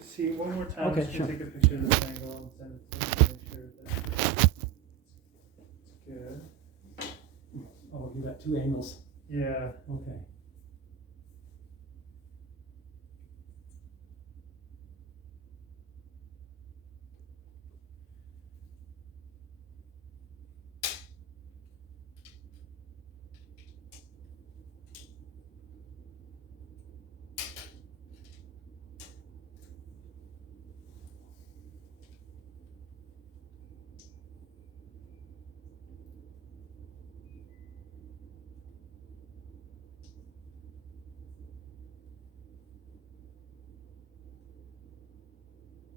see one more time. Okay, just sure. Take a picture of this angle and send it to me to make sure that it's good. Oh, you got two angles. Yeah. Okay.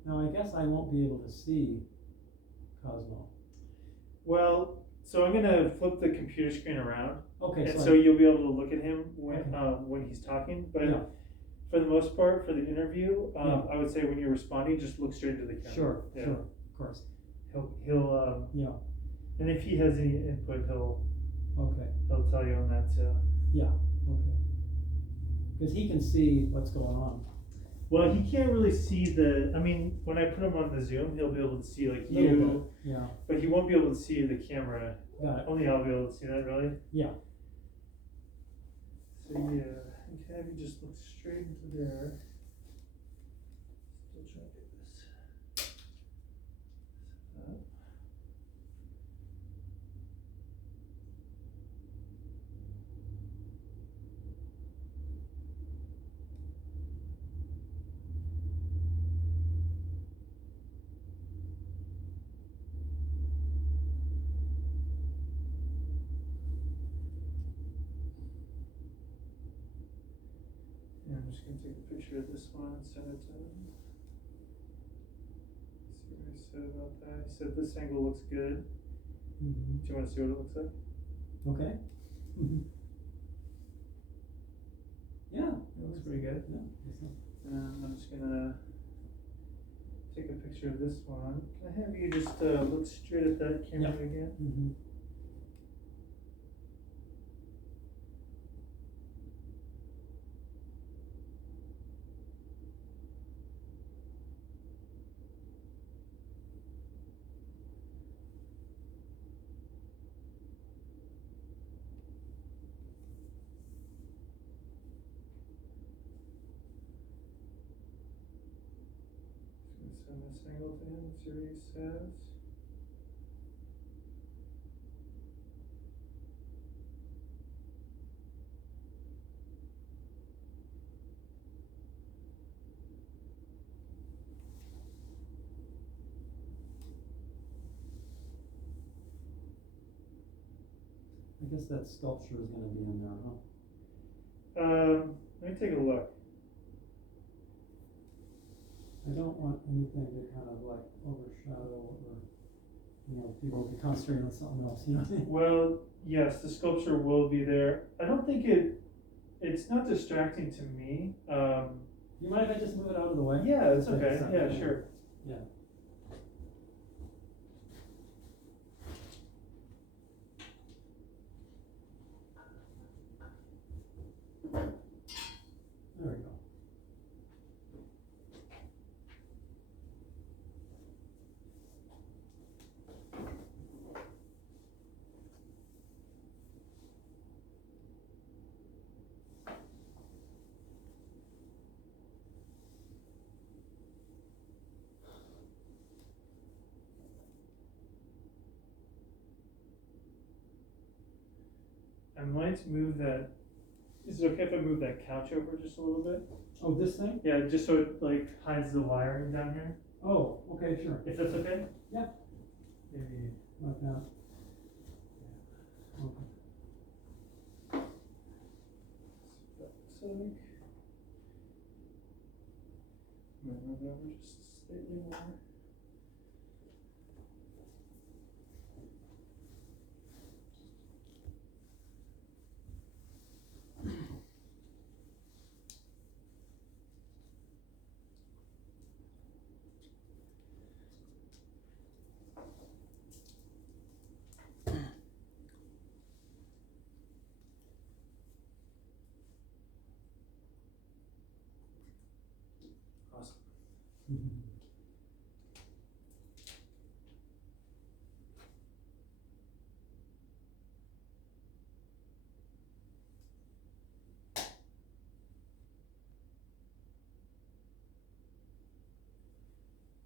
Now, I guess I won't be able to see Cosmo. Well, so I'm gonna flip the computer screen around, Okay, and so you'll be able to look at him when he's talking. But yeah. for the most part, for the interview, Yeah. I would say when you're responding, just look straight into the camera. Sure, Yeah. sure, of course. He'll Yeah. and if he has any input, he'll tell you on that too. Yeah. Okay. Because he can see what's going on. Well, he can't really see I mean, when I put him on the Zoom, he'll be able to see like you. Yeah. But he won't be able to see the camera. Got it. Only I'll be able to see that, really. Yeah. So yeah, I can have you just look straight into there. Still trying to do this. I'm just going to take a picture of this one and send it to him. See what he said about that. He said this angle looks good. Mm-hmm. Do you want to see what it looks like? Okay. Mm-hmm. Yeah. It looks pretty good. Yeah. I'm just going to take a picture of this one. Can I have you just look straight at that camera again? Mm-hmm. Send this angle to him, see what he says. I guess that sculpture is going to be in there, huh? Let me take a look. I don't want anything to kind of like overshadow or, people be concentrating on something else, Well, yes, the sculpture will be there. I don't think it's not distracting to me. You mind if I just move it out of the way? Yeah, it's okay. Yeah, sure. Yeah. There we go. I might move that. Is it okay if I move that couch over just a little bit? Oh, this thing? Yeah, just so it like hides the wiring down here. Oh, okay, sure. If that's okay? Yeah. Maybe like that. Okay. So I'm gonna move it over just slightly more. Awesome. Mhm.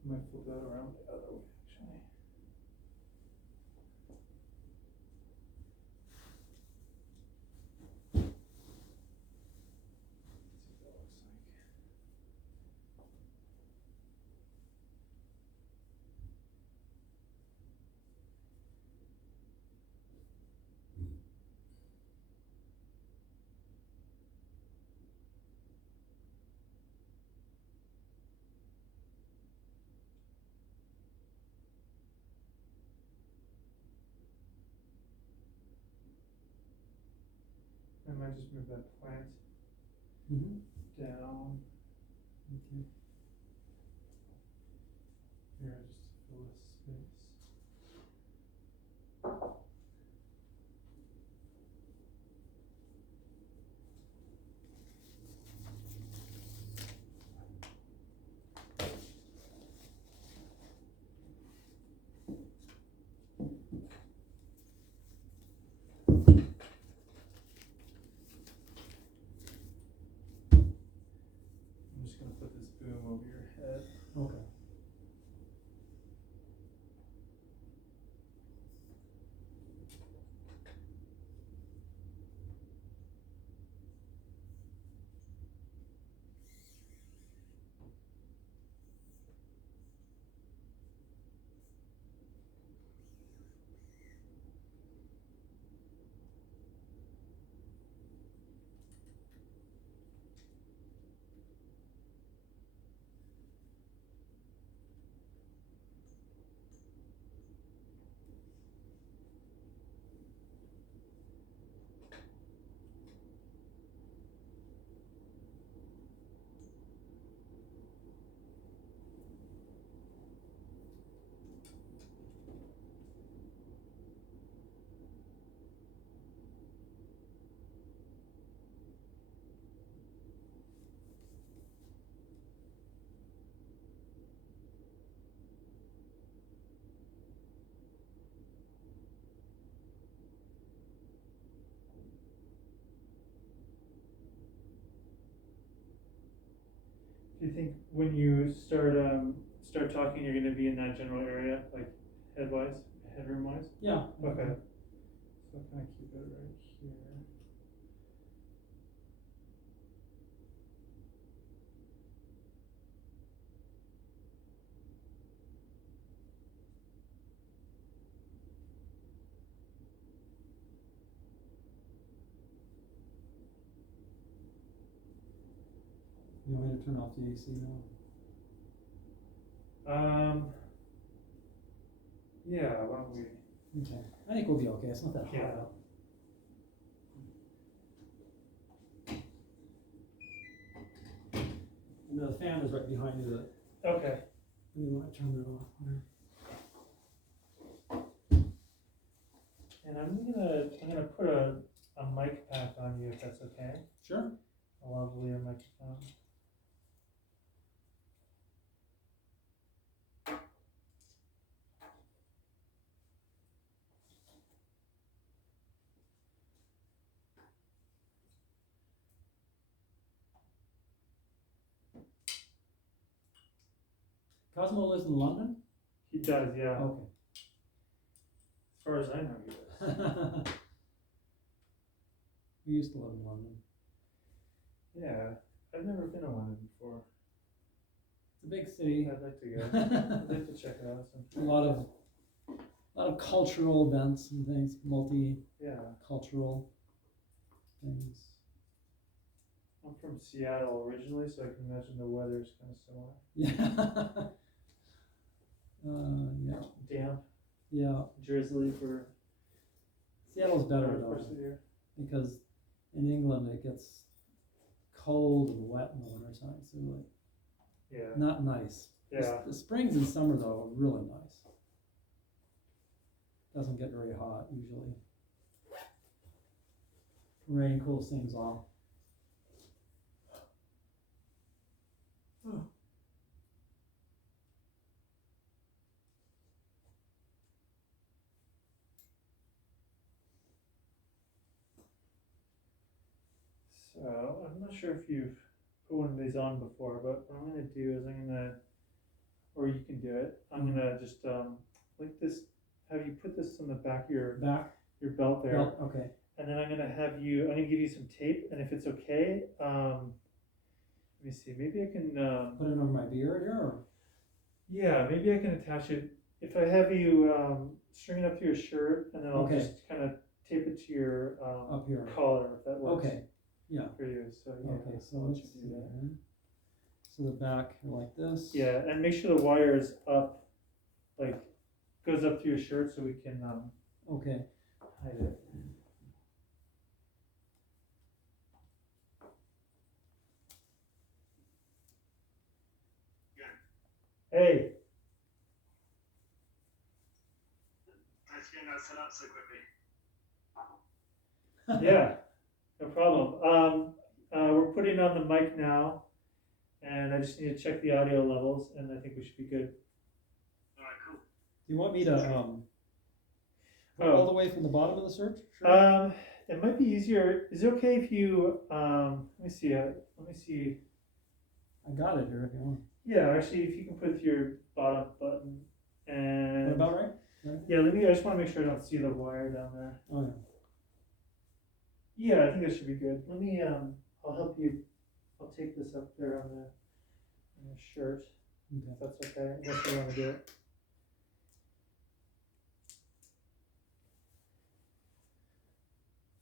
Might flip that around the other way, actually. Let's see what that looks like. I might just move that plant Mhm. down Okay. here just to fill this space. I'm just gonna put this boom over your head. Okay. Do you think when you start talking, you're gonna be in that general area, like headroom wise? Yeah. Okay. So kind of keep it right here. You want me to turn off the AC now? Yeah, why don't we? Okay. I think we'll be okay. It's not that hot Yeah. out. And the fan is right behind you. Okay. You want to turn it off? And I'm gonna put a mic pack on you if that's okay. Sure. A lavalier microphone. Cosmo lives in London? He does, yeah. Okay. As far as I know, he does. We used to live in London. Yeah, I've never been to London before. It's a big city. I'd like to go. I'd like to check it out sometime. A lot of cultural events and things, multi-cultural things. I'm from Seattle originally, so I can imagine the weather is kind of similar. Yeah. Yeah. Damp, Yeah. drizzly for Seattle's better the though, first of the year. because in England it gets cold and wet in the wintertime, so like Yeah. not nice. Yeah. The springs and summer though are really nice. Doesn't get very hot usually. Rain cools things off. I'm not sure if you've put one of these on before, but what I'm gonna do is or you can do it. I'm gonna just like this. Have you put this on the back of your belt there? Belt, okay. And then I'm gonna give you some tape, and if it's okay, let me see. Maybe I can Put it over my beard here, or? yeah, maybe I can attach it. If I have you string it up to your shirt, and then I'll Okay. just kind of tape it to your Up here. collar, if that works. Okay, yeah. For you, so yeah. Okay, so I'll let let's you see do that. then. So the back like this. Yeah, and make sure the wire is up, like goes up to your shirt, so we can Okay. hide it. Hey. Thanks for getting that set up so quickly. Yeah, no problem. We're putting on the mic now, and I just need to check the audio levels, and I think we should be good. Alright, cool. Do you want me to put all the way from the bottom of the search? It might be easier. Is it okay if you let me see. I got it here if you want. Yeah, actually, if you can put your bottom button and. What about right? Yeah, I just want to make sure I don't see the wire down there. Oh yeah. Yeah, I think that should be good. Let me, I'll help you. I'll take this up there on your shirt, Okay. if that's okay, unless you want to do it.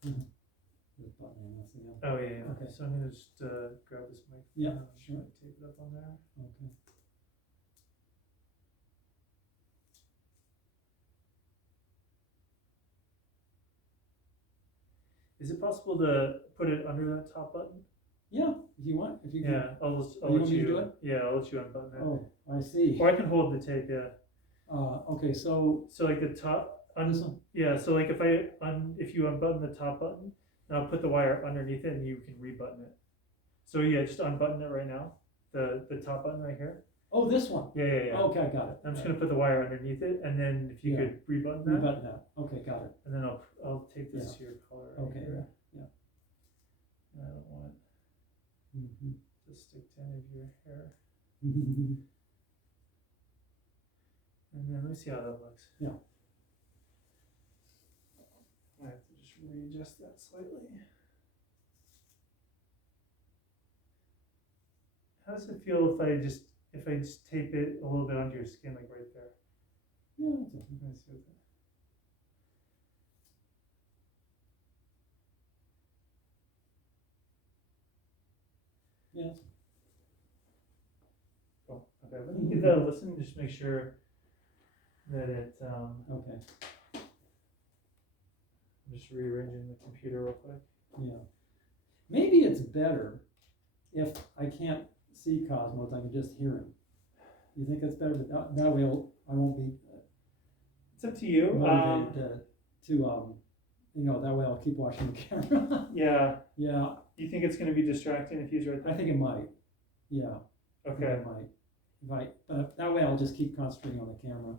This button here, that's the other. Oh, yeah. Okay. So I'm going to just grab this mic. Yeah, Sure. sure. Tape it up on there. Okay. Is it possible to put it under that top button? Yeah, if you want, if you can. Yeah, I'll you let want me to you do it? Yeah, I'll let you unbutton it. Oh, I see. Or I can hold the tape, yeah. Okay, so So like the top, this one. yeah, so like if you unbutton the top button, and I'll put the wire underneath it and you can rebutton it. So yeah, just unbutton it right now. The top button right here. Oh, this one. Yeah. Okay, I got it. I'm just gonna put the wire underneath it, and then if you Yeah. could rebutton that, Rebutton that. Okay, got it. and then I'll take this Yeah. to your collar right Okay, here. yeah. And I don't want Mm-hmm. it to stick to any of your hair. Mm-hmm. And then let me see how that looks. Yeah. I have to just readjust that slightly. How does it feel if I just tape it a little bit onto your skin, like right there? Yeah, that's okay. Let me see what that. Yes. Cool. Okay, let me give that a listen. Just make sure that it. Okay. I'm just rearranging the computer real quick. Yeah. Maybe it's better if I can't see Cosmos, I can just hear him. You think that's better? But that way I won't be It's up to you. motivated that way I'll keep watching the camera. Yeah. Yeah, You think it's going to be distracting if he's right there? I think it might. Yeah. I think Okay. it might. But that way I'll just keep concentrating on the camera.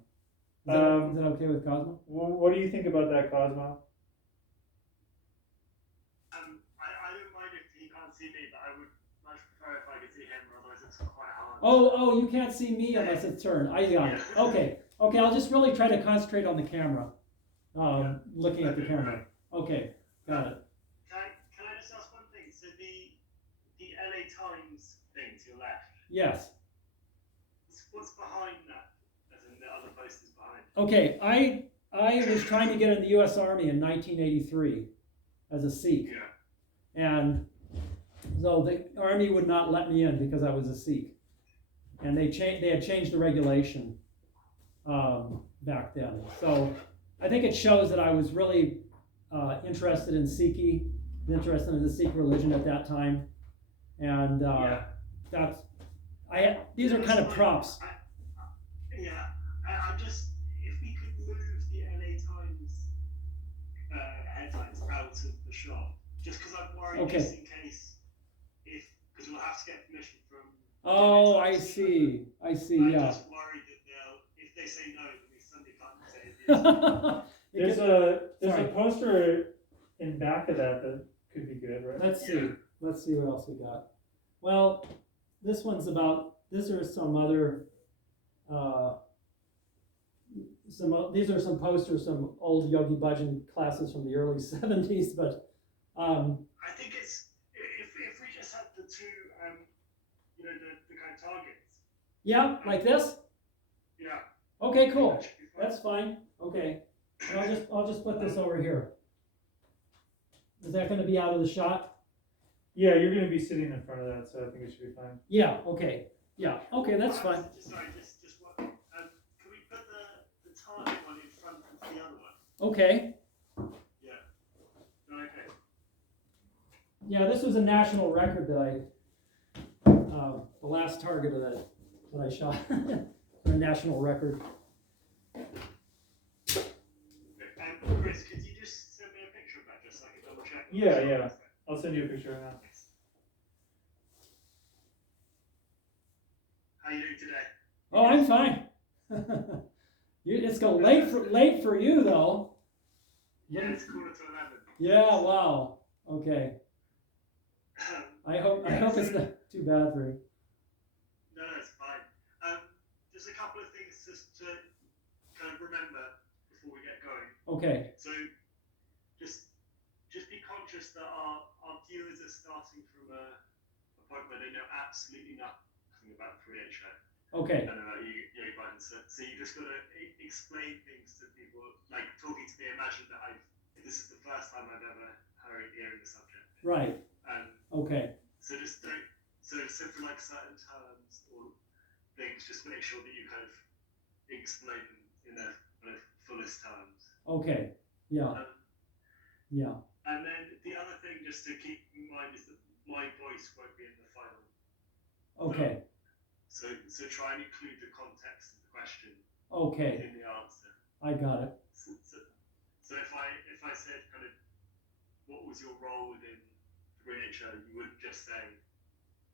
Is that okay with Cosmo? What do you think about that, Cosmo? I don't mind if he can't see me, but I would much prefer if I could see him, otherwise it's quite hard. Oh, you can't see me unless it's turned. I got it. Okay, I'll just really try to concentrate on the camera. Looking at the camera. Okay, got it. Can I just ask one thing? So the LA Times thing to your left, Yes. what's behind that? As in the other posters behind? Okay, I was trying to get in the U.S. Army in 1983 as a Sikh. Yeah. And so the Army would not let me in because I was a Sikh. And they had changed the regulation back then. So I think it shows that I was really interested in Sikhi, interested in the Sikh religion at that time. And these are kind of props. I'm just, if we could move the LA Times headlines out of the shop, just because I'm worried just in case, because we'll have to get permission from. Oh, I see, I'm yeah. just worried that if they say no, then we suddenly can't say it. There's a poster in back of that could be good, right? Let's see. let's see what else we got. Well, this one's about, these are some other, these are some posters, some old Yogi Bhajan classes from the early 70s, but I think it's if we just had the two, you know, the kind of targets. yeah, like this? Yeah. Okay, cool. That should be fine. That's fine. Okay. And I'll just put this over here. Is that going to be out of the shot? Yeah, you're gonna be sitting in front of that, so I think it should be fine. Yeah. Okay. Yeah. Okay, that's fine. Sorry, just one. Can we put the target one in front of the other one? Okay. Yeah. Okay. Yeah, this was a national record that the last target of that I shot, a national record. Chris, could you just send me a picture of that just so I can double check? Yeah. I'll send you a picture now. How are you doing today? Oh, I'm fine. It's late for you though. Yeah, it's 10:45. Yeah. Wow. Okay. I hope it's not too bad for you. No, it's fine. Just a couple of things just to kind of remember before we get going. Okay. So, just be conscious that our viewers are starting from a point where they know absolutely nothing about 3HO. Okay. And about Yogi Bhajan. So you just got to explain things to people. Like talking to me, imagine that this is the first time I've ever hearing the subject. Right. Okay. So just don't. So for like certain terms or things, just make sure that you kind of explain them in their kind of fullest terms. Okay. Yeah. Yeah. And then the other thing just to keep in mind is that my voice won't be in the final. Okay. So try and include the context of the question. Okay. In the answer. I got it. So if I said kind of what was your role within 3HO, you wouldn't just say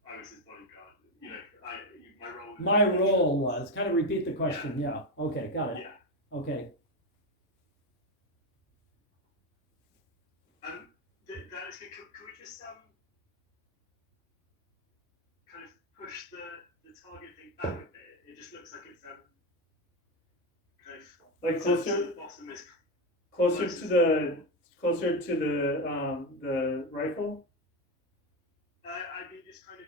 I was his bodyguard. You know, my role was kind of repeat the question. Yeah. Okay. Got it. Yeah. Okay. That is good. Could we just kind of push the target thing back a bit? It just looks like it's kind of like closer. The bottom is closer to the rifle. I mean, just kind of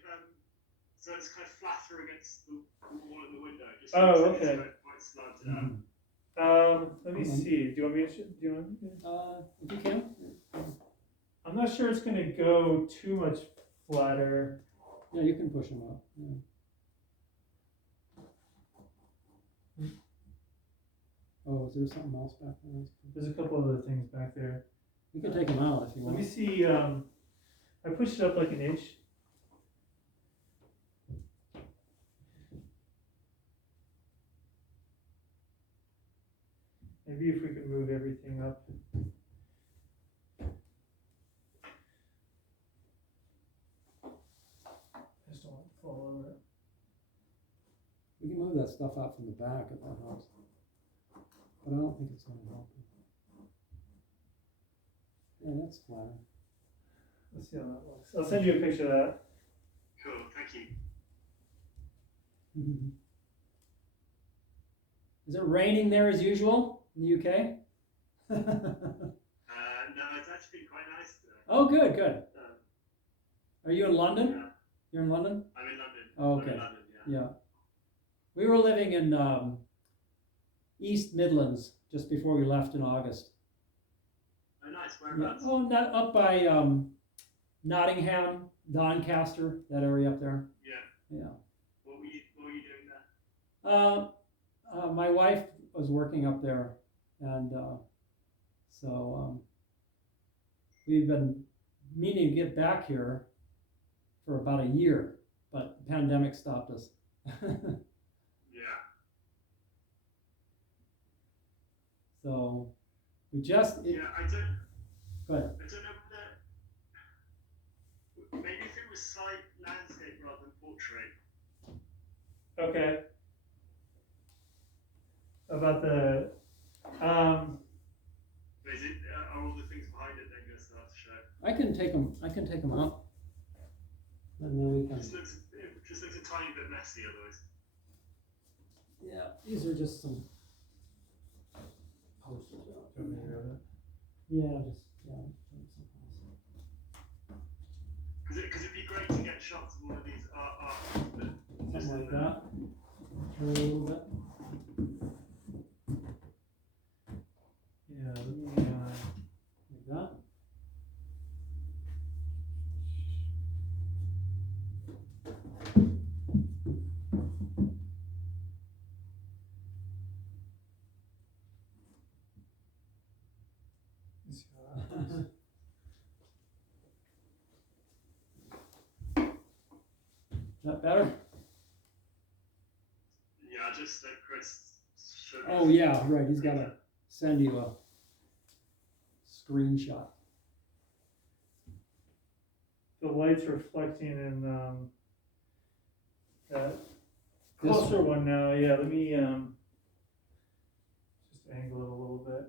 so it's kind of flatter against the wall of the window. Just Oh, so okay. It's kind of quite slanted out. Let me see. Do you want me to? If you can. I'm not sure it's gonna go too much flatter. Yeah, you can push them up. Yeah. Oh, is there something else back there? There's a couple other things back there. You can take them out if you want. Let me see. I pushed it up like an inch. Maybe if we could move everything up. I just don't want to fall over it. We can move that stuff out from the back if that helps. But I don't think it's going to help you. Yeah, that's flat. Let's see how that looks. I'll send you a picture of that. Cool, thank you. Is it raining there as usual in the UK? No, it's actually been quite nice today. Oh, good. Are you in London? Yeah. You're in London? I'm in London. Oh, okay. I'm in London, yeah. Yeah. We were living in East Midlands just before we left in August. Oh, nice. Whereabouts? Oh, not up by Nottingham, Doncaster, that area up there. Yeah. Yeah. What were you doing there? My wife was working up there, and so we've been meaning to get back here for about a year, but the pandemic stopped us. Yeah. So we just. I don't. Go ahead. I don't know whether maybe if it was side landscape rather than portrait. Okay. About the Is it are all the things behind it then going to start to show? I can take them out. And then we can, It just looks a tiny bit messy otherwise. yeah, these are just some posters. Do you want me to grab it? Yeah, just, yeah. Because it'd be great to get shots of all of these art. Something like that. Turn it a little bit. Yeah, let me, Like that. see how that looks. Is that better? Yeah, just like Chris showed Oh yeah, right. He's got to send you a screenshot. The light's reflecting in that This closer one now. Yeah, let me just angle it a little bit.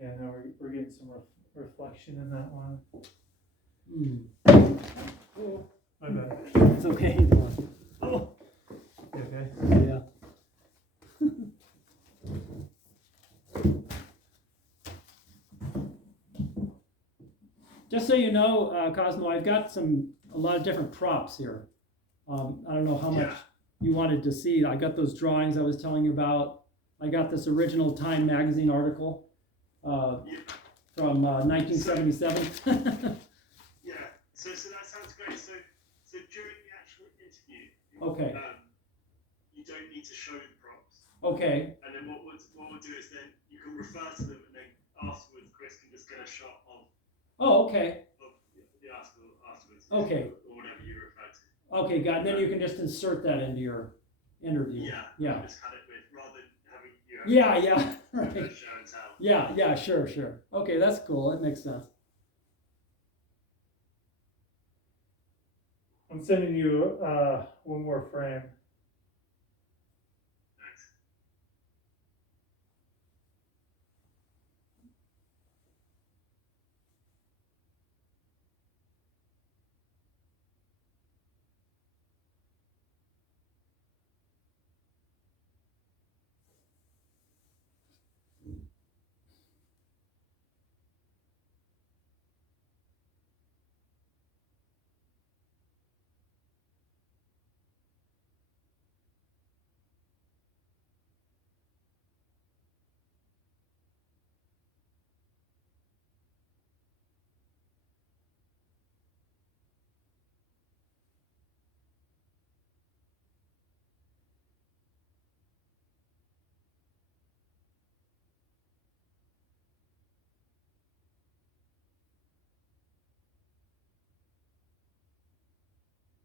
Yeah, no, we're getting some reflection in that one. Oh, my bad. It's okay. Oh, you okay? Yeah. Just so you know, Cosmo, I've got a lot of different props here. I don't know how much you wanted to see. I got those drawings I was telling you about. I got this original Time magazine article from 1977. Yeah, so that sounds great. So during the actual interview, Okay. You don't need to show the props. Okay. And then what we'll do is then you can refer to them, and then afterwards Chris can just get a shot of. Oh, okay. Of the article afterwards. Okay. Or whatever you refer to. Okay, got it. Then you can just insert that into your interview. Yeah. Yeah. Just had it with rather than having you. Yeah. Right. Show and tell. Yeah, sure. Okay, that's cool. That makes sense. I'm sending you one more frame. Thanks.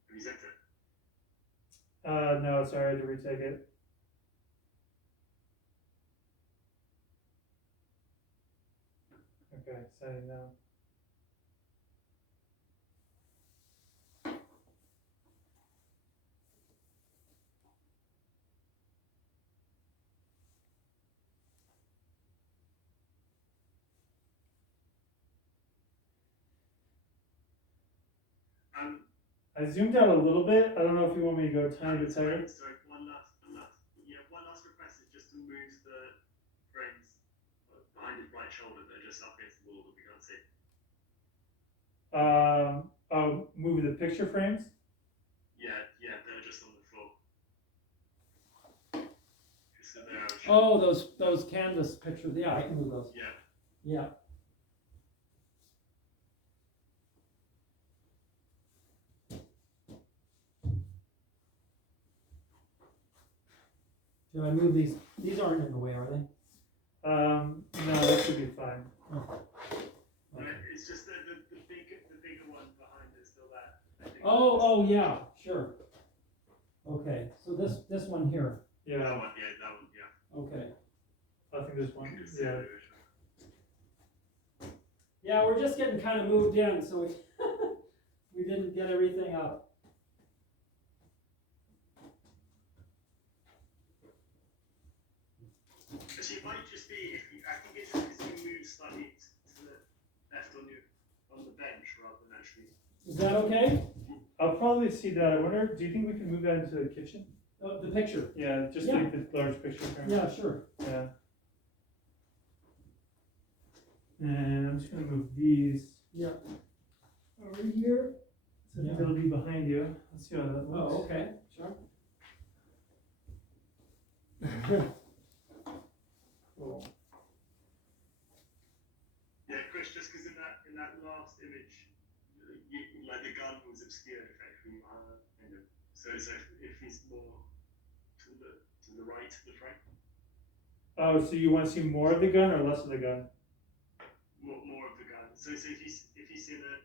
Have you sent it? No, sorry, I had to retake it. Okay, sending now. I zoomed out a little bit. I don't know if you want me to go tiny bit tighter. Sorry, one last request is just to move the frames behind his right shoulder that are just up against the wall that we can't see. Oh, moving the picture frames? Yeah, they're just on the floor. Just so they're out. Oh, those canvas pictures. Yeah, I can move those. Yeah. Should I move these? These aren't in the way, are they? No, that should be fine. Oh. Okay. It's just the bigger one behind is still there. I think. Oh, yeah, sure. Okay, so this one here. Yeah, That one, yeah. Okay. I think this one. Yeah. Yeah, we're just getting kind of moved in, so we we didn't get everything up. Actually, it might just be I think it's because you move slightly to the left on the bench rather than actually. Is that okay? I'll probably see that. I wonder, do you think we can move that into the kitchen? The picture. Yeah, just Yeah. like the large picture frame. Yeah, sure. Yeah. And I'm just gonna move these Yeah. over here. So I think Yeah. it'll be behind you. Let's see how that looks. Oh, okay. Sure. Cool. Yeah, Chris, just because in that last image, like the gun was obscured effectively behind him. So if he's more to the right of the frame, Oh, so you want to see more of the gun or less of the gun? more of the gun. So if you see in the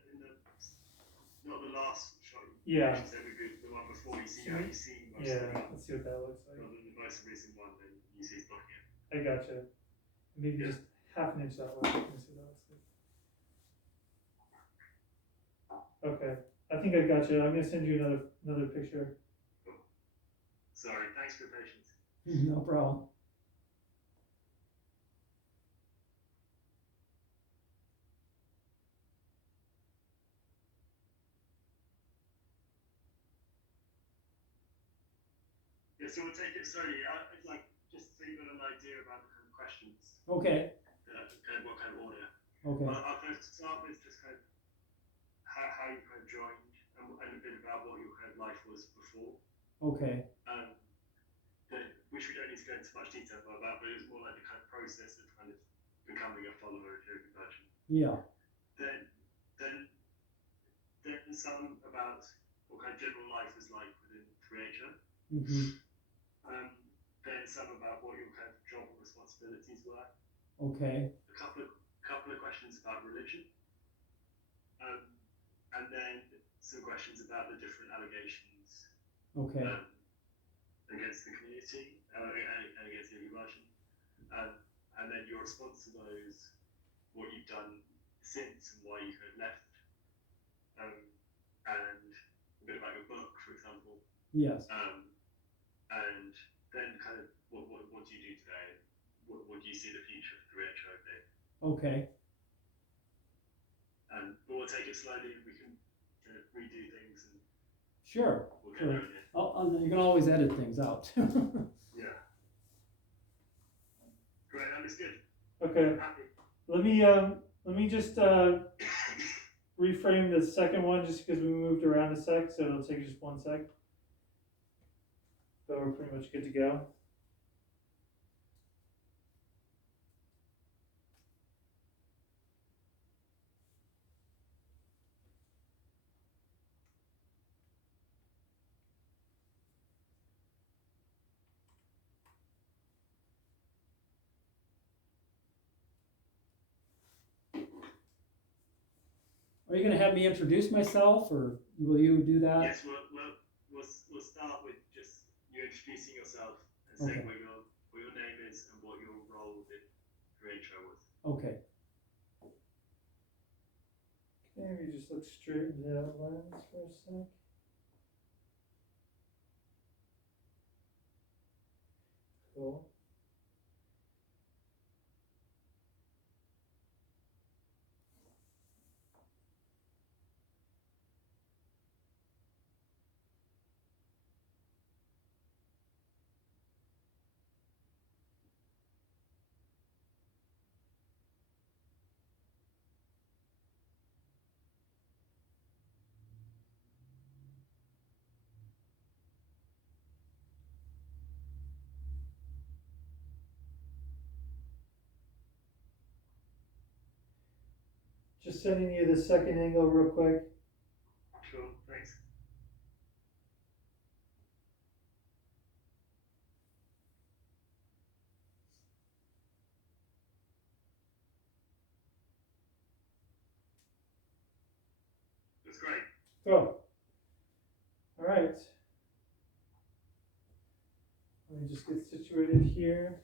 not the last shot, Yeah. you said maybe the one before, you see how you see most of the Yeah, gun, let's see what that looks like. rather than the most recent one, then you see it's blocking it. I gotcha. Maybe Yeah. just half an inch that way. Let me see what that looks like. Okay, I think I gotcha. I'm gonna send you another picture. Sorry, thanks for your patience. No problem. Yeah, so we'll take it slowly. Like just so you got an idea about the kind of questions, Okay. kind of what kind of order. Okay. I'll kind of start with just kind of how you kind of joined and a bit about what your kind of life was before. Okay. Which we don't need to go into much detail about, but it was more like the kind of process of kind of becoming a follower of Yogi Bhajan. Yeah. Then some about what kind of general life was like within 3HR. Mm-hmm. Then some about what your kind of job responsibilities were. Okay. A couple of questions about religion. And then some questions about the different allegations Okay. against the community and against Yogi Bhajan. And then your response to those, what you've done since and why you kind of left. And a bit about your book, for example. Yes. And then kind of what do you do today? What do you see the future of the retro bit? Okay. But we'll take it slowly. We can redo things and Sure. we'll get Sure. going here. You can always edit things out. Yeah. Great, that looks good. Okay. I'm happy. Let me just reframe the second one just because we moved around a sec, so it'll take just 1 sec. But we're pretty much good to go. Are you going to have me introduce myself, or will you do that? Yes, we'll start with just you introducing yourself and saying Okay. what your name is and what your role within the retro was. Okay. Maybe just look straight into that lens for a sec. Cool. Just sending you the second angle real quick. Sure, thanks. That's great. Cool. All right. Let me just get situated here.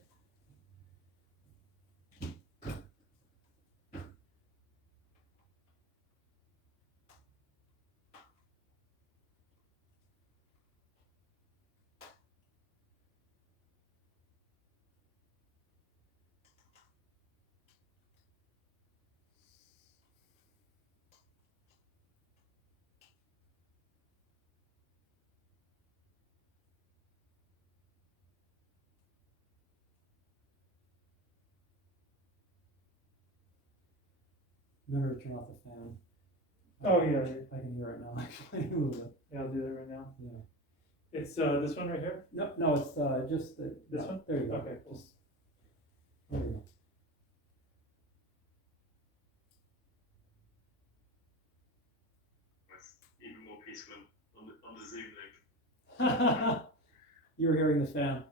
Remember to turn off the fan. Oh, yeah. I can hear it now, actually. A little bit. Yeah, I'll do that right now. Yeah. It's this one right here? No, it's just the, This one? There you go. Okay, cool. Just, there you go. It's even more peaceful on the Zoom link. You were hearing the fan.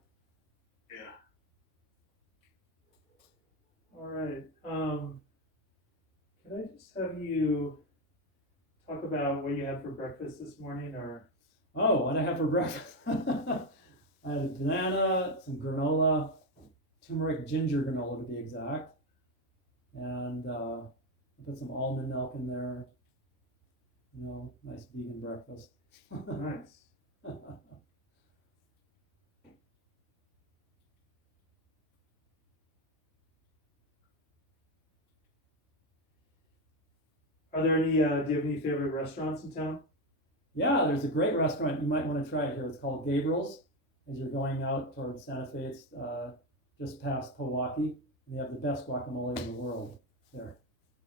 Yeah. All right. Could I just have you talk about what you had for breakfast this morning, or? Oh, what I have for breakfast? I had a banana, some granola, turmeric ginger granola to be exact, and I put some almond milk in there. You know, nice vegan breakfast. Nice. Are there any, do you have any favorite restaurants in town? Yeah, there's a great restaurant. You might want to try it here. It's called Gabriel's. As you're going out towards Santa Fe, it's just past Milwaukee. And they have the best guacamole in the world there.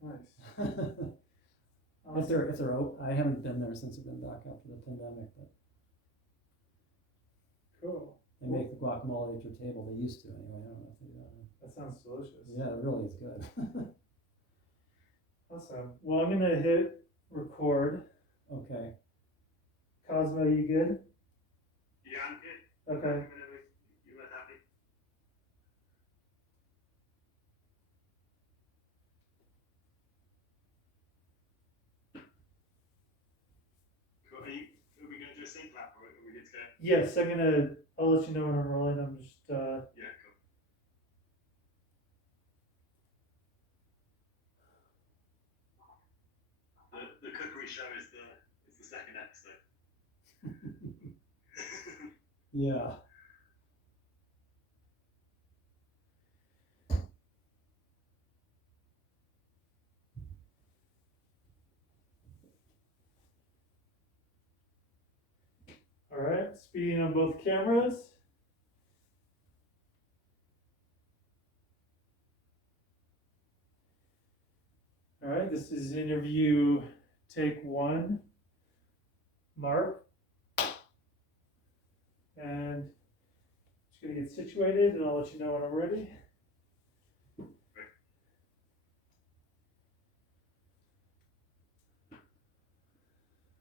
Nice. If they're open, I haven't been there since I've been back after the pandemic, but Cool. they make the guacamole at your table. They used to anyway. I don't know if they do that now. That sounds delicious. Yeah, it really is good. Awesome. Well, I'm gonna hit record. Okay. Cosmo, you good? Yeah, I'm good. Okay. Whenever you were happy. Cool. Are we going to do a sync clap, or are we good to go? Yes, I'll let you know when I'm rolling. I'm just, Yeah, cool. The cookery show is the second episode. Yeah. all right, speeding on both cameras. All right, this is interview take 1. Mark. And just gonna get situated and I'll let you know when I'm ready.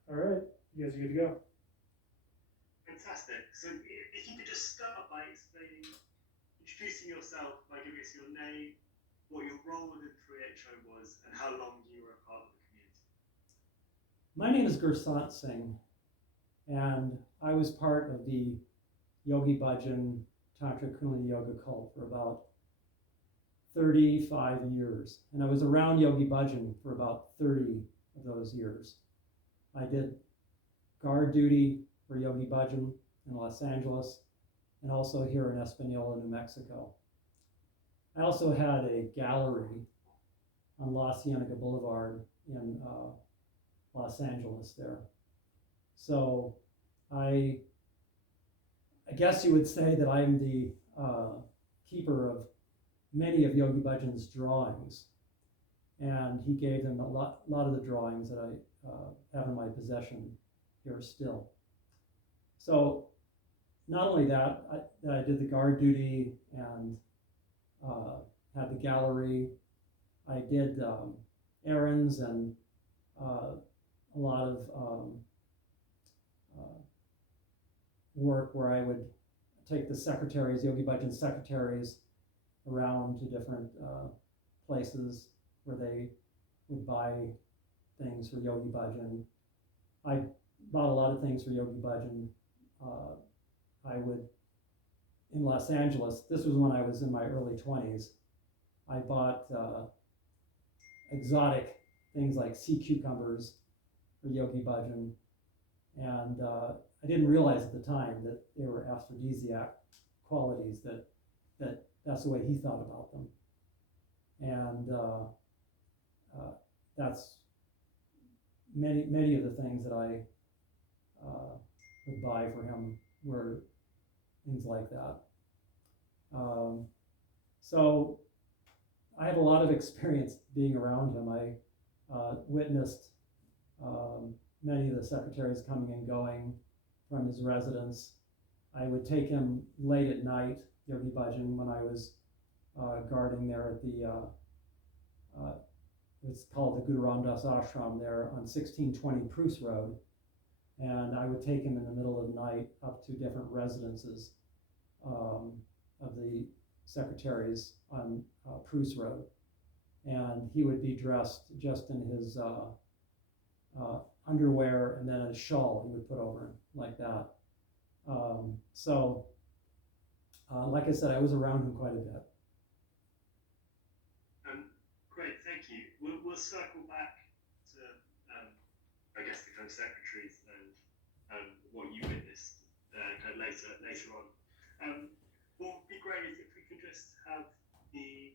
All right, you guys are good to go. Fantastic. So if you could just start by introducing yourself by giving us your name, what your role within 3HO was, and how long you were a part of the community. My name is Gursant Singh, and I was part of the Yogi Bhajan Tantra Kundalini Yoga cult for about 35 years. And I was around Yogi Bhajan for about 30 of those years. I did guard duty for Yogi Bhajan in Los Angeles and also here in Espanola, New Mexico. I also had a gallery on La Cienega Boulevard in Los Angeles there. So I guess you would say that I'm the keeper of many of Yogi Bhajan's drawings. And he gave them a lot of the drawings that I have in my possession here still. So not only that, I did the guard duty and had the gallery. I did errands and a lot of work where I would take the secretaries, Yogi Bhajan secretaries, around to different places where they would buy things for Yogi Bhajan. I bought a lot of things for Yogi Bhajan. I would, in Los Angeles, this was when I was in my early 20s, I bought exotic things like sea cucumbers for Yogi Bhajan. And I didn't realize at the time that they were aphrodisiac qualities, that's the way he thought about them. And that's many of the things that I would buy for him were things like that. So I have a lot of experience being around him. witnessed many of the secretaries coming and going from his residence. I would take him late at night, Yogi Bhajan, when I was guarding there at the, it's called the Guru Ramdas ashram there on 1620 Pruce Road. And I would take him in the middle of the night up to different residences of the secretaries on Pruce Road. And he would be dressed just in his underwear and then a shawl he would put over him like that. Like I said, I was around him quite a bit. Great, thank you. We'll circle back to, I guess, the kind of secretaries and what you witnessed kind of later on. What would be great is if we could just have the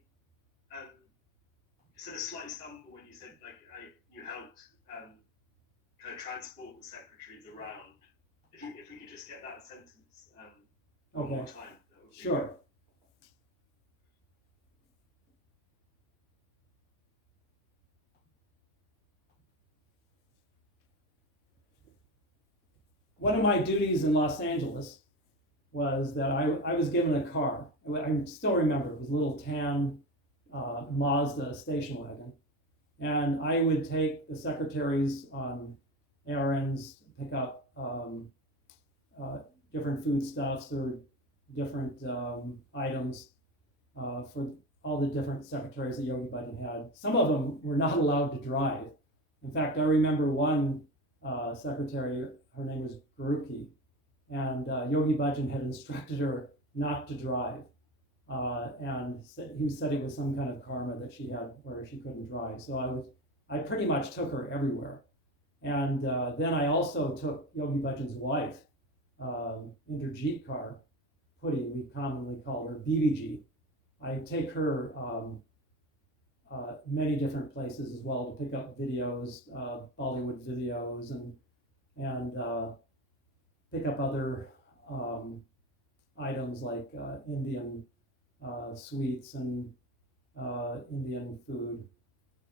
sort of slight stumble when you said you helped kind of transport the secretaries around. If we could just get that sentence one more time, that would be sure. Great. One of my duties in Los Angeles was that I was given a car. I still remember, it was a little tan Mazda station wagon. And I would take the secretaries on errands, pick up different foodstuffs or different items for all the different secretaries that Yogi Bhajan had. Some of them were not allowed to drive. In fact, I remember one secretary, her name was Guruki, and Yogi Bhajan had instructed her not to drive. And he said it was some kind of karma that she had where she couldn't drive. So I pretty much took her everywhere. And then I also took Yogi Bhajan's wife in her Jeep car, Putty, we commonly called her BBG. I take her many different places as well to pick up videos, Bollywood videos, and pick up other items like Indian sweets and Indian food.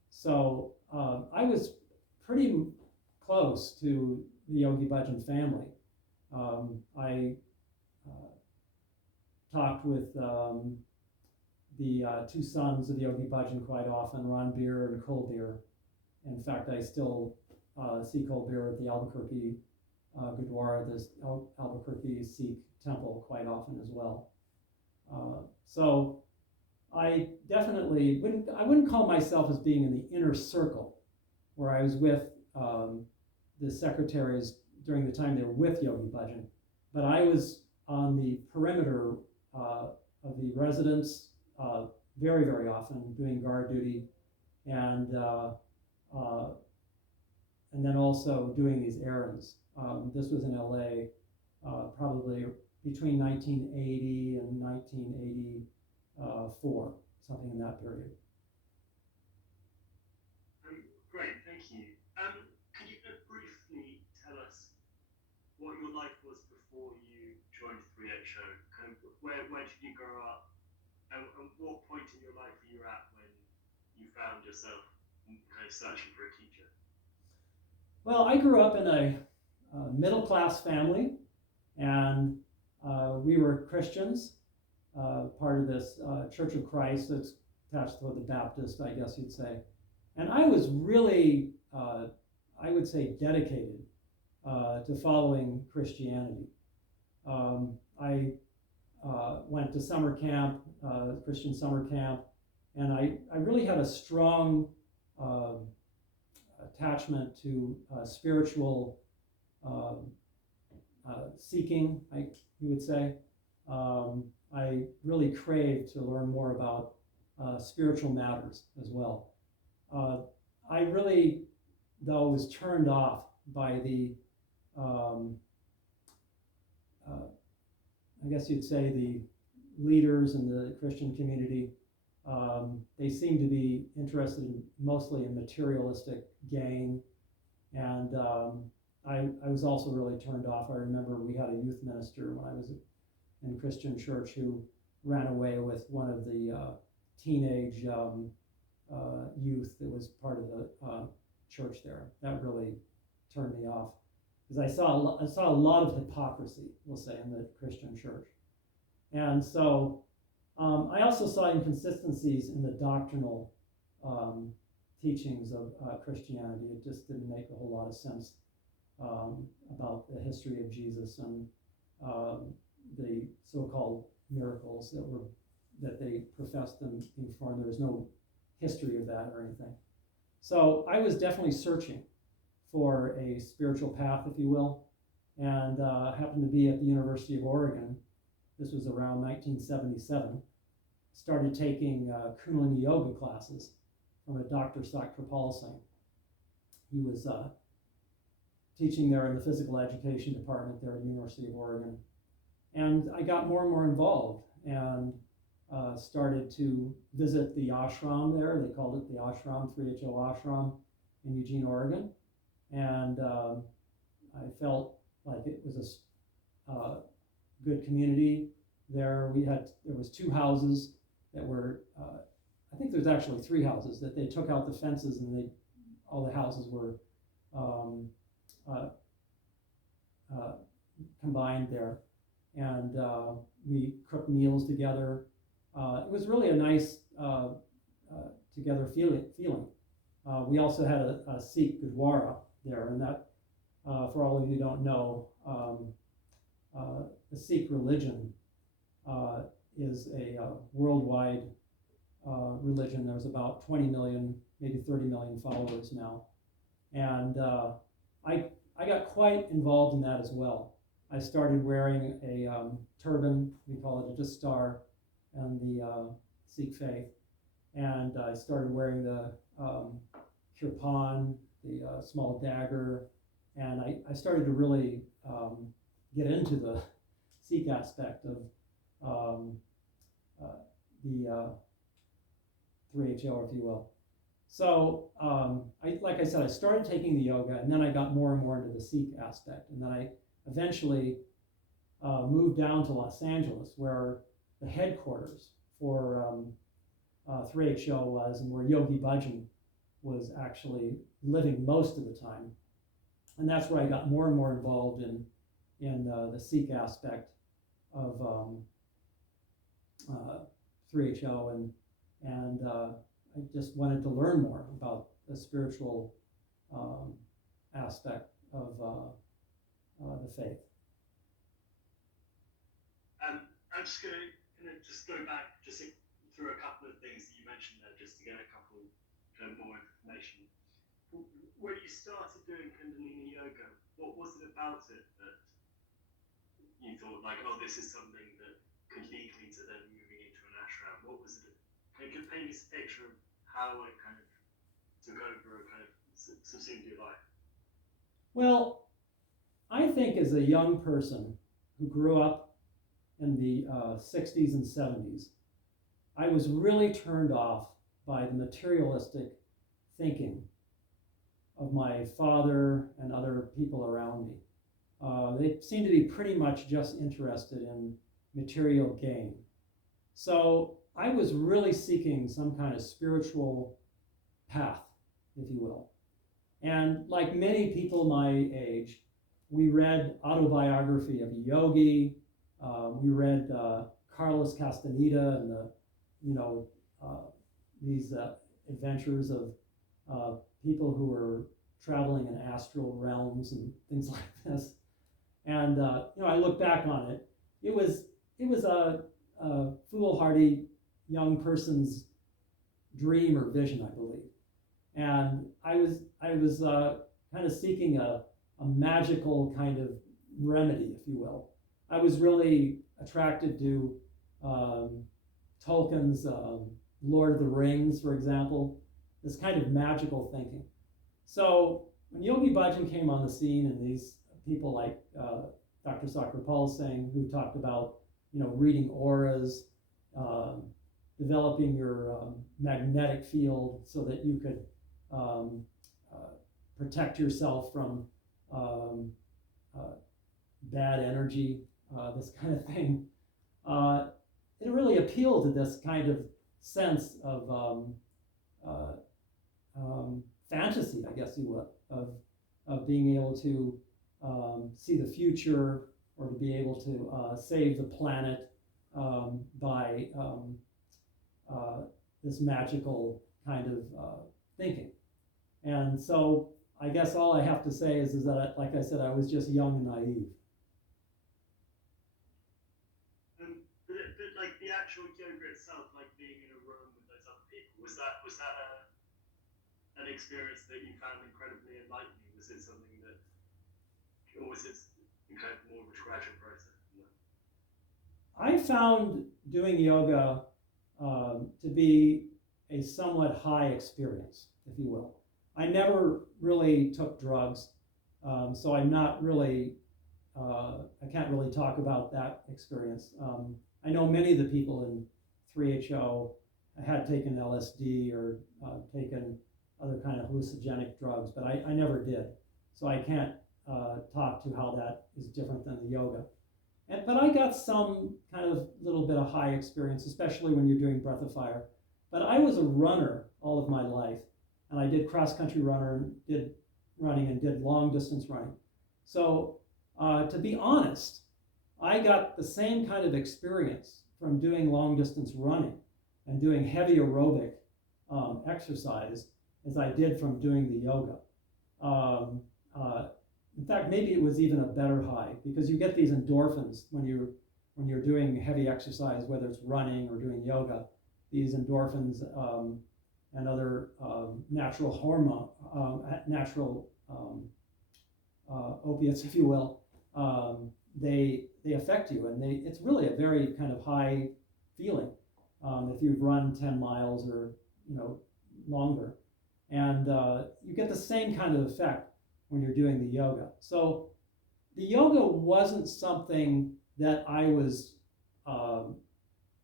So I was pretty close to the Yogi Bhajan family. I talked with the two sons of Yogi Bhajan quite often, Ranbir and Kulbir. In fact, I still see Kulbir at the Albuquerque Gurdwara, this Albuquerque Sikh temple quite often as well. So I definitely wouldn't call myself as being in the inner circle where I was with the secretaries during the time they were with Yogi Bhajan, but I was on the perimeter of the residence very, very often doing guard duty and then also doing these errands. This was in LA, probably between 1980 and 1984, something in that period. Great, thank you. Could you briefly tell us what your life was before you joined 3HO? Kind of where did you grow up? And what point in your life were you at when you found yourself kind of searching for a teacher? Well, I grew up in a middle-class family, and we were Christians, part of this Church of Christ that's attached to the Baptist, I guess you'd say. And I was really, I would say, dedicated to following Christianity. I went to summer camp, Christian summer camp, and I really had a strong attachment to spiritual seeking, you would say. I really craved to learn more about spiritual matters as well. I really, though, was turned off by the, I guess you'd say, the leaders in the Christian community. They seemed to be interested mostly in materialistic gain, and I was also really turned off. I remember we had a youth minister when I was in Christian church who ran away with one of the teenage youth that was part of the church there. That really turned me off because I saw a lot of hypocrisy, we'll say, in the Christian church. And so I also saw inconsistencies in the doctrinal teachings of Christianity. It just didn't make a whole lot of sense about the history of Jesus and the so-called miracles that they professed and performed. There was no history of that or anything. So I was definitely searching for a spiritual path, if you will, and happened to be at the University of Oregon. This was around 1977. Started taking Kundalini yoga classes from a Dr. Sakrapal Singh. He was teaching there in the physical education department there at the University of Oregon. And I got more and more involved and started to visit the ashram there. They called it the ashram, 3HO ashram in Eugene, Oregon. And I felt like it was a good community there. There was 2 houses that were, I think there's actually 3 houses that they took out the fences and all the houses were combined there. And we cooked meals together. It was really a nice together feeling. We also had a Sikh Gurdwara there, and that, for all of you who don't know, the Sikh religion is a worldwide religion. There's about 20 million, maybe 30 million followers now. And I got quite involved in that as well. I started wearing a turban, we call it a dastar, and the Sikh faith. And I started wearing the kirpan, the small dagger, and I started to really get into the Sikh aspect of the 3HO, if you will. So, like I said, I started taking the yoga, and then I got more and more into the Sikh aspect. And then I eventually moved down to Los Angeles, where the headquarters for 3HO was, and where Yogi Bhajan was actually living most of the time. And that's where I got more and more involved in the Sikh aspect of 3HO, and I just wanted to learn more about the spiritual aspect of the faith. I'm just going to just go back just through a couple of things that you mentioned there, just to get a couple more information. When you started doing Kundalini yoga, what was it about it that you thought, like, oh, this is something that could lead me to then moving into an ashram? What was it? Can you paint us a picture of how it kind of took over or kind of subsumed your life? Well, I think as a young person who grew up in the 60s and 70s, I was really turned off by the materialistic thinking of my father and other people around me. They seemed to be pretty much just interested in material gain. So I was really seeking some kind of spiritual path, if you will. And like many people my age, we read autobiography of a yogi. We read Carlos Castaneda and these adventures of people who were traveling in astral realms and things like this. And I look back on it. It was a foolhardy young person's dream or vision, I believe. And I was kind of seeking a magical kind of remedy, if you will. I was really attracted to Tolkien's Lord of the Rings, for example, this kind of magical thinking. So when Yogi Bhajan came on the scene, and these people like Dr. Sakrapal Singh, who talked about reading auras, developing your magnetic field so that you could protect yourself from bad energy, this kind of thing. It really appealed to this kind of sense of fantasy, I guess you would, of being able to see the future, or to be able to save the planet by this magical kind of thinking. And so I guess all I have to say is that, like I said, I was just young and naive. But like the actual yoga itself, like being in a room with those other people, was that an experience that you found incredibly enlightening? Was it something that, or was it kind of more of a gradual process? I found doing yoga to be a somewhat high experience, if you will. I never really took drugs, so I'm not really, I can't really talk about that experience. I know many of the people in 3HO had taken LSD or taken other kind of hallucinogenic drugs, but I never did. So I can't talk to how that is different than the yoga. But I got some kind of little bit of high experience, especially when you're doing breath of fire. But I was a runner all of my life, and I did cross-country running and did long-distance running. So to be honest, I got the same kind of experience from doing long-distance running and doing heavy aerobic exercise as I did from doing the yoga. In fact, maybe it was even a better high, because you get these endorphins when you're doing heavy exercise, whether it's running or doing yoga. These endorphins and other natural hormone, natural opiates, if you will, they affect you, and it's really a very kind of high feeling if you've run 10 miles or longer, and you get the same kind of effect when you're doing the yoga. So the yoga wasn't something that I was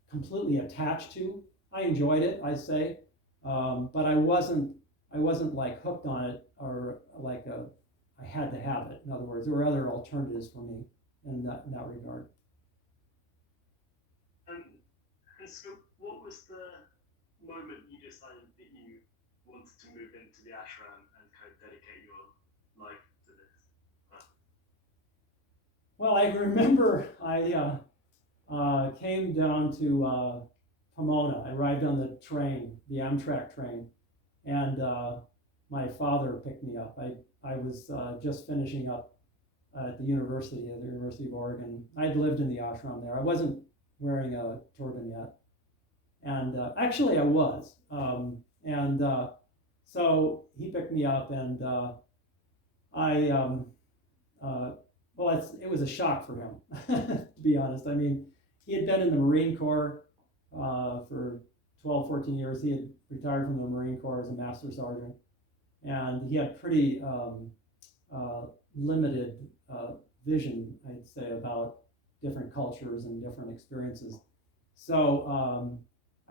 completely attached to. I enjoyed it, I say, but I wasn't like hooked on it, or like I had to have it. In other words, there were other alternatives for me in that regard. And so what was the moment you decided that you wanted to move into the ashram and kind of dedicate your life to this? Well, I remember I came down to Pomona. I arrived on the train, the Amtrak train, and my father picked me up. I was just finishing up at the University of Oregon. I'd lived in the ashram there. I wasn't wearing a turban yet, and actually I was. So he picked me up, and it was a shock for him, to be honest. I mean, he had been in the Marine Corps for 12, 14 years. He had retired from the Marine Corps as a master sergeant, and he had pretty limited vision, I'd say, about different cultures and different experiences. So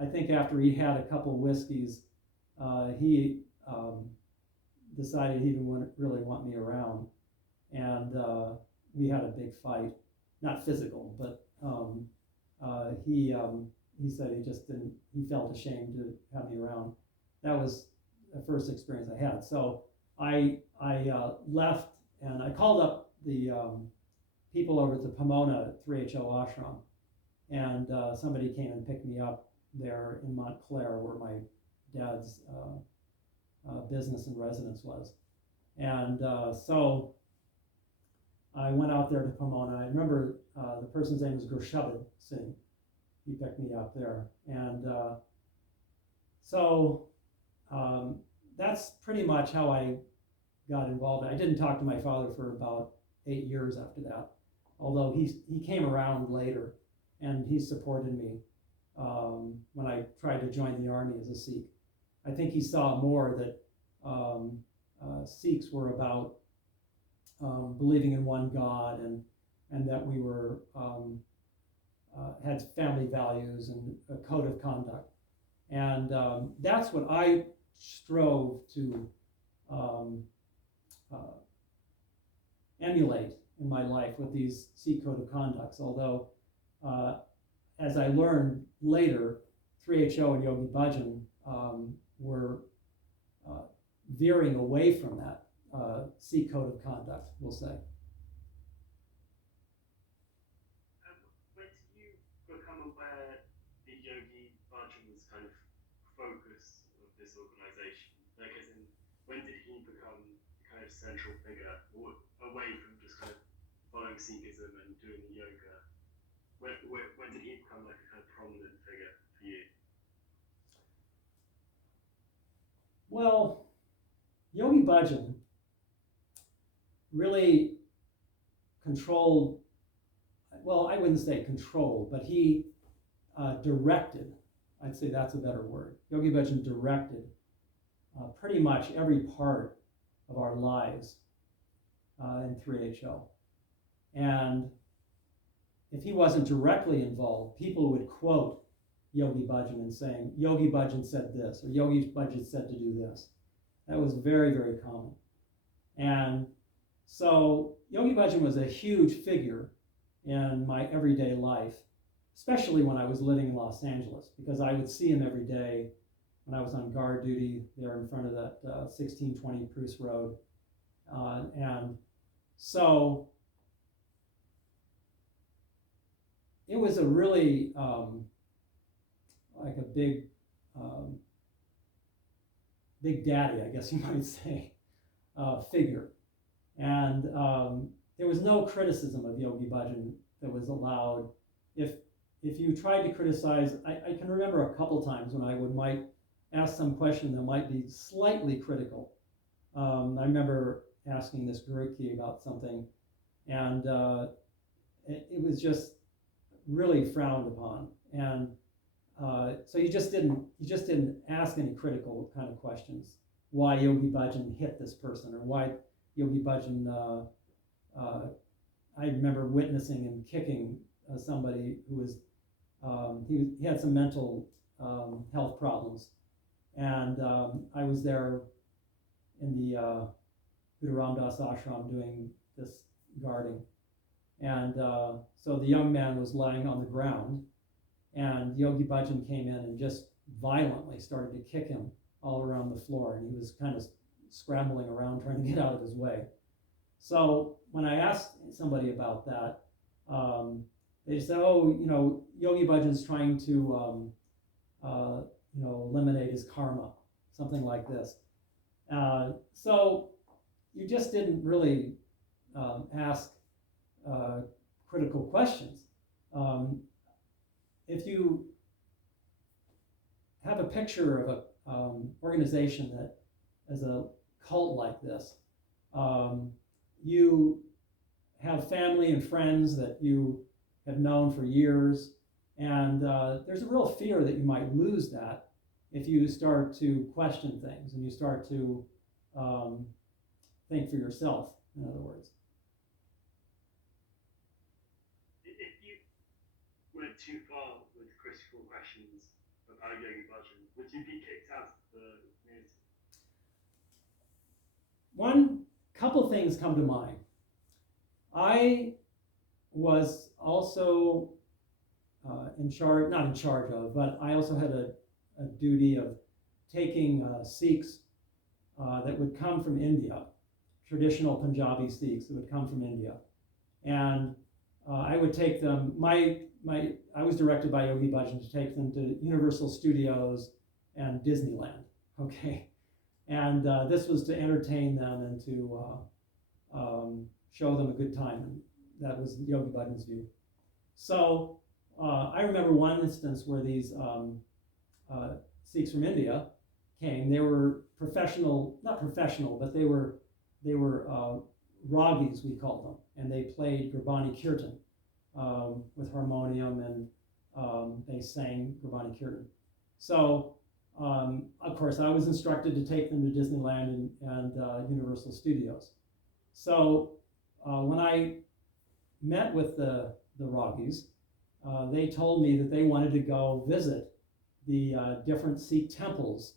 I think after he had a couple whiskeys, he decided he didn't really want me around, and we had a big fight, not physical, but he said he just didn't, he felt ashamed to have me around. That was the first experience I had. So I left, and I called up the people over at the Pomona 3HO ashram, and somebody came and picked me up there in Montclair, where my dad's business and residence was. And so I went out there to Pomona. I remember the person's name was Gursant Singh. He picked me up there. And so that's pretty much how I got involved. I didn't talk to my father for about 8 years after that, although he came around later, and he supported me when I tried to join the army as a Sikh. I think he saw more that Sikhs were about believing in one God, and that we were had family values and a code of conduct, and that's what I strove to emulate in my life with these Sikh code of conducts. Although, as I learned later, 3HO and Yogi Bhajan were veering away from that Sikh code of conduct, we'll say. When did you become aware that Yogi Bhajan was kind of focus of this organization? Like, as in, when did he become the kind of central figure, or away from just kind of following Sikhism and doing the yoga? When did he become like a kind of prominent figure for you? Well, Yogi Bhajan really controlled, well, I wouldn't say controlled, but he directed, I'd say that's a better word. Yogi Bhajan directed pretty much every part of our lives in 3HO. And if he wasn't directly involved, people would quote Yogi Bhajan and saying, Yogi Bhajan said this, or Yogi Bhajan said to do this. That was very, very common. And so Yogi Bhajan was a huge figure in my everyday life, especially when I was living in Los Angeles, because I would see him every day when I was on guard duty there in front of that 1620 Bruce Road. And so it was a really like a big daddy, I guess you might say, figure. And there was no criticism of Yogi Bhajan that was allowed. If you tried to criticize, I can remember a couple times when I might ask some question that might be slightly critical. I remember asking this Guruki about something, and it was just really frowned upon. And so you just didn't ask any critical kind of questions. Why Yogi Bhajan hit this person, or why Yogi Bhajan, I remember witnessing him kicking somebody who was, he had some mental health problems. And I was there in the Guru Ramdas ashram doing this guarding. And so the young man was lying on the ground, and Yogi Bhajan came in and just violently started to kick him all around the floor, and he was kind of scrambling around trying to get out of his way. So when I asked somebody about that, they said, oh, Yogi Bhajan's trying to eliminate his karma, something like this. So you just didn't really ask critical questions. If you have a picture of a organization that is a cult like this, you have family and friends that you have known for years, and there's a real fear that you might lose that if you start to question things and you start to think for yourself, in other words. If you went too far with critical questions about Yogi Bhajan, would you be kicked out of the community? One couple things come to mind. I was also not in charge of, but I also had a duty of taking Sikhs that would come from India, traditional Punjabi Sikhs that would come from India. And I would take them, I was directed by Yogi Bhajan to take them to Universal Studios and Disneyland, okay? And this was to entertain them and to show them a good time. And that was Yogi Bhajan's view. So I remember one instance where these Sikhs from India came. They were not professional, but they were ragis, we called them, and they played Gurbani Kirtan with harmonium, and they sang Gurbani Kirtan. So, of course, I was instructed to take them to Disneyland and Universal Studios. So when I met with the ragis, they told me that they wanted to go visit the different Sikh temples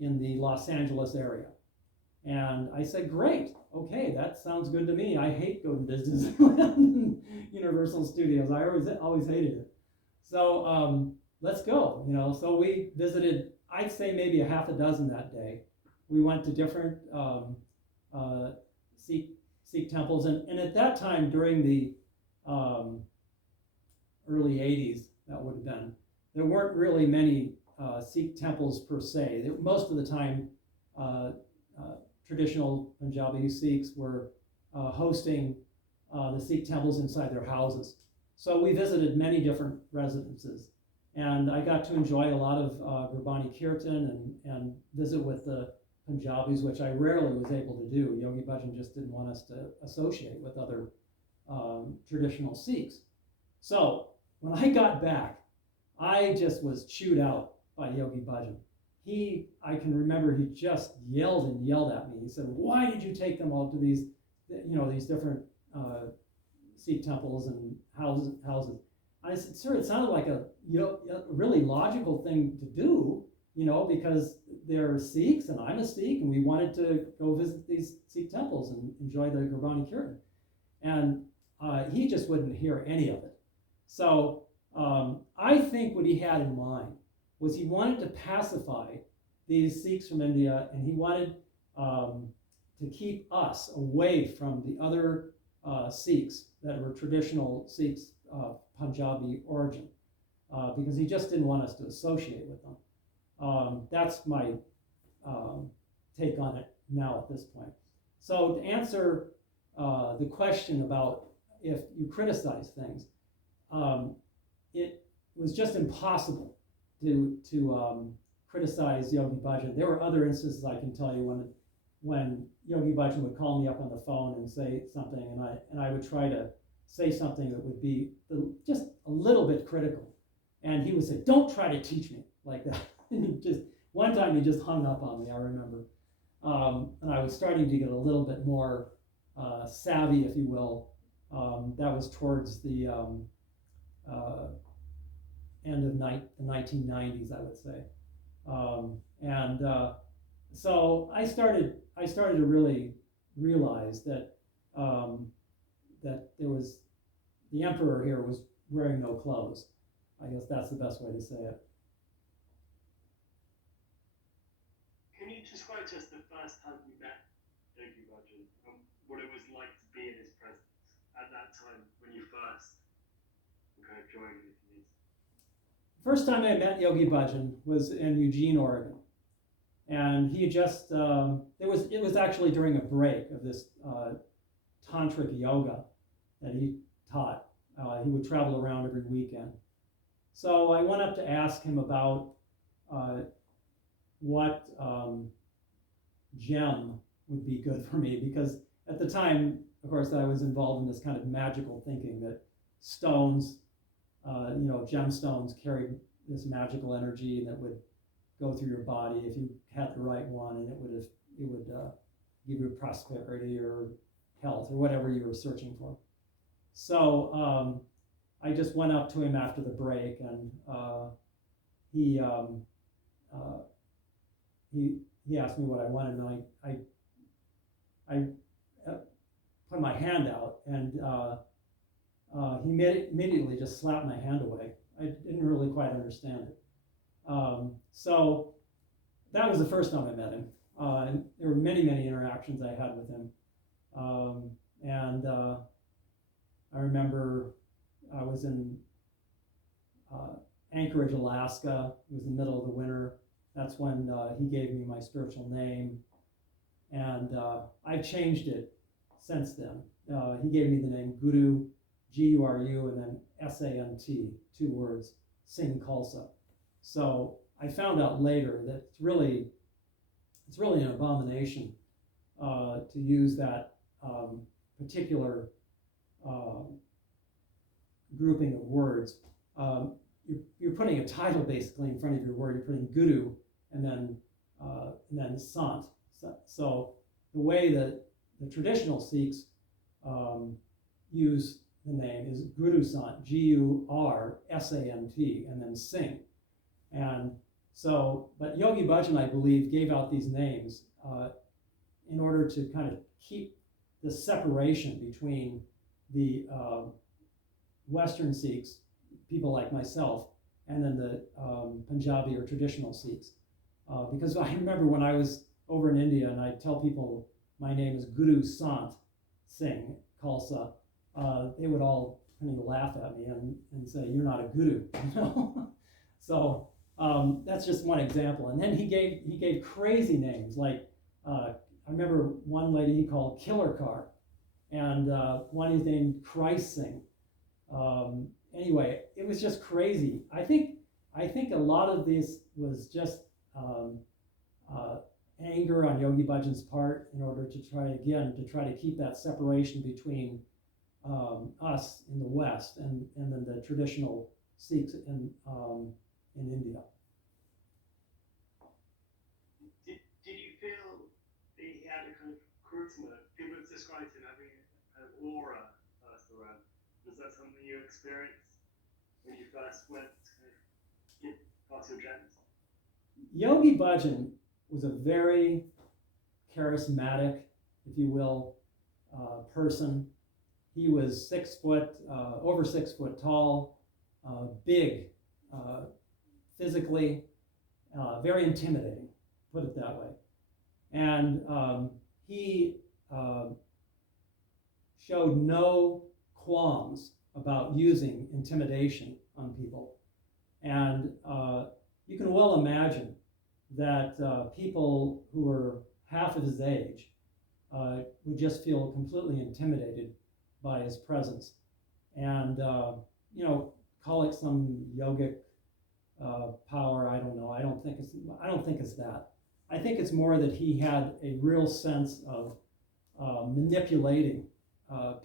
in the Los Angeles area. And I said, great, okay, that sounds good to me. I hate going to Disneyland and Universal Studios. I always hated it. So let's go, So we visited, I'd say maybe a half a dozen that day. We went to different Sikh temples, and at that time during the early 80s, that would have been, there weren't really many Sikh temples per se. Most of the time, traditional Punjabi Sikhs were hosting the Sikh temples inside their houses. So we visited many different residences, and I got to enjoy a lot of Gurbani Kirtan and visit with the Punjabis, which I rarely was able to do. Yogi Bhajan just didn't want us to associate with other traditional Sikhs. So when I got back, I just was chewed out by Yogi Bhajan. I can remember he just yelled and yelled at me. He said, "Why did you take them all to these, these different Sikh temples and houses?" I said, "Sir, it sounded like a really logical thing to do, because they're Sikhs and I'm a Sikh, and we wanted to go visit these Sikh temples and enjoy the Gurbani Kirtan." And he just wouldn't hear any of it. So I think what he had in mind was he wanted to pacify these Sikhs from India, and he wanted to keep us away from the other Sikhs that were traditional Sikhs of Punjabi origin, because he just didn't want us to associate with them. That's my take on it now at this point. So to answer the question about if you criticize things, it was just impossible to criticize Yogi Bhajan. There were other instances I can tell you when Yogi Bhajan would call me up on the phone and say something, and I would try to say something that would be just a little bit critical, and he would say, "Don't try to teach me like that." And one time he just hung up on me, I remember, and I was starting to get a little bit more savvy, if you will. That was towards the end of the 1990s, I would say, so I started to really realize that that there was the emperor here was wearing no clothes. I guess that's the best way to say it. Can you describe to us the first time you met Yogi Bhajan and what it was like to be in his presence at that time when you first kind of joined the community? First time I met Yogi Bhajan was in Eugene, Oregon, and he just it was actually during a break of this tantric yoga that he taught. He would travel around every weekend. So I went up to ask him about what gem would be good for me, because at the time, of course, I was involved in this kind of magical thinking that stones, gemstones carried this magical energy that would go through your body if you had the right one, and it would give you prosperity or health or whatever you were searching for. So I just went up to him after the break, and he asked me what I wanted, and I put my hand out, and he immediately just slapped my hand away. I didn't really quite understand it. So that was the first time I met him. And there were many, many interactions I had with him. I remember I was in Anchorage, Alaska. It was the middle of the winter. That's when he gave me my spiritual name. And I've changed it since then. He gave me the name Guru, Guru, and then Sant, 2 words, Singh Khalsa. So I found out later that it's really an abomination to use that particular grouping of words. You're putting a title basically in front of your word. You're putting Guru and then Sant. So the way that the traditional Sikhs use the name is Guru Sant, Gursant, and then Singh. And so, but Yogi Bhajan, I believe, gave out these names in order to kind of keep the separation between the Western Sikhs, people like myself, and then the Punjabi or traditional Sikhs. because I remember when I was over in India and I tell people my name is Gursant Singh, Khalsa, they would all kind of laugh at me and say, "You're not a guru," you know. So that's just one example. And then he gave crazy names like I remember one lady he called Killer Car, and one he named Christ Singh. Anyway, it was just crazy. I think a lot of this was just anger on Yogi Bhajan's part in order to try to keep that separation between us in the West and then the traditional Sikhs in India. Did you feel that he had a kind of charisma? People have described him having an aura around. Was that something you experienced when you first went to pass your jams? Yogi Bhajan was a very charismatic, if you will, person. He was 6 foot, over 6 foot tall, big, physically, very intimidating, put it that way. And he showed no qualms about using intimidation on people. And you can well imagine that people who were half of his age would just feel completely intimidated by his presence. And, call it some yogic power, I don't know. I don't think it's that. I think it's more that he had a real sense of manipulating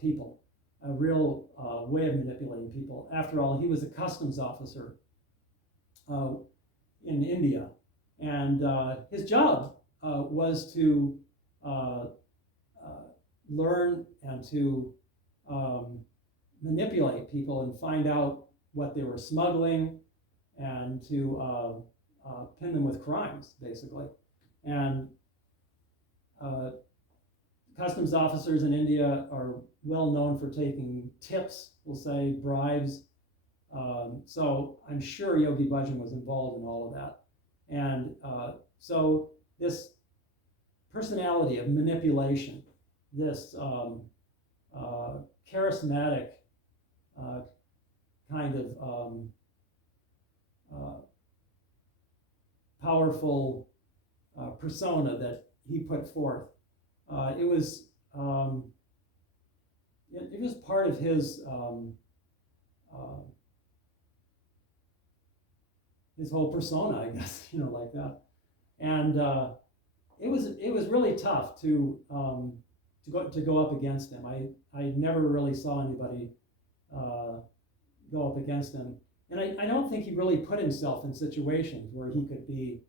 people, a real way of manipulating people. After all, he was a customs officer in India, and his job was to learn and to manipulate people and find out what they were smuggling and to pin them with crimes, basically. And customs officers in India are well known for taking tips, we'll say, bribes. So I'm sure Yogi Bhajan was involved in all of that. And so this personality of manipulation, this charismatic kind of powerful persona that he put forth, it was part of his whole persona, I guess, like that. And it was really tough to go up against him. I never really saw anybody go up against him, and I don't think he really put himself in situations where he could be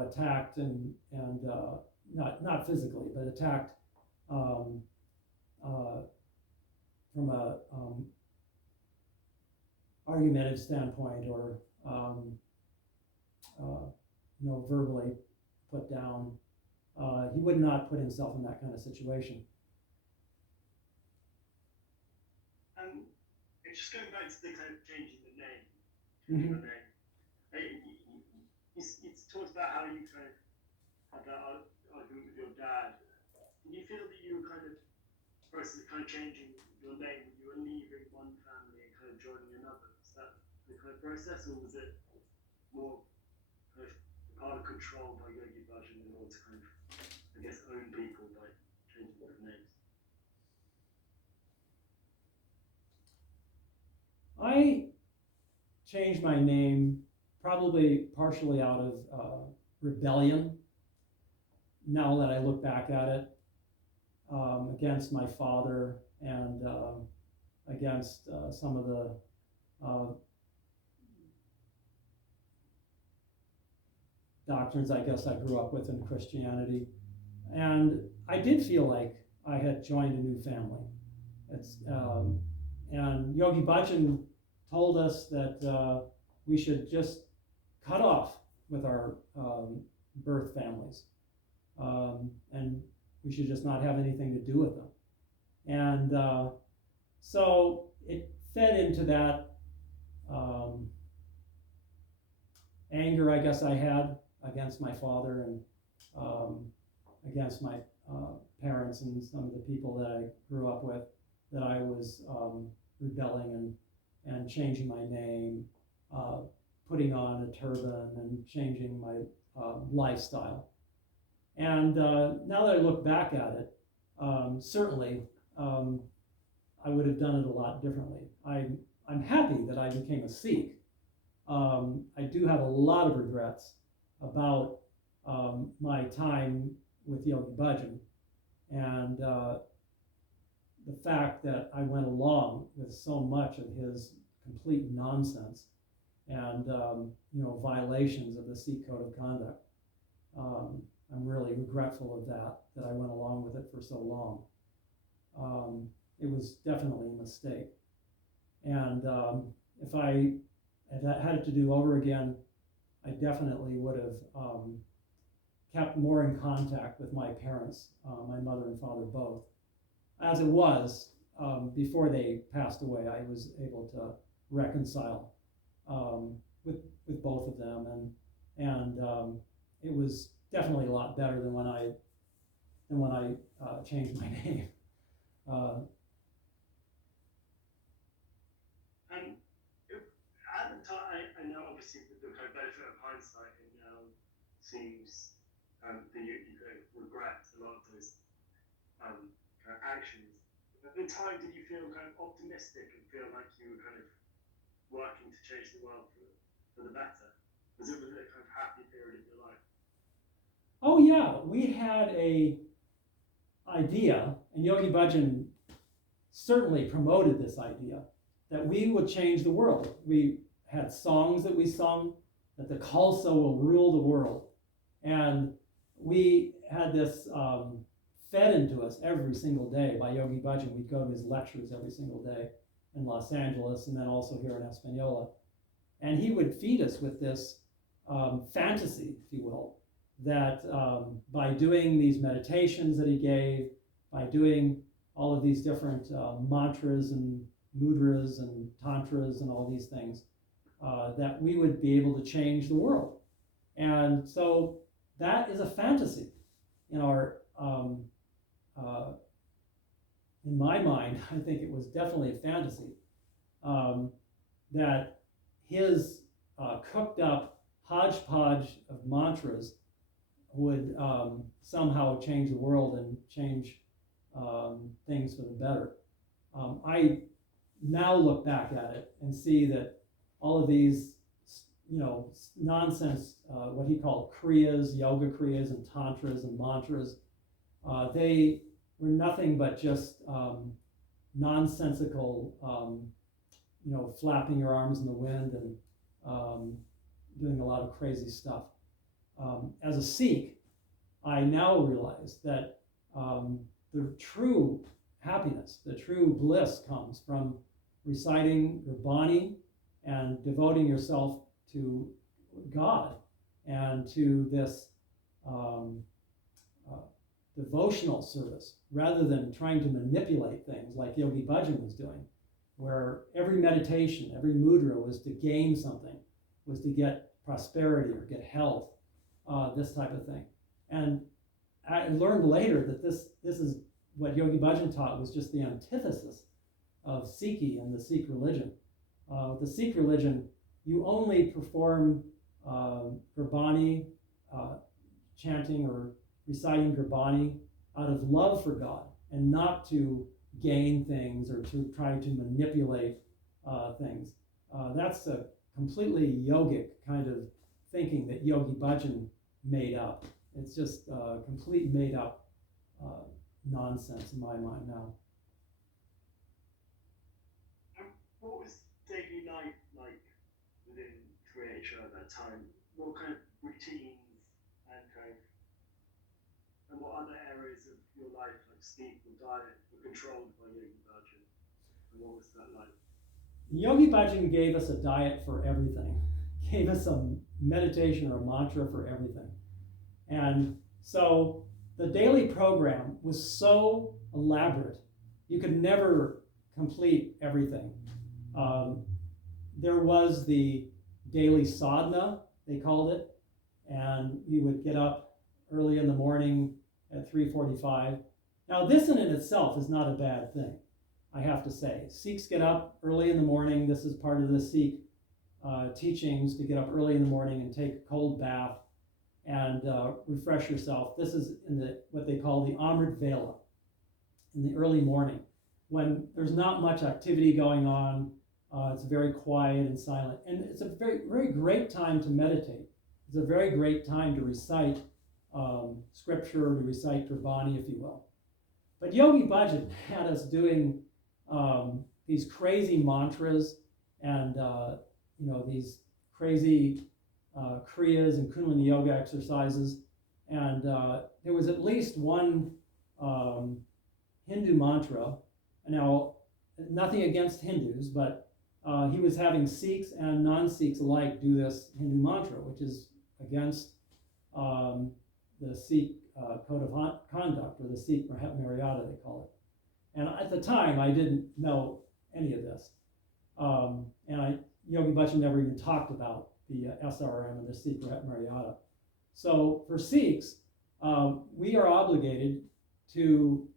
attacked and not physically, but attacked from a argumentative standpoint, or verbally put down. He would not put himself in that kind of situation. Just going back to the kind of changing the name, Mm-hmm. It's talked about how you kind of had that argument with your dad. Did you feel that you were kind of process of kind of changing your name? You were leaving one family and kind of joining another. Was that the kind of process, or was it more kind of part of control by Yogi Bhajan in order to kind of, I guess, own people by changing different names? I changed my name probably partially out of rebellion, now that I look back at it, against my father and against some of the doctrines I guess I grew up with in Christianity. And I did feel like I had joined a new family. And Yogi Bhajan told us that we should just cut off with our birth families, and we should just not have anything to do with them. And so it fed into that anger I guess I had against my father and against my parents and some of the people that I grew up with, that I was rebelling and changing my name, putting on a turban and changing my lifestyle. And now that I look back at it, certainly I would have done it a lot differently. I'm happy that I became a Sikh. I do have a lot of regrets about my time with Yogi Bhajan and the fact that I went along with so much of his complete nonsense and violations of the Sikh code of conduct. I'm really regretful of that I went along with it for so long. It was definitely a mistake. And if I had it to do over again, I definitely would have kept more in contact with my parents, my mother and father both. As it was, before they passed away, I was able to reconcile with both of them, and it was definitely a lot better than when I changed my name. At the time, I know obviously with the kind of benefit of hindsight, it now seems that you could regret a lot of those kind of actions. At the time, did you feel kind of optimistic and feel like you were kind of working to change the world for the better? Was it a kind of happy period in your life? Oh yeah, we had a idea, and Yogi Bhajan certainly promoted this idea, that we would change the world. We had songs that we sung, that the Khalsa will rule the world. And we had this fed into us every single day by Yogi Bhajan. We'd go to his lectures every single day in Los Angeles and then also here in Espanola. And he would feed us with this fantasy, if you will, that by doing these meditations that he gave, by doing all of these different mantras and mudras and tantras and all these things, that we would be able to change the world. And so that is a fantasy in our, in my mind. I think it was definitely a fantasy, that his cooked up hodgepodge of mantras would somehow change the world and change things for the better. I now look back at it and see that all of these, nonsense, what he called kriyas, yoga kriyas and tantras and mantras, they were nothing but just nonsensical, flapping your arms in the wind and doing a lot of crazy stuff. As a Sikh, I now realize that the true happiness, the true bliss comes from reciting Gurbani and devoting yourself to God and to this devotional service, rather than trying to manipulate things like Yogi Bhajan was doing, where every meditation, every mudra was to gain something, was to get prosperity or get health, this type of thing. And I learned later that this is what Yogi Bhajan taught was just the antithesis of Sikhi and the Sikh religion. With the Sikh religion, you only perform Gurbani, chanting or reciting Gurbani out of love for God and not to gain things or to try to manipulate things. That's a completely yogic kind of thinking that Yogi Bhajan made up. It's just complete made up nonsense in my mind now. What was daily life like within 3HR at that time? What kind of routines and what other areas of your life, like sleep or diet, were controlled by Yogi Bhajan? And what was that like? Yogi Bhajan gave us a diet for everything. Gave us a meditation or a mantra for everything. And so the daily program was so elaborate, you could never complete everything. There was the daily sadhana they called it, and we would get up early in the morning at 3:45. Now, this in itself is not a bad thing, I have to say. Sikhs get up early in the morning. This is part of the Sikh teachings, to get up early in the morning and take a cold bath and refresh yourself. This is in what they call the Amrit Vela, in the early morning, when there's not much activity going on. It's very quiet and silent, and it's a very, very great time to meditate. It's a very great time to recite scripture, to recite Gurbani, if you will. But Yogi Bhajan had us doing these crazy mantras and these crazy kriyas and Kundalini yoga exercises, and there was at least one Hindu mantra. Now, nothing against Hindus, but he was having Sikhs and non-Sikhs alike do this Hindu mantra, which is against the Sikh code of conduct, or the Sikh Maryada, they call it. And at the time, I didn't know any of this. Yogi Bhajan never even talked about the SRM and the Sikh Maryada. So for Sikhs, we are obligated to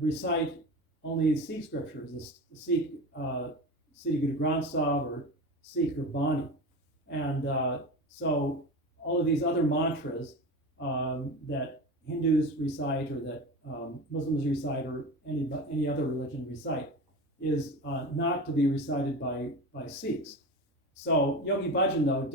recite only Sikh scriptures, the Sikh Sri Guru Granth Sahib or Sikh Gurbani. And so all of these other mantras that Hindus recite, or that Muslims recite, or any other religion recite, is not to be recited by Sikhs. So Yogi Bhajan, though,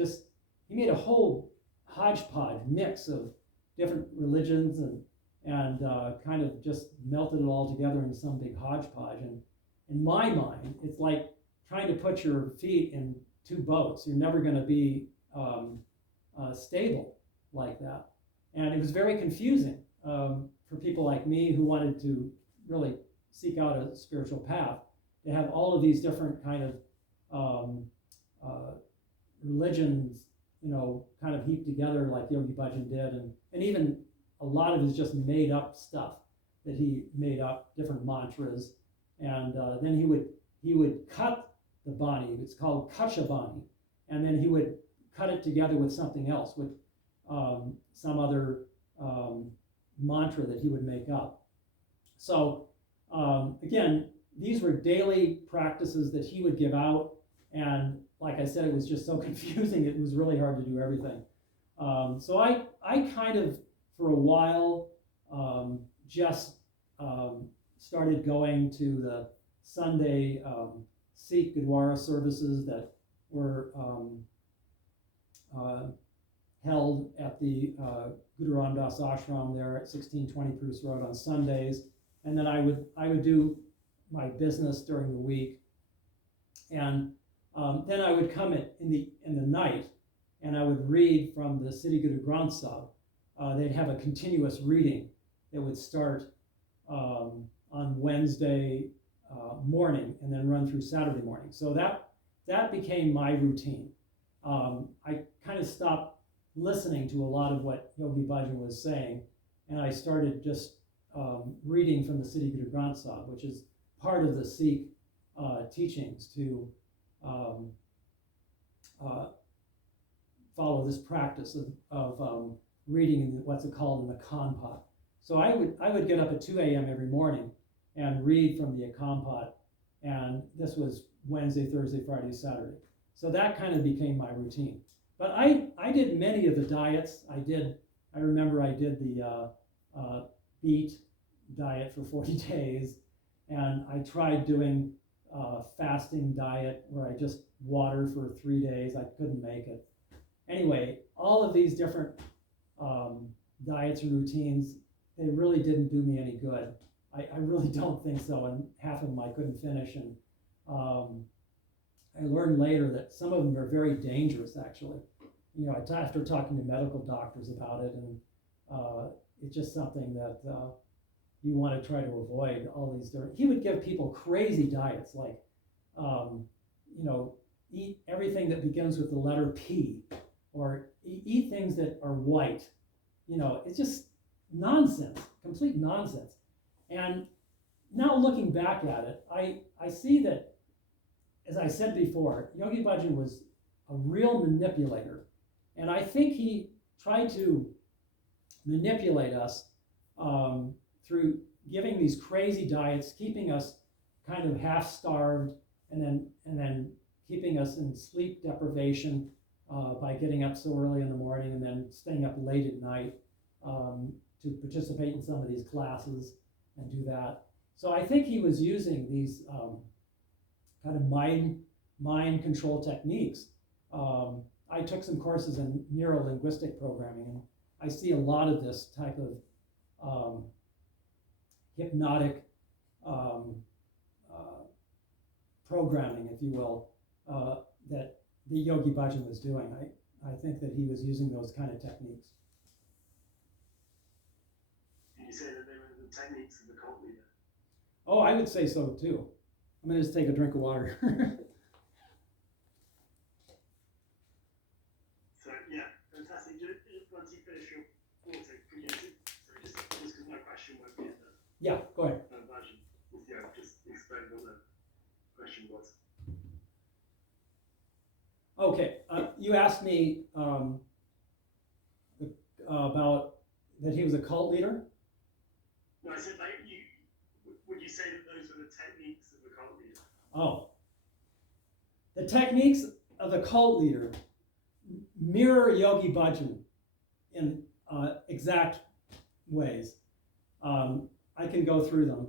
he made a whole hodgepodge mix of different religions and kind of just melted it all together into some big hodgepodge. And in my mind, it's like trying to put your feet in two boats. You're never going to be stable like that. And it was very confusing for people like me who wanted to really seek out a spiritual path, to have all of these different kind of religions, kind of heaped together like Yogi Bhajan did, and even a lot of it is just made up stuff that he made up, different mantras, and then he would cut the bani. It's called kacha bani, and then he would cut it together with something else, with some other mantra that he would make up. So again, these were daily practices that he would give out, and like I said, it was just so confusing. It was really hard to do everything. So I kind of, for a while, just started going to the Sunday Sikh Gurdwara services that were held at the Guru Ramdas ashram there at 1620 Bruce Road on Sundays, and then I would do my business during the week, and then I would come in the night, and I would read from the Sri Guru Granth Sahib. They'd have a continuous reading that would start on Wednesday morning and then run through Saturday morning. So that became my routine. I kind of stopped listening to a lot of what Yogi Bhajan was saying, and I started just reading from the Sri Guru Granth Sahib, which is part of the Sikh teachings, to follow this practice of reading in what's called in the Kanpat. So I would get up at 2 a.m. every morning and read from the Kanpat, and this was Wednesday, Thursday, Friday, Saturday. So that kind of became my routine. But I did many of the diets. I remember I did the beet diet for 40 days, and I tried doing fasting diet where I just water for 3 days. I couldn't make it. Anyway, all of these different diets and routines, they really didn't do me any good. I really don't think so, and half of them I couldn't finish. And I learned later that some of them are very dangerous, actually. After talking to medical doctors about it, and it's just something that you want to try to avoid. All these different. He would give people crazy diets, like eat everything that begins with the letter P, or eat things that are white. It's just nonsense, complete nonsense. And now looking back at it, I see that, as I said before, Yogi Bhajan was a real manipulator And I think he tried to manipulate us through giving these crazy diets, keeping us kind of half starved, and then keeping us in sleep deprivation by getting up so early in the morning and then staying up late at night to participate in some of these classes and do that. So I think he was using these kind of mind control techniques. I took some courses in neuro-linguistic programming, and I see a lot of this type of hypnotic programming, if you will, that the Yogi Bhajan was doing. I think that he was using those kind of techniques. Did you say that they were the techniques of the cult leader? Oh, I would say so too. I'm going to just take a drink of water. So yeah, fantastic. Once you finish your water, can you just because my question won't be in the Yeah, go ahead. version. Yeah, just explain what the question was. Okay, you asked me about that he was a cult leader. No, I said would you say that those were the techniques of the cult leader? Oh, the techniques of the cult leader mirror Yogi Bhajan in exact ways. I can go through them.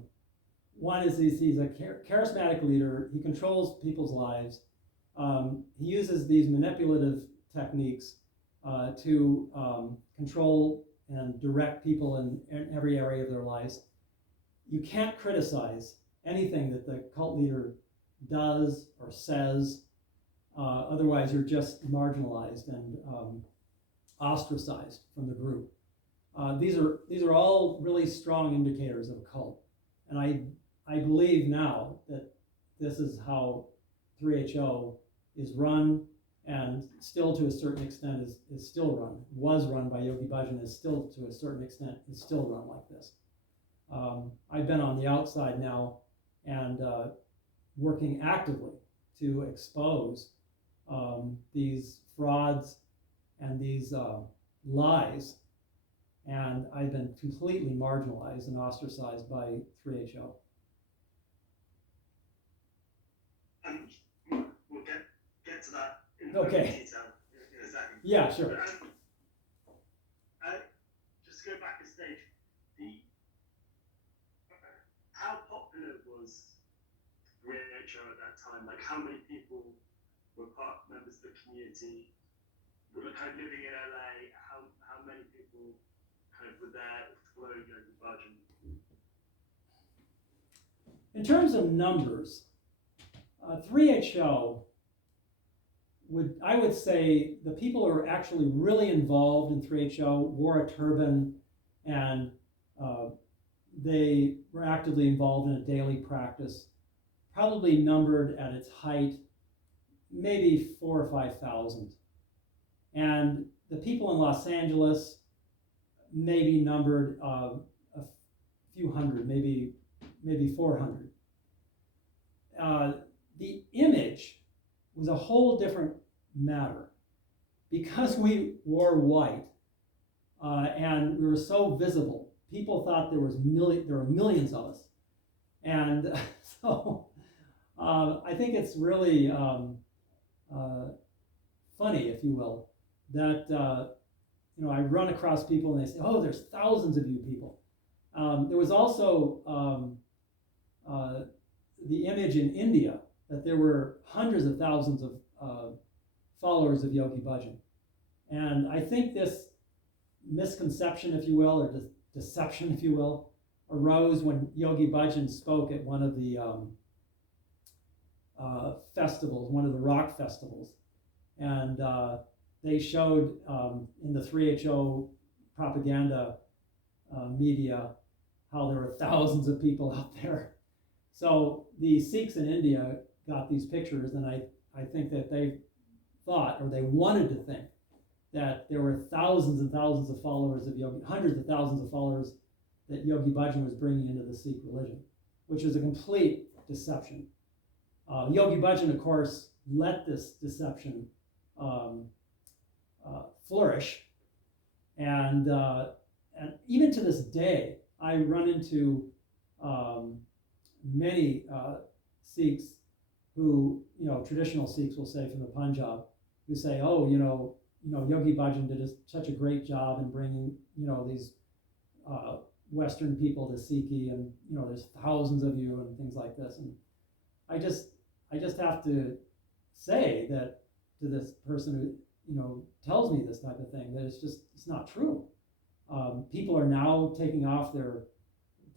One is he's a charismatic leader. He controls people's lives. He uses these manipulative techniques to control and direct people in every area of their lives. You can't criticize anything that the cult leader does or says, otherwise you're just marginalized and ostracized from the group. These are all really strong indicators of a cult, and I believe now that this is how 3HO is run, and still to a certain extent is still run, was run by Yogi Bhajan, is still to a certain extent is still run like this. I've been on the outside now and working actively to expose these frauds and these lies, and I've been completely marginalized and ostracized by 3HO. We'll get to that in detail in a second. Yeah, sure. But, just to go back a stage, how popular was 3HO at that time? Like, how many people were members of the community? Were kind of living in LA? How many people kind of were there to follow Yogi Bhajan? In terms of numbers, 3HO I would say the people who are actually really involved in 3HO wore a turban, and they were actively involved in a daily practice, probably numbered at its height maybe 4,000 or 5,000. And the people in Los Angeles maybe numbered a few hundred, maybe 400. The image was a whole different matter. Because we wore white and we were so visible, people thought there were millions of us. And so I think it's really funny, if you will, that I run across people and they say, "Oh, there's thousands of you people." There was also the image in India that there were hundreds of thousands of followers of Yogi Bhajan. And I think this misconception, if you will, or deception, if you will, arose when Yogi Bhajan spoke at one of the festivals, one of the rock festivals. And they showed in the 3HO propaganda media how there were thousands of people out there. So the Sikhs in India got these pictures, and I think that they thought, or they wanted to think, that there were thousands and thousands of followers of Yogi, hundreds of thousands of followers that Yogi Bhajan was bringing into the Sikh religion, which was a complete deception. Yogi Bhajan, of course, let this deception flourish. And even to this day, I run into many Sikhs who, traditional Sikhs will say from the Punjab, who say, oh, Yogi Bhajan did such a great job in bringing, these Western people to Sikhi, and there's thousands of you and things like this. And I just have to say that to this person who tells me this type of thing, that it's not true. People are now taking off the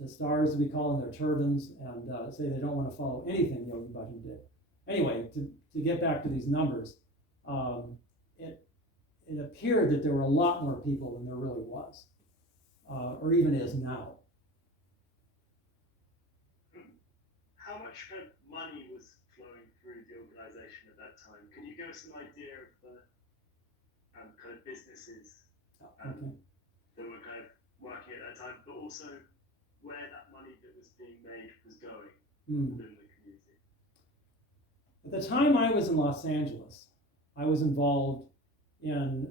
stars, as we call them, their turbans, and say they don't want to follow anything Yogi Bhajan did. Anyway, to get back to these numbers, it appeared that there were a lot more people than there really was, or even is now. How much kind of money was flowing through the organisation at that time? Can you give us an idea of the kind of businesses that were kind of working at that time, but also where that money that was being made was going within the community? At the time I was in Los Angeles, I was involved in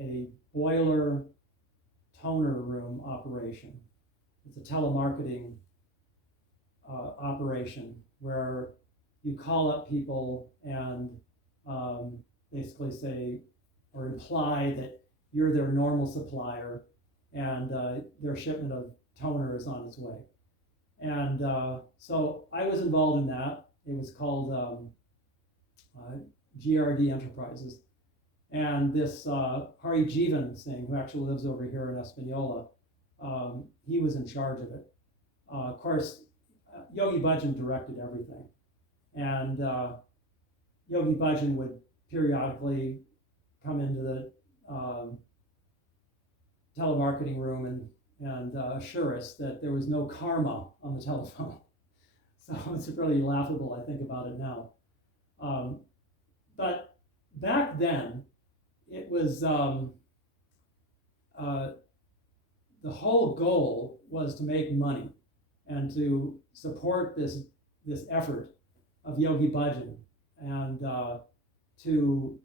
a boiler toner room operation. It's a telemarketing operation where you call up people and basically say or imply that you're their normal supplier, and their shipment of toner is on its way. And so I was involved in that. It was called GRD Enterprises. And this Hari Jivan Singh, who actually lives over here in Espanola, he was in charge of it. Of course, Yogi Bhajan directed everything. And Yogi Bhajan would periodically come into the telemarketing room and assure us that there was no karma on the telephone. So it's really laughable, I think about it now. But back then, it was the whole goal was to make money and to support this effort of Yogi Bhajan, and to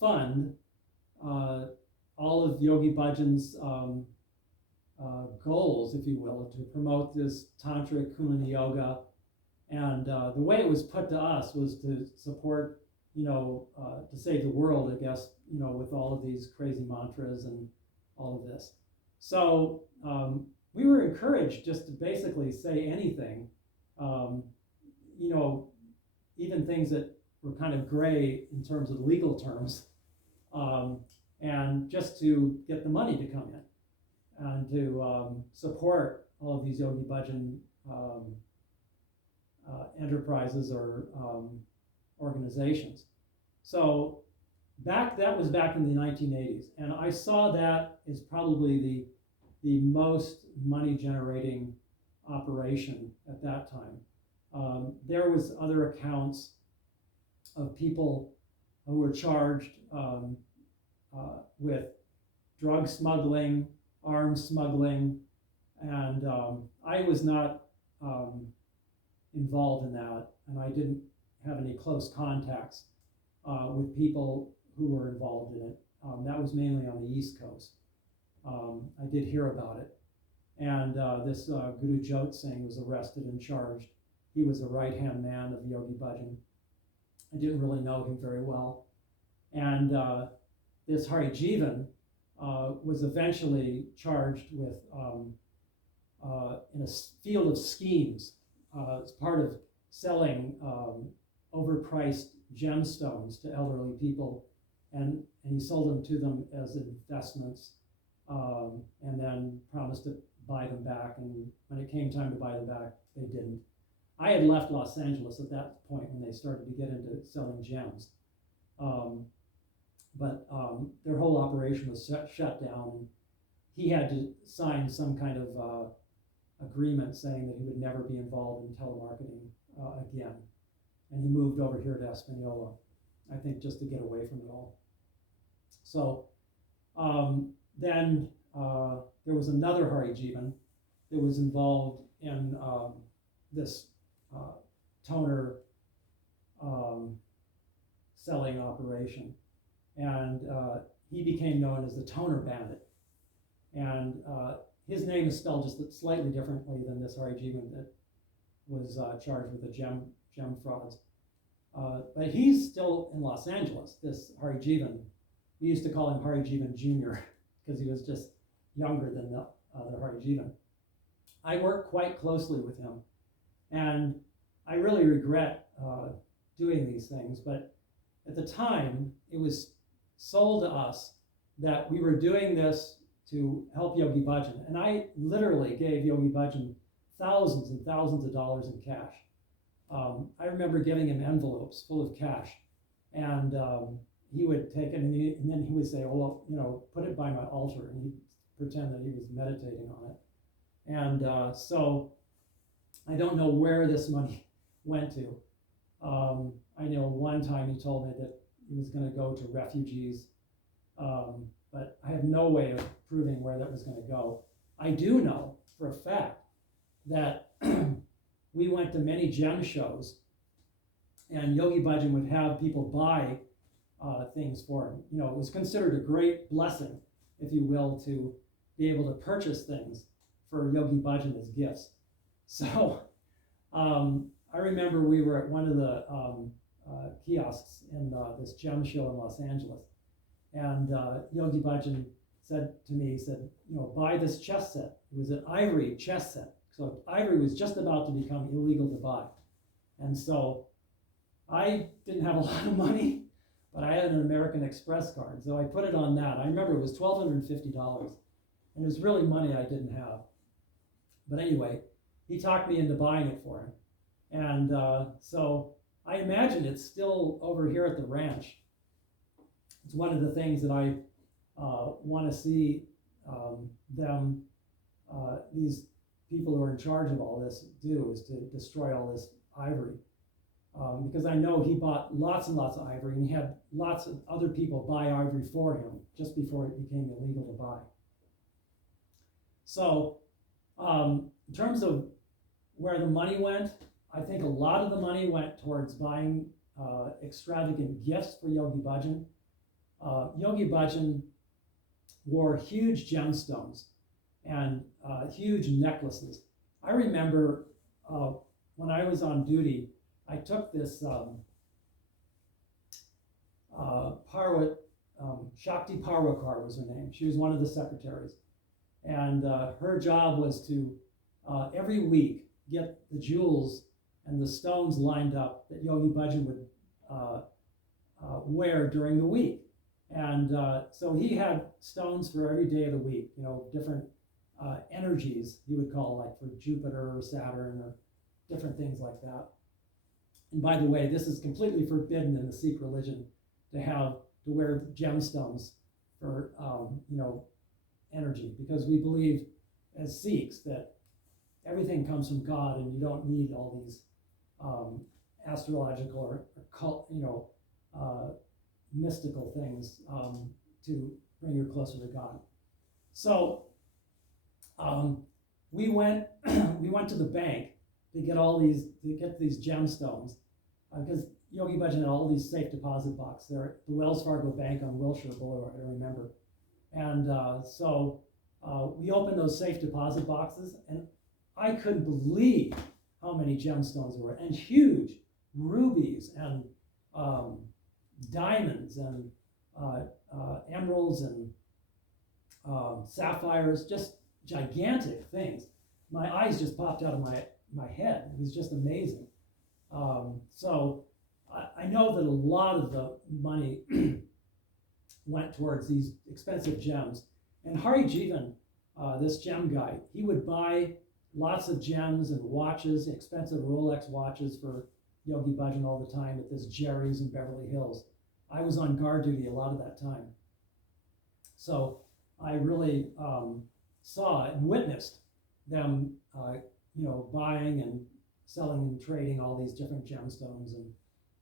fund all of Yogi Bhajan's goals, if you will, to promote this tantric Kundalini yoga. And the way it was put to us was to support, to save the world, I guess, with all of these crazy mantras and all of this. So we were encouraged just to basically say anything, even things that were kind of gray in terms of legal terms, and just to get the money to come in and to support all of these Yogi Bhajan enterprises or organizations. So that was back in the 1980s, and I saw that as probably the most money generating operation at that time. There was other accounts of people who were charged with drug smuggling, arms smuggling, and I was not involved in that, and I didn't have any close contacts with people who were involved in it. That was mainly on the East Coast. I did hear about it. And this Guru Jot Singh was arrested and charged. He was the right-hand man of Yogi Bhajan. I didn't really know him very well. And this Hari Jivan was eventually charged with, in a field of schemes, as part of selling overpriced gemstones to elderly people, and he sold them to them as investments, and then promised to buy them back, and when it came time to buy them back, they didn't. I had left Los Angeles at that point when they started to get into selling gems. But their whole operation was shut down, and he had to sign some kind of agreement saying that he would never be involved in telemarketing again. And he moved over here to Espanola, I think just to get away from it all. So then there was another Hari Jivan that was involved in this toner selling operation. and he became known as the Toner Bandit. And his name is spelled just slightly differently than this Hari Jivan that was charged with the gem frauds. But he's still in Los Angeles, this Hari Jivan. We used to call him Hari Jivan Jr. because he was just younger than the other Hari Jivan. I worked quite closely with him, and I really regret doing these things, but at the time, it was sold to us that we were doing this to help Yogi Bhajan, and I literally gave Yogi Bhajan thousands and thousands of dollars in cash. I remember giving him envelopes full of cash, and he would take it, and then he would say, "Oh, well, put it by my altar," and he'd pretend that he was meditating on it. And so I don't know where this money went to. I know one time he told me that he was going to go to refugees, but I have no way of proving where that was going to go. I do know for a fact that we went to many gem shows, and Yogi Bhajan would have people buy things for him. It was considered a great blessing, if you will, to be able to purchase things for Yogi Bhajan as gifts. So I remember we were at one of the kiosks in this gem show in Los Angeles, and Yogi Bhajan said to me, he said, buy this chess set. It was an ivory chess set. So ivory was just about to become illegal to buy. And so I didn't have a lot of money, but I had an American Express card. So I put it on that. I remember it was $1,250, and it was really money I didn't have. But anyway, he talked me into buying it for him. And so I imagine it's still over here at the ranch. It's one of the things that I want to see these people who are in charge of all this do, is to destroy all this ivory. Because I know he bought lots and lots of ivory, and he had lots of other people buy ivory for him just before it became illegal to buy. So in terms of where the money went, I think a lot of the money went towards buying extravagant gifts for Yogi Bhajan. Yogi Bhajan wore huge gemstones and huge necklaces. I remember when I was on duty, I took this Shakti Parwakar was her name. She was one of the secretaries. And her job was to, every week, get the jewels and the stones lined up that Yogi Bhajan would wear during the week. And so he had stones for every day of the week, different energies, you would call, like for Jupiter or Saturn or different things like that. And by the way, this is completely forbidden in the Sikh religion to wear gemstones for energy, because we believe as Sikhs that everything comes from God, and you don't need all these astrological or occult, mystical things to bring you closer to God. So we went to the bank to get these gemstones, because Yogi Bhajan had all these safe deposit boxes there at the Wells Fargo Bank on Wilshire Boulevard, I remember. And so we opened those safe deposit boxes, and I couldn't believe how many gemstones there were, and huge rubies and diamonds and emeralds and sapphires, just gigantic things. My eyes just popped out of my head. It was just amazing. So I know that a lot of the money went towards these expensive gems. And Hari Jivan, this gem guy, he would buy lots of gems and watches, expensive Rolex watches for Yogi Bhajan all the time at this Jerry's in Beverly Hills. I was on guard duty a lot of that time. So I really saw and witnessed them, buying and selling and trading all these different gemstones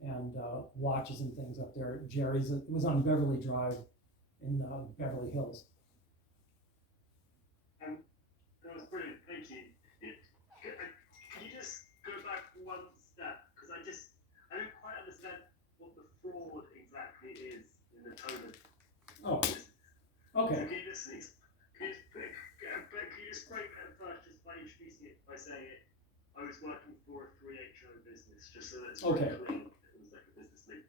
and watches and things up there at Jerry's. It was on Beverly Drive in Beverly Hills. That was brilliant, thank you. Can you just go back one step? Because I don't quite understand what the fraud exactly is in the tone of Oh, business. okay. So can you just break that first just by introducing it by saying it? I was working for a 3HO business, just so that's Okay. clear. It was like a business link.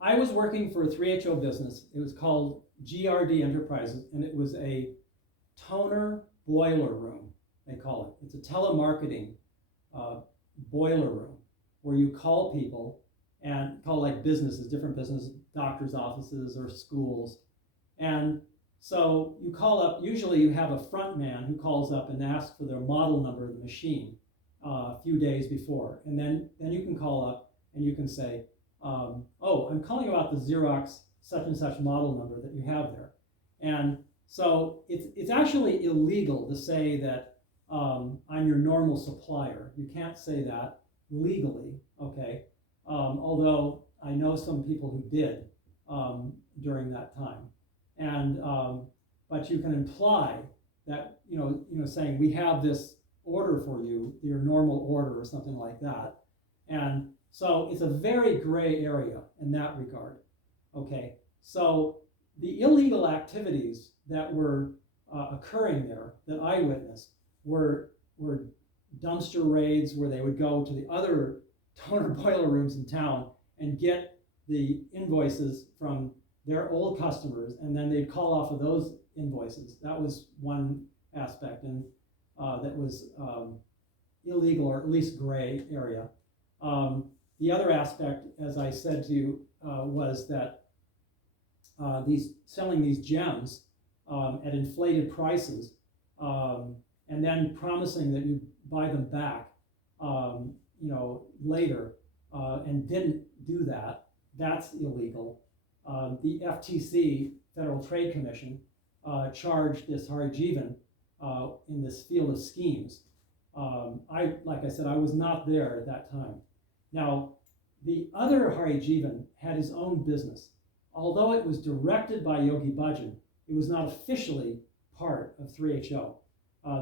I was working for a 3HO business. It was called GRD Enterprises, and it was a toner boiler room, they call it. It's a telemarketing boiler room where you call people and call like businesses, different businesses, doctor's offices or schools. And so you call up, usually you have a front man who calls up and asks for their model number of the machine a few days before. And then you can call up and you can say, oh, I'm calling about the Xerox such and such model number that you have there. And so it's actually illegal to say that I'm your normal supplier. You can't say that legally, okay? Although I know some people who did during that time. And but you can imply that, saying we have this order for you, your normal order or something like that. And so it's a very gray area in that regard, okay? So the illegal activities that were occurring there that I witnessed were dumpster raids where they would go to the other toner boiler rooms in town and get the invoices from their old customers, and then they'd call off of those invoices. That was one aspect, and that was illegal, or at least gray area. The other aspect, as I said to you, was that selling these gems at inflated prices, and then promising that you buy them back, later, and didn't do that. That's illegal. The FTC, Federal Trade Commission, charged this Hari Jivan in this field of schemes. Like I said, I was not there at that time. Now, the other Hari Jivan had his own business. Although it was directed by Yogi Bhajan, it was not officially part of 3HO.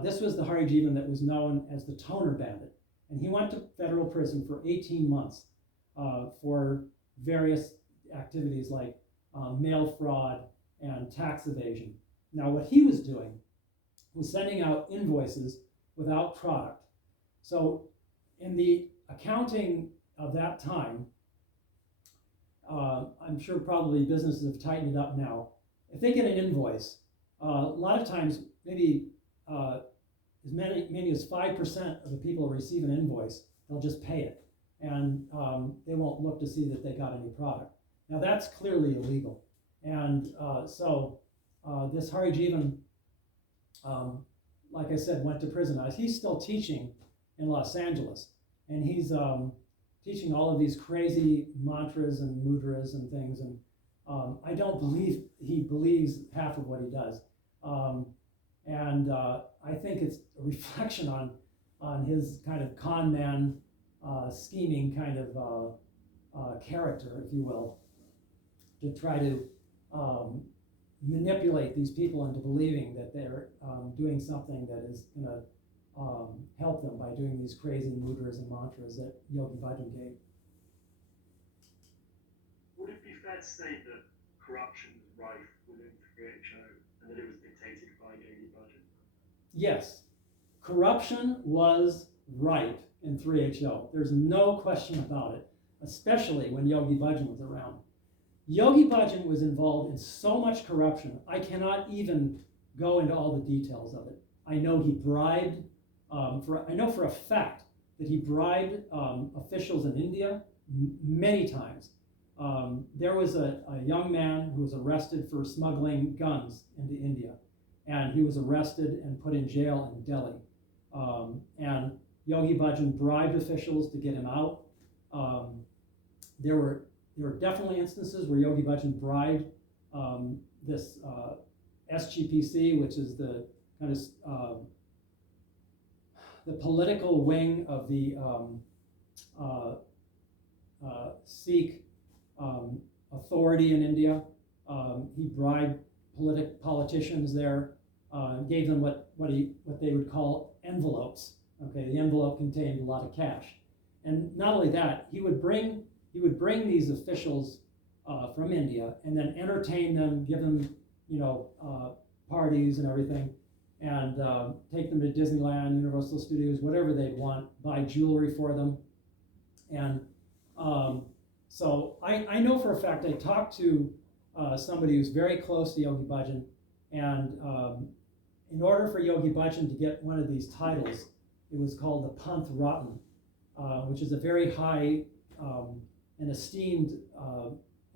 This was the Hari Jivan that was known as the Toner Bandit. And he went to federal prison for 18 months for various activities like mail fraud and tax evasion. Now, what he was doing was sending out invoices without product. So in the accounting of that time, I'm sure probably businesses have tightened it up now. If they get an invoice, a lot of times maybe as many as 5% of the people who receive an invoice, they'll just pay it. And they won't look to see that they got any product. Now that's clearly illegal. And so this Hari Jivan, like I said, went to prison. Now, he's still teaching in Los Angeles. And he's teaching all of these crazy mantras and mudras and things. And I don't believe he believes half of what he does. I think it's a reflection on his kind of con man, scheming kind of character, if you will, to try to manipulate these people into believing that they're doing something that is going to help them by doing these crazy mudras and mantras that Yogi Bhajan gave. Would it be fair to say that corruption was rife within 3HO and that it was dictated by Yogi Bhajan? Yes, corruption was rife in 3HO. There's no question about it, especially when Yogi Bhajan was around. Yogi Bhajan was involved in so much corruption, I cannot even go into all the details of it. I know he bribed, I know for a fact that he bribed officials in India many times. There was a young man who was arrested for smuggling guns into India, and he was arrested and put in jail in Delhi. And Yogi Bhajan bribed officials to get him out. There were definitely instances where Yogi Bhajan bribed this SGPC, which is the kind of the political wing of the Sikh authority in India. He bribed politicians there, gave them what they would call envelopes. Okay, the envelope contained a lot of cash, and not only that, he would bring these officials from India, and then entertain them, give them, parties and everything, and take them to Disneyland, Universal Studios, whatever they'd want, buy jewelry for them. And so I know for a fact, I talked to somebody who's very close to Yogi Bhajan, and in order for Yogi Bhajan to get one of these titles, it was called the Panth Ratan, which is a very high and esteemed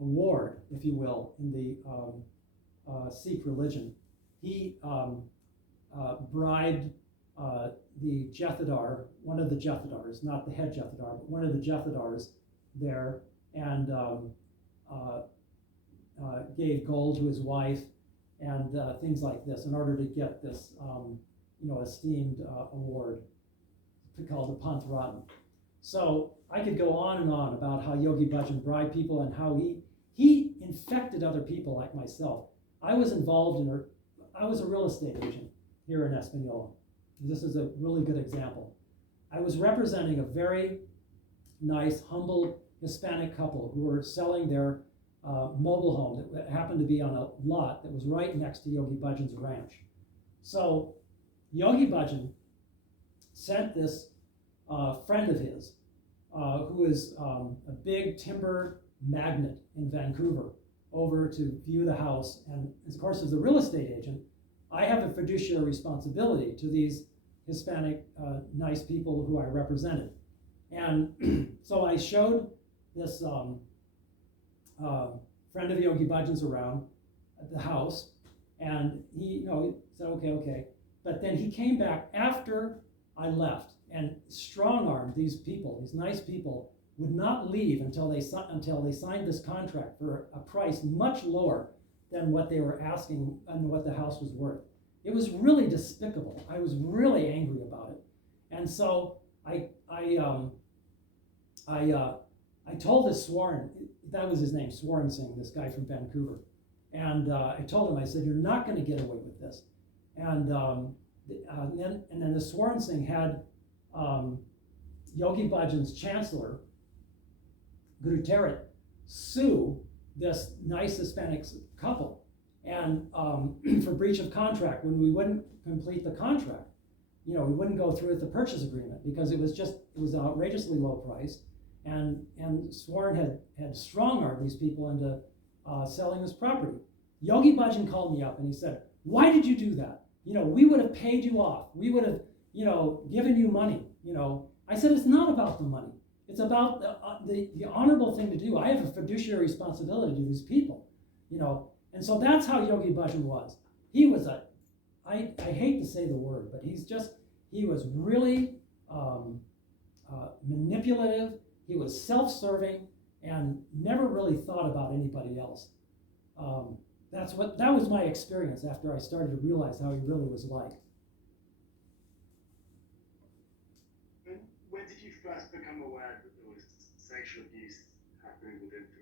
award, if you will, in the Sikh religion. He bribed the Jethadar, one of the Jethadars, not the head Jethadar, but one of the Jethadars there, and gave gold to his wife and things like this in order to get this, esteemed award called the Panth Ratan. So I could go on and on about how Yogi Bhajan bribed people and how he infected other people like myself. I was involved in I was a real estate agent here in Espanola. This is a really good example. I was representing a very nice, humble Hispanic couple who were selling their mobile home that happened to be on a lot that was right next to Yogi Bhajan's ranch. So Yogi Bhajan sent this friend of his, who is a big timber magnate in Vancouver, over to view the house. And of course, as a real estate agent, I have a fiduciary responsibility to these Hispanic nice people who I represented. And so I showed this friend of Yogi Bhajan's around at the house, and he said, okay. But then he came back after I left and strong-armed these people, these nice people, would not leave until they signed this contract for a price much lower than what they were asking and what the house was worth. It was really despicable. I was really angry about it, and so I told this Swaran, that was his name, Swaran Singh, this guy from Vancouver, and I told him, I said, you're not going to get away with this, and then the Swaran Singh had Yogi Bhajan's chancellor, Guru Tarit, sue this nice Hispanic couple, and for breach of contract when we wouldn't complete the contract. We wouldn't go through with the purchase agreement because it was an outrageously low price, and Swaran had strong-armed these people into selling this property. Yogi Bhajan called me up and he said, why did you do that? We would have paid you off. We would have, given you money. I said, it's not about the money. It's about the honorable thing to do. I have a fiduciary responsibility to these people, And so that's how Yogi Bhajan was. He was I hate to say the word, but he was really manipulative. He was self-serving and never really thought about anybody else. That was my experience after I started to realize how he really was like. When did you first become aware that there was sexual abuse happening within the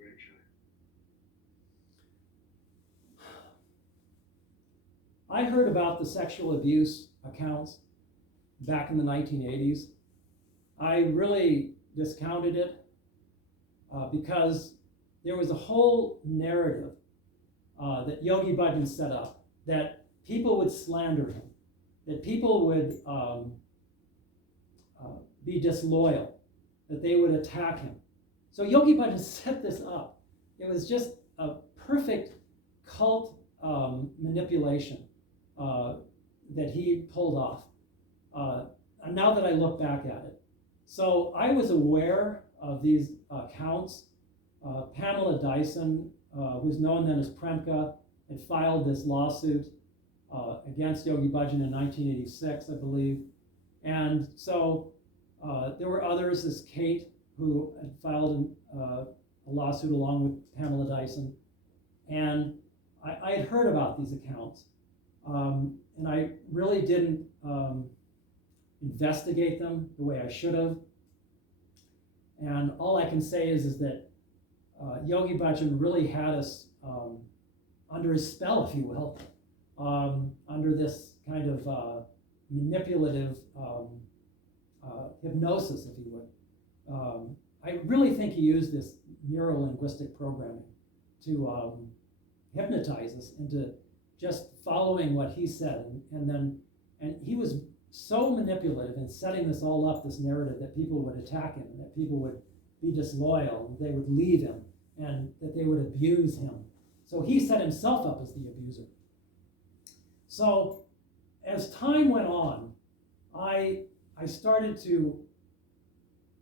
HO? I heard about the sexual abuse accounts back in the 1980s. I really discounted it because there was a whole narrative that Yogi Bhajan set up, that people would slander him, that people would be disloyal, that they would attack him. So Yogi Bhajan set this up. It was just a perfect cult manipulation that he pulled off. And now that I look back at it. So I was aware of these accounts. Pamela Dyson, who's known then as Premka, had filed this lawsuit against Yogi Bhajan in 1986, I believe. And so there were others, this Kate, who had filed a lawsuit along with Pamela Dyson. And I had heard about these accounts. And I really didn't investigate them the way I should have. And all I can say is that Yogi Bhajan really had us under his spell, if you will, under this kind of manipulative hypnosis, if you would. I really think he used this neuro-linguistic programming hypnotize us into just following what he said, and he was so manipulative in setting this all up, this narrative that people would attack him, that people would be disloyal, and they would leave him, and that they would abuse him. So he set himself up as the abuser. So as time went on, I started to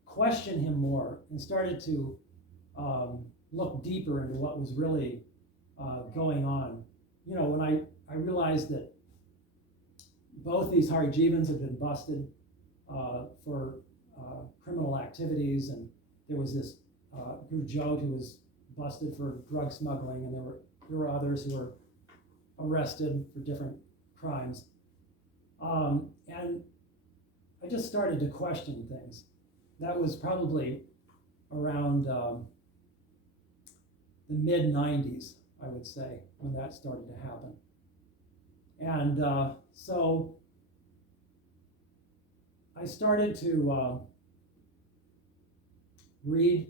question him more and started to look deeper into what was really going on. You know, when I realized that both these Hari Jivans had been busted for criminal activities, and there was this Gurjot who was busted for drug smuggling, and there were others who were arrested for different crimes. And I just started to question things. That was probably around the mid-90s, I would say, when that started to happen. And so I started to read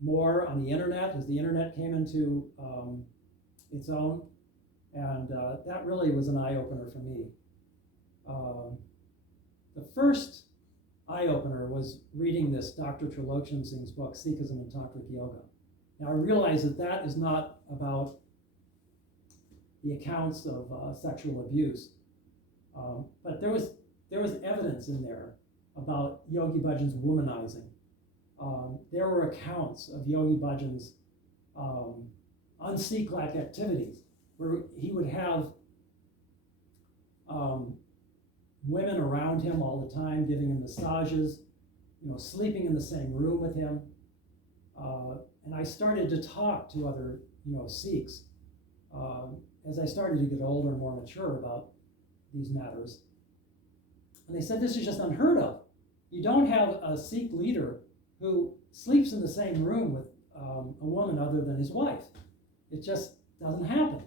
more on the internet as the internet came into its own, and that really was an eye-opener for me. The first eye-opener was reading this Dr. Trilochan Singh's book, Sikhism and Tantric Yoga. Now I realize that that is not about the accounts of sexual abuse, but there was evidence in there about Yogi Bhajan's womanizing. There were accounts of Yogi Bhajan's un-Sikh-like activities, where he would have women around him all the time, giving him massages, sleeping in the same room with him. And I started to talk to other, Sikhs as I started to get older and more mature about these matters. And they said, this is just unheard of. You don't have a Sikh leader who sleeps in the same room with a woman other than his wife. It just doesn't happen.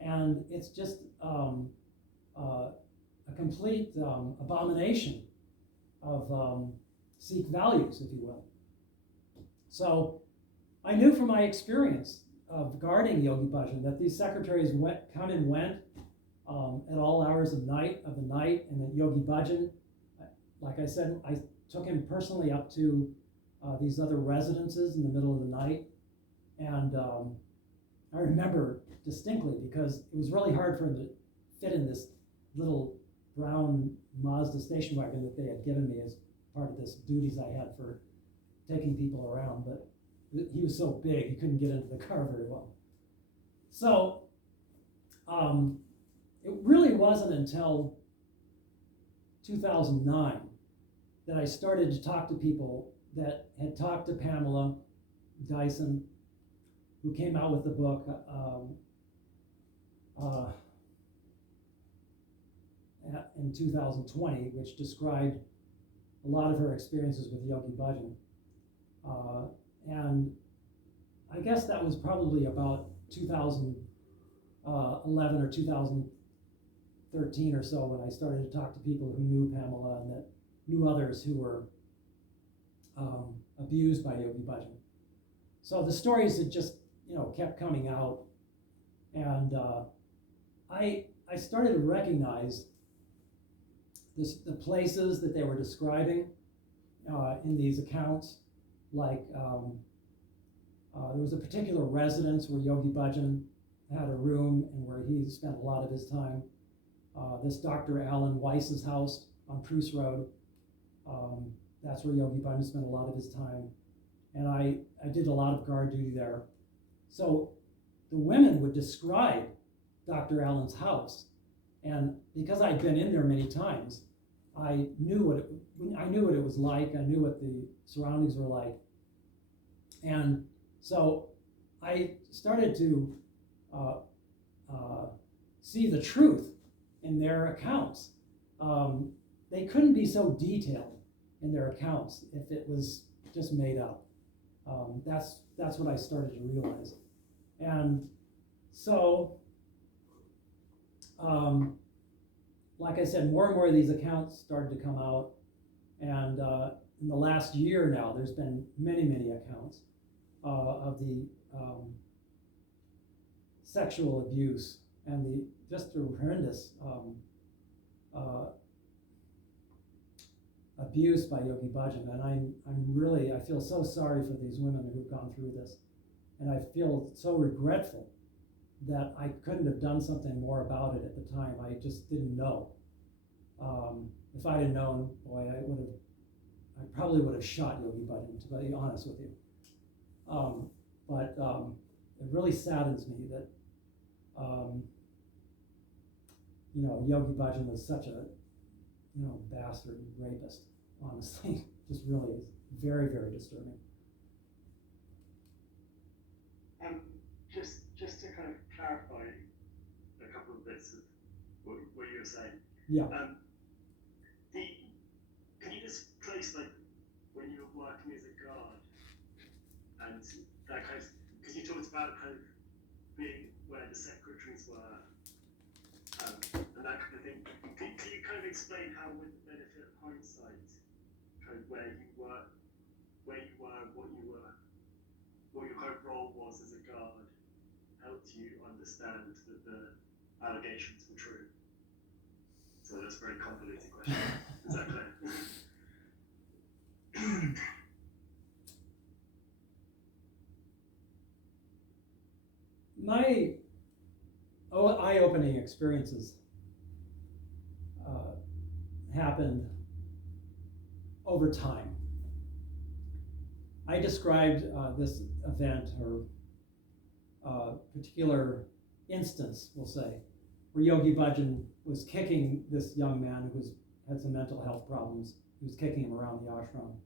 And it's just a complete abomination of Sikh values, if you will. So I knew from my experience of guarding Yogi Bhajan that these secretaries come and went at all hours of the night, and that Yogi Bhajan, like I said, I took him personally up to these other residences in the middle of the night. And I remember distinctly, because it was really hard for him to fit in this little brown Mazda station wagon that they had given me as part of this duties I had for taking people around, but he was so big he couldn't get into the car very well. So it really wasn't until 2009 that I started to talk to people that had talked to Pamela Dyson, who came out with the book in 2020, which described a lot of her experiences with Yogi Bhajan. And I guess that was probably about 2011 or 2013 or so when I started to talk to people who knew Pamela and that knew others who were abused by Yogi Bhajan. So the stories had just, kept coming out, and I started to recognize the places that they were describing in these accounts. Like there was a particular residence where Yogi Bhajan had a room and where he spent a lot of his time. This Dr. Alan Weiss's house on Pruce Road, that's where Yogi Bhajan spent a lot of his time. And I did a lot of guard duty there. So the women would describe Dr. Allen's house. And because I'd been in there many times, I knew what it was like. I knew what the surroundings were like. And so I started to see the truth in their accounts. They couldn't be so detailed in their accounts if it was just made up. That's what I started to realize. And so, like I said, more and more of these accounts started to come out. And in the last year now, there's been many, many accounts of the sexual abuse and the horrendous abuse by Yogi Bhajan. And I feel so sorry for these women who've gone through this. And I feel so regretful that I couldn't have done something more about it at the time. I just didn't know. If I had known, boy, I probably would have shot Yogi Bhajan, to be honest with you. But it really saddens me that, Yogi Bhajan was such a, bastard rapist, honestly. Just really is very, very disturbing. Just to kind of clarify a couple of bits of what you were saying. Yeah. Can you just place, like, when you were working as a guard and that kind of, because you talked about kind of being where the secretaries were and that kind of thing. Can you kind of explain how, with the benefit of hindsight, kind of where you were, what your kind of role was as a guard helped you understand that the allegations were true? So that's a very convoluted question. Is that clear? My eye-opening experiences happened over time. I described this event or particular instance, we'll say, where Yogi Bhajan was kicking this young man who had some mental health problems. He was kicking him around the ashram.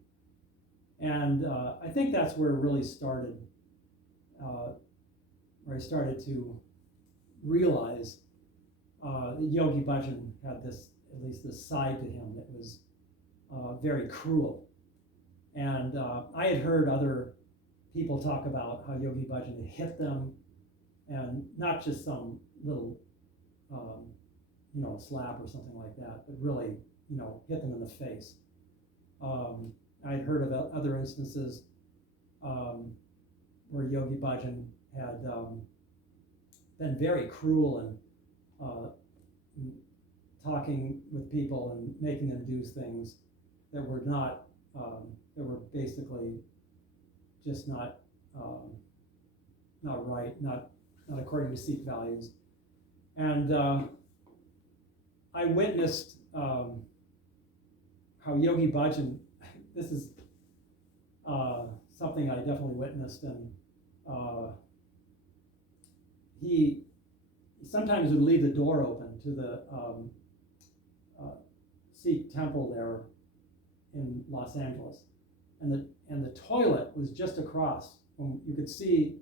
And I think that's where it really started, where I started to realize that Yogi Bhajan had at least this side to him that was very cruel. And I had heard other people talk about how Yogi Bhajan had hit them, and not just some little, slap or something like that, but really, hit them in the face. I'd heard of other instances where Yogi Bhajan had been very cruel and talking with people and making them do things that were not, that were basically just not right, not according to Sikh values. And I witnessed how Yogi Bhajan, this is something I definitely witnessed, and he sometimes would leave the door open to the Sikh temple there in Los Angeles, and the toilet was just across. You could see,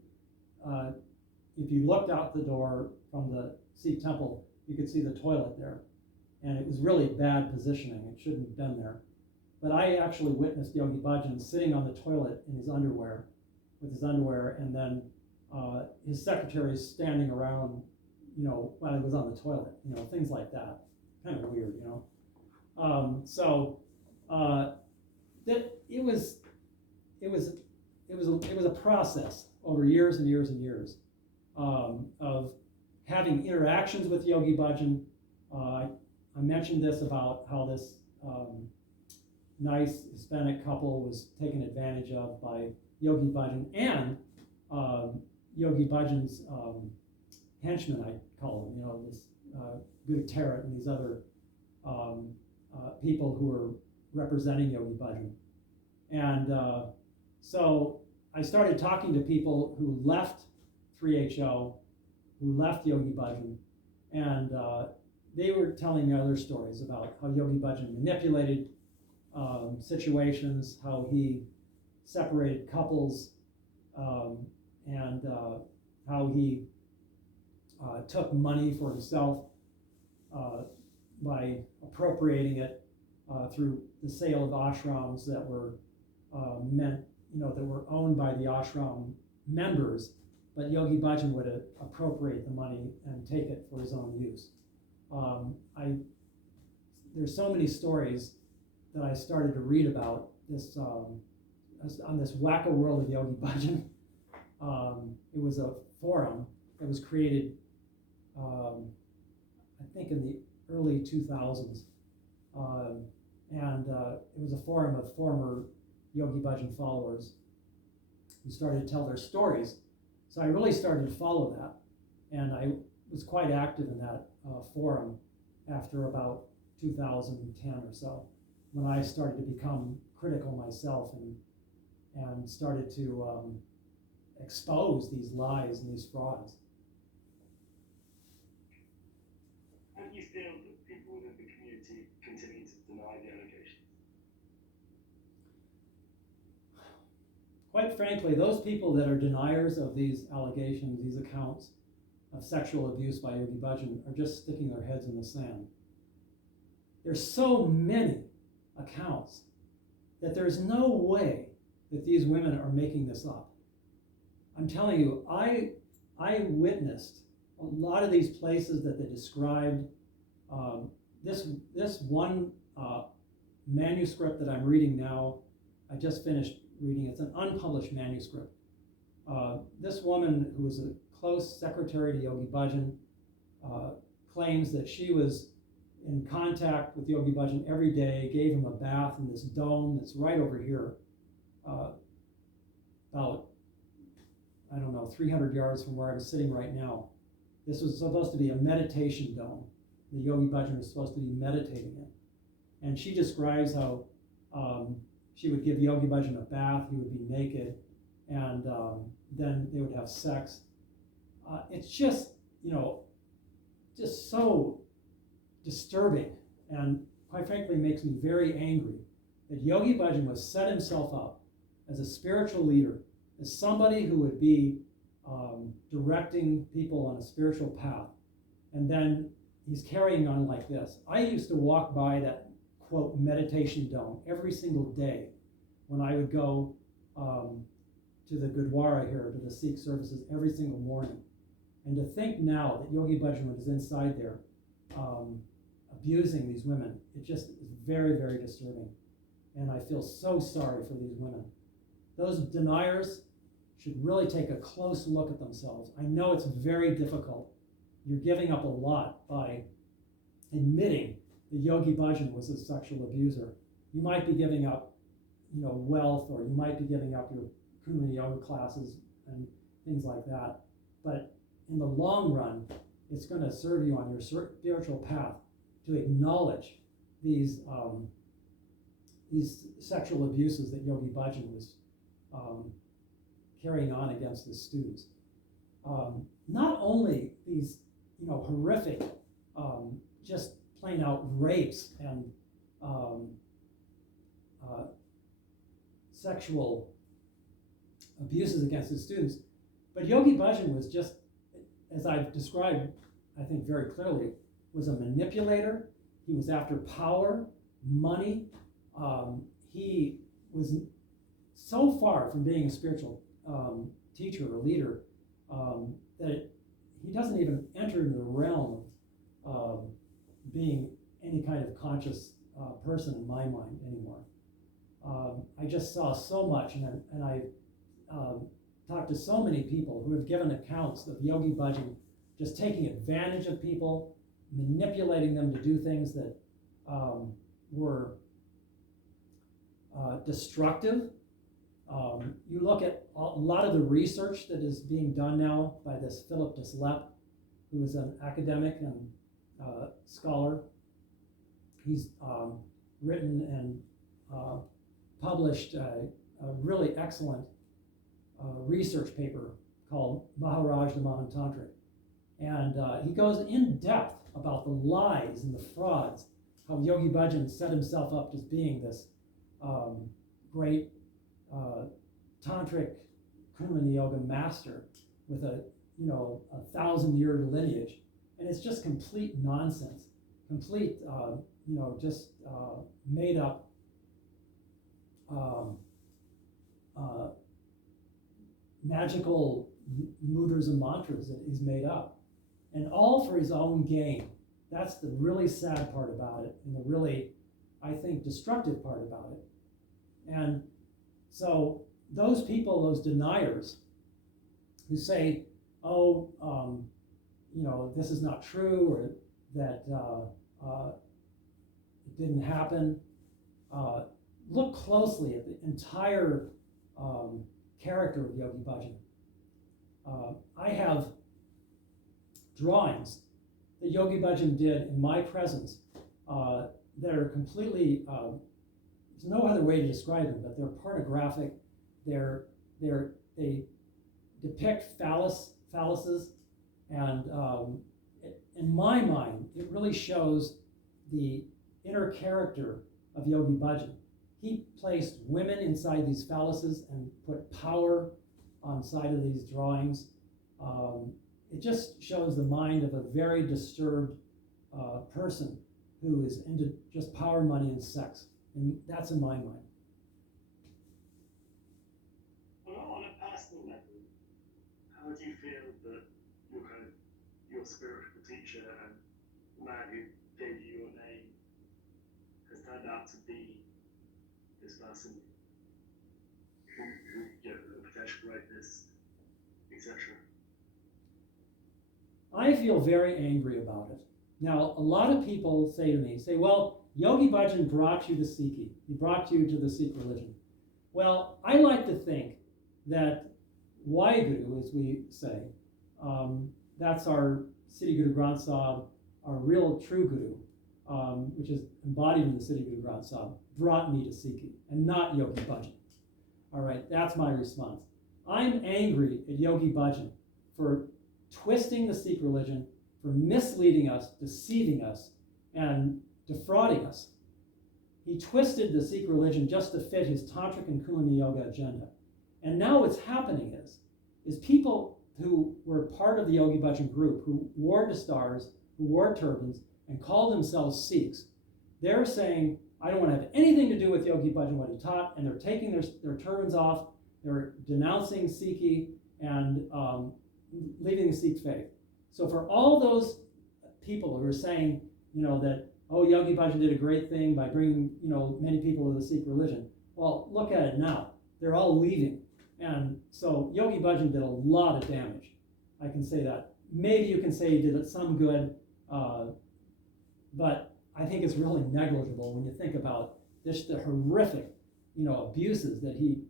if you looked out the door from the Sikh temple, you could see the toilet there, and it was really bad positioning. It shouldn't have been there. But I actually witnessed Yogi Bhajan sitting on the toilet in his underwear, and then his secretaries standing around, while he was on the toilet, things like that. Kind of weird, it was a process over years and years and years of having interactions with Yogi Bhajan. I mentioned this about how this nice Hispanic couple was taken advantage of by Yogi Bhajan and Yogi Bhajan's henchmen, I call them, this Guru Tarot and these other people who were representing Yogi Bhajan. And so I started talking to people who left 3HO, who left Yogi Bhajan, and they were telling me other stories about how Yogi Bhajan manipulated situations, how he separated couples, and how he took money for himself by appropriating it through the sale of ashrams that were that were owned by the ashram members, but Yogi Bhajan would appropriate the money and take it for his own use. There's so many stories that I started to read about this on this wacko world of Yogi Bhajan. It was a forum that was created, I think in the early 2000s. It was a forum of former Yogi Bhajan followers who started to tell their stories. So I really started to follow that. And I was quite active in that forum after about 2010 or so, when I started to become critical myself and started to expose these lies and these frauds. How do you feel that people within the community continue to deny the allegations? Quite frankly, those people that are deniers of these allegations, these accounts of sexual abuse by Yogi Bhajan, are just sticking their heads in the sand. There's so many accounts that there's no way that these women are making this up. I'm telling you, I witnessed a lot of these places that they described. This one manuscript that I'm reading now, I just finished reading. It's an unpublished manuscript. This woman, who was a close secretary to Yogi Bhajan, claims that she was in contact with Yogi Bhajan every day, gave him a bath in this dome that's right over here, about, I don't know, 300 yards from where I was sitting right now. This was supposed to be a meditation dome. The Yogi Bhajan was supposed to be meditating in. And she describes how she would give Yogi Bhajan a bath, he would be naked, and then they would have sex. It's just, just so disturbing, and quite frankly makes me very angry that Yogi Bhajan was set himself up as a spiritual leader, as somebody who would be directing people on a spiritual path, and then he's carrying on like this. I used to walk by that, quote, meditation dome every single day when I would go to the Gurdwara here, to the Sikh services every single morning. And to think now that Yogi Bhajan was inside there abusing these women, it just is very, very disturbing. And I feel so sorry for these women. Those deniers should really take a close look at themselves. I know it's very difficult. You're giving up a lot by admitting that Yogi Bhajan was a sexual abuser. You might be giving up, wealth, or you might be giving up your Kundalini yoga classes and things like that. But in the long run, it's going to serve you on your spiritual path to acknowledge these sexual abuses that Yogi Bhajan was carrying on against his students. Not only these, horrific, just plain out rapes and sexual abuses against his students, but Yogi Bhajan was just, as I've described, I think very clearly, was a manipulator. He was after power, money. He was so far from being a spiritual teacher or leader that he doesn't even enter into the realm of being any kind of conscious person in my mind anymore. I just saw so much, and I talked to so many people who have given accounts of Yogi Bhajan just taking advantage of people, manipulating them to do things that were destructive. You look at a lot of the research that is being done now by this Philip Deslep, who is an academic and scholar. He's written and published a really excellent research paper called Maharaj the Mahantantric. And he goes in depth about the lies and the frauds, how Yogi Bhajan set himself up as being this great tantric Kundalini yoga master with a 1,000-year lineage, and it's just complete nonsense, complete just made up magical mudras and mantras that he's made up, and all for his own gain. That's the really sad part about it, and the really, I think, destructive part about it. And so those people, those deniers who say this is not true, or that it didn't happen. Look closely at the entire character of Yogi Bhajan. I have drawings that Yogi Bhajan did in my presence that are completely, there's no other way to describe them, but they're pornographic. They depict phalluses, and in my mind, it really shows the inner character of Yogi Bhajan. He placed women inside these phalluses and put power on side of these drawings. It just shows the mind of a very disturbed person who is into just power, money, and sex. And that's in my mind. Well, on a personal level, how do you feel that your spiritual teacher and the man who gave you your name has turned out to be this person who a potential rapist, etc.? I feel very angry about it. Now, a lot of people say, well, Yogi Bhajan brought you to Sikhi. He brought you to the Sikh religion. Well, I like to think that Waheguru, as we say, that's our Siddhi Guru Granth Sahib, our real true Guru, which is embodied in the Siddhi Guru Granth Sahib, brought me to Sikhi, and not Yogi Bhajan. All right, that's my response. I'm angry at Yogi Bhajan for twisting the Sikh religion, for misleading us, deceiving us, and defrauding us. He twisted the Sikh religion just to fit his Tantric and Kundalini Yoga agenda. And now what's happening is people who were part of the Yogi Bhajan group, who wore dastars, who wore turbans, and called themselves Sikhs, they're saying, I don't want to have anything to do with Yogi Bhajan, what he taught, and they're taking their turbans off, they're denouncing Sikhi, and leaving the Sikh faith. So for all those people who are saying, that, Yogi Bhajan did a great thing by bringing, many people to the Sikh religion, well, look at it now. They're all leaving. And so Yogi Bhajan did a lot of damage. I can say that. Maybe you can say he did some good, but I think it's really negligible when you think about just the horrific, abuses that he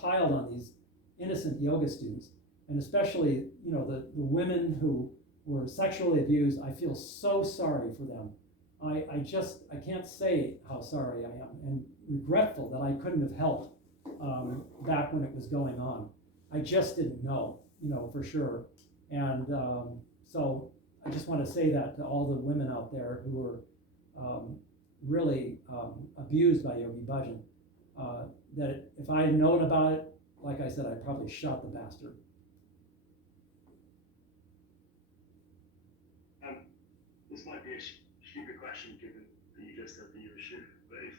piled on these innocent yoga students. And especially, the women who were sexually abused. I feel so sorry for them. I can't say how sorry I am, and regretful that I couldn't have helped back when it was going on. I just didn't know, for sure. And so I just want to say that to all the women out there who were really abused by Yogi Bhajan, that if I had known about it, like I said, I'd probably shot the bastard. This might be a stupid question given that you just said that you were Shiv, but if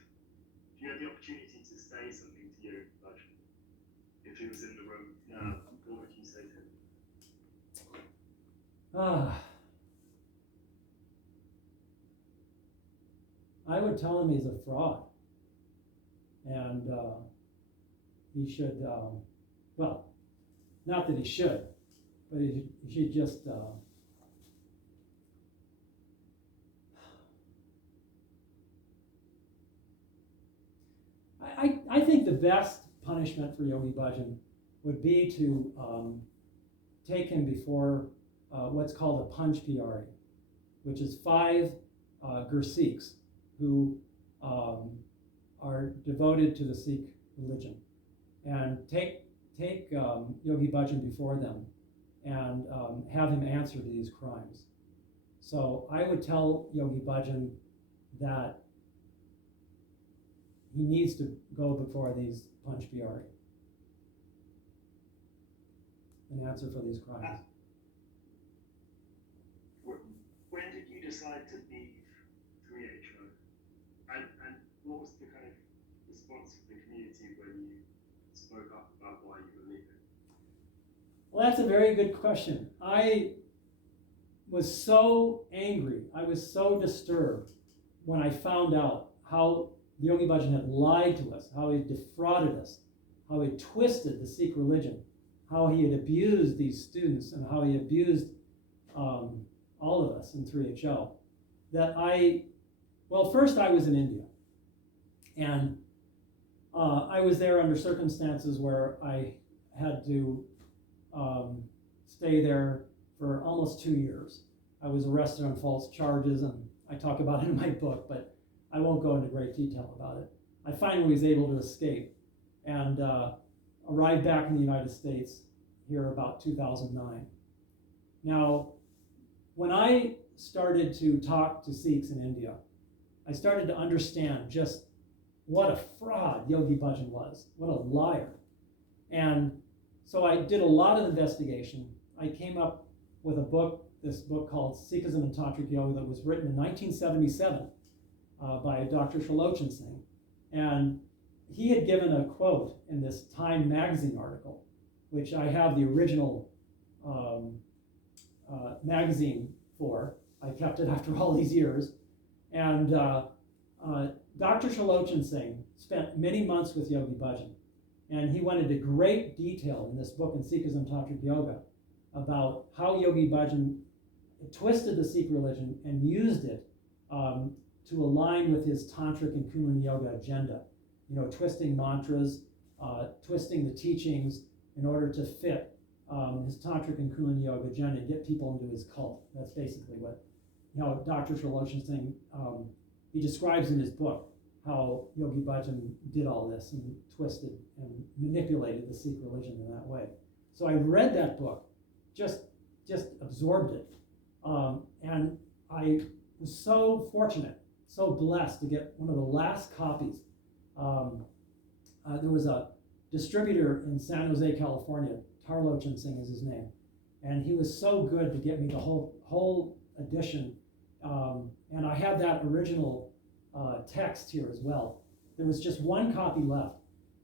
you had the opportunity to say something to Yogi Bhajan, if he was in the room now, what would you say to him? I would tell him he's a fraud, and he should, well, not that he should, but he should just I think the best punishment for Yogi Bhajan would be to take him before what's called a Panch Pyari, which is 5 Gursikhs who are devoted to the Sikh religion, and take Yogi Bhajan before them and have him answer to these crimes. So I would tell Yogi Bhajan that he needs to go before these Panch Pyari and answer for these crimes. When did you decide to leave 3HO? And what was the kind of response from the community when you spoke up about why you were leaving? Well, that's a very good question. I was so angry. I was so disturbed when I found out how Yogi Bhajan had lied to us, how he defrauded us, how he twisted the Sikh religion, how he had abused these students and how he abused all of us in 3HO, that first I was in India, and I was there under circumstances where I had to stay there for almost 2 years. I was arrested on false charges, and I talk about it in my book, but I won't go into great detail about it. I finally was able to escape and arrived back in the United States here about 2009. Now, when I started to talk to Sikhs in India, I started to understand just what a fraud Yogi Bhajan was, what a liar. And so I did a lot of investigation. I came up with this book called Sikhism and Tantric Yoga that was written in 1977 by Dr. Shalochan Singh. And he had given a quote in this Time magazine article, which I have the original magazine for. I kept it after all these years. And Dr. Shalochan Singh spent many months with Yogi Bhajan. And he went into great detail in this book in Sikhism Tantric Yoga about how Yogi Bhajan twisted the Sikh religion and used it to align with his Tantric and Kundalini Yoga agenda. You know, twisting mantras, twisting the teachings in order to fit his Tantric and Kundalini Yoga agenda and get people into his cult. That's basically what, Dr. Shalochan Singh, he describes in his book how Yogi Bhajan did all this and twisted and manipulated the Sikh religion in that way. So I read that book, just absorbed it. And I was so fortunate, so blessed to get one of the last copies. There was a distributor in San Jose, California, Tarlochan Singh is his name, and he was so good to get me the whole edition. And I have that original text here as well. There was just one copy left.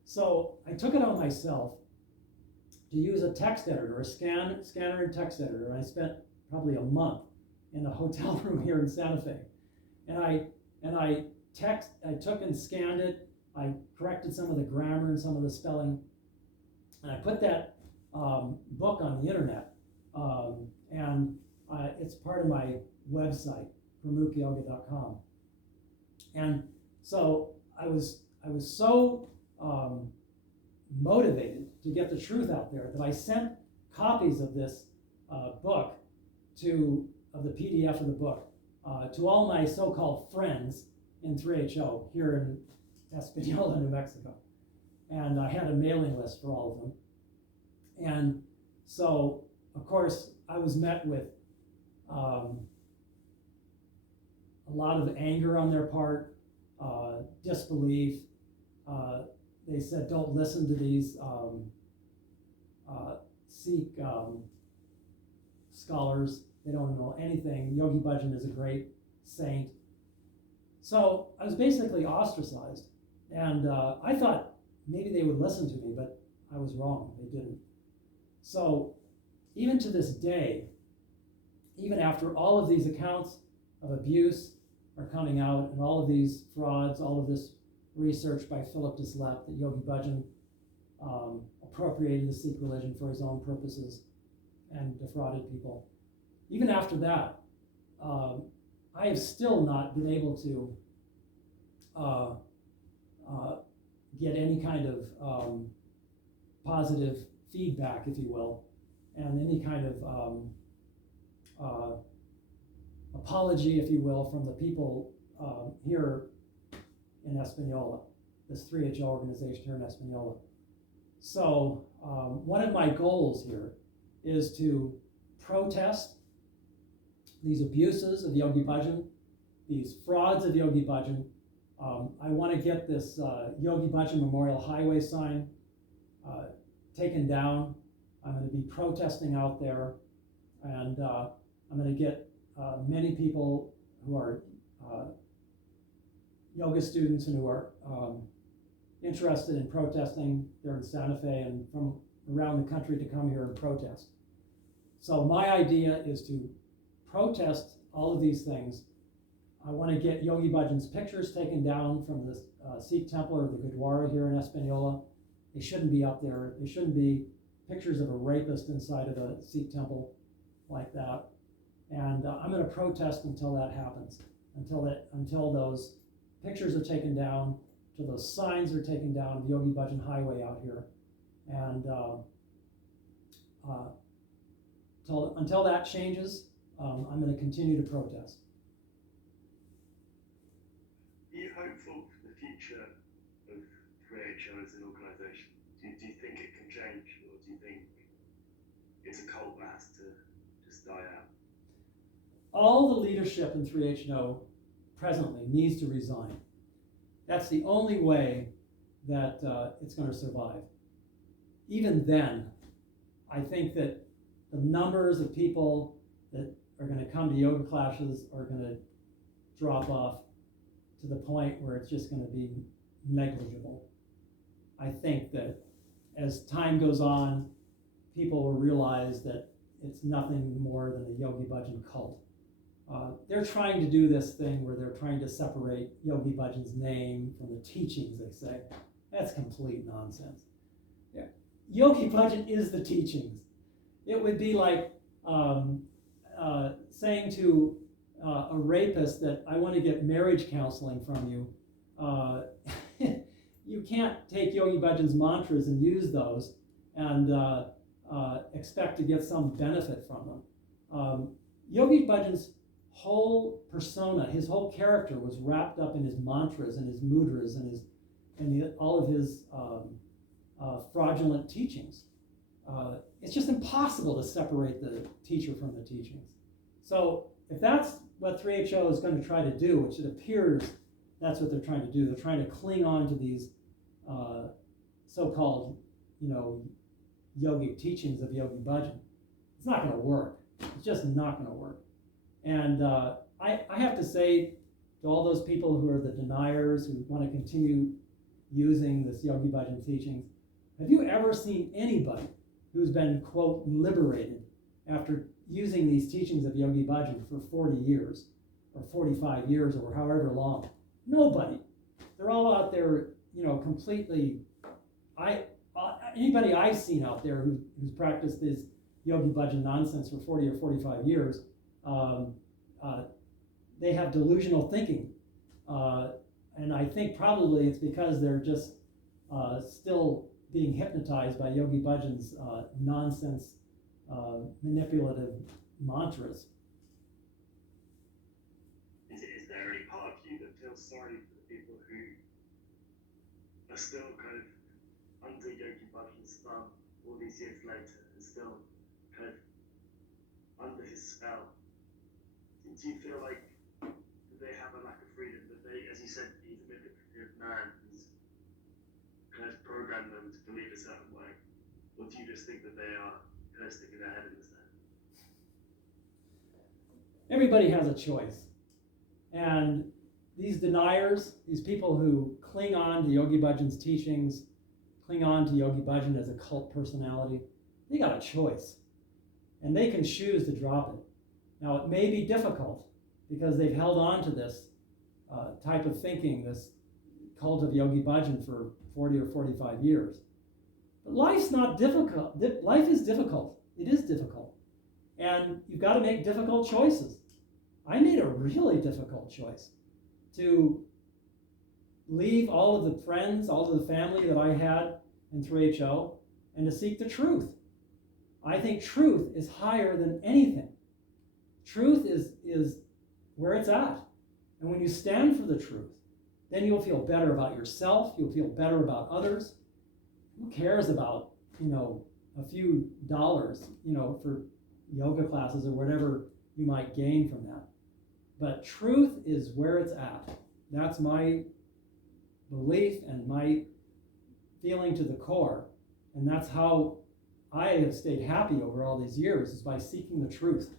So I took it on myself to use a text editor, a scanner and text editor, and I spent probably a month in a hotel room here in Santa Fe. And I took and scanned it. I corrected some of the grammar and some of the spelling, and I put that book on the internet. And it's part of my website, pramukyoga.com. And so I was so motivated to get the truth out there that I sent copies of this book of the PDF of the book to all my so-called friends in 3HO here in Espanola, New Mexico. And I had a mailing list for all of them. And so, of course, I was met with a lot of anger on their part, disbelief. They said, don't listen to these Sikh scholars. They don't know anything. Yogi Bhajan is a great saint. So I was basically ostracized. And I thought maybe they would listen to me, but I was wrong. They didn't. So even to this day, even after all of these accounts of abuse are coming out and all of these frauds, all of this research by Philip Dislept that Yogi Bhajan appropriated the Sikh religion for his own purposes and defrauded people. Even after that, I have still not been able to get any kind of positive feedback, if you will, and any kind of apology, if you will, from the people here in Espanola, this 3HO organization here in Espanola. So one of my goals here is to protest these abuses of Yogi Bhajan, these frauds of Yogi Bhajan. I want to get this Yogi Bhajan Memorial Highway sign taken down. I'm going to be protesting out there, and I'm going to get many people who are yoga students and who are interested in protesting there in Santa Fe and from around the country to come here and protest. So my idea is to protest all of these things. I want to get Yogi Bhajan's pictures taken down from the Sikh temple or the Gurdwara here in Espanola. They shouldn't be up there. They shouldn't be pictures of a rapist inside of a Sikh temple like that. And I'm going to protest until that happens, until those pictures are taken down, until those signs are taken down of Yogi Bhajan Highway out here. And until that changes, I'm going to continue to protest. Are you hopeful for the future of 3HO as an organisation? Do you think it can change, or do you think it's a cult that has to just die out? All the leadership in 3HO presently needs to resign. That's the only way that it's going to survive. Even then, I think that the numbers of people that are going to come to yoga classes are going to drop off to the point where it's just going to be negligible. I think that as time goes on, people will realize that it's nothing more than a Yogi Bhajan cult. They're trying to do this thing where they're trying to separate Yogi Bhajan's name from the teachings, they say. That's complete nonsense. Yeah. Yogi Bhajan is the teachings. It would be like saying to a rapist that I want to get marriage counseling from you. You can't take Yogi Bhajan's mantras and use those and expect to get some benefit from them. Yogi Bhajan's whole persona, his whole character was wrapped up in his mantras and his mudras and all of his fraudulent teachings. It's just impossible to separate the teacher from the teachings. So if that's what 3HO is going to try to do, which it appears that's what they're trying to do, they're trying to cling on to these so-called, yogic teachings of Yogi Bhajan. It's not going to work. It's just not going to work. And I have to say to all those people who are the deniers, who want to continue using this Yogi Bhajan teachings, have you ever seen anybody who's been, quote, liberated after using these teachings of Yogi Bhajan for 40 years or 45 years or however long? Nobody. They're all out there, completely. Anybody I've seen out there who's practiced this Yogi Bhajan nonsense for 40 or 45 years, they have delusional thinking. And I think probably it's because they're just still being hypnotized by Yogi Bhajan's nonsense, manipulative mantras. Is there any part of you that feels sorry for the people who are still kind of under Yogi Bhajan's thumb all these years later and still kind of under his spell? Do you feel like they have a lack of freedom, that they, as you said, he's a manipulative man who's kind of programmed them to believe a certain way? Or do you just think that they are kind of sticking their head in the sand? Everybody has a choice. And these deniers, these people who cling on to Yogi Bhajan's teachings, cling on to Yogi Bhajan as a cult personality, they got a choice. And they can choose to drop it. Now, it may be difficult because they've held on to this type of thinking, this cult of Yogi Bhajan for 40 or 45 years. But life's not difficult. Life is difficult. It is difficult. And you've got to make difficult choices. I made a really difficult choice to leave all of the friends, all of the family that I had in 3HO, and to seek the truth. I think truth is higher than anything. Truth is where it's at. And when you stand for the truth, then you'll feel better about yourself, you'll feel better about others. Who cares about, a few dollars, for yoga classes or whatever you might gain from that. But truth is where it's at. That's my belief and my feeling to the core. And that's how I have stayed happy over all these years, is by seeking the truth.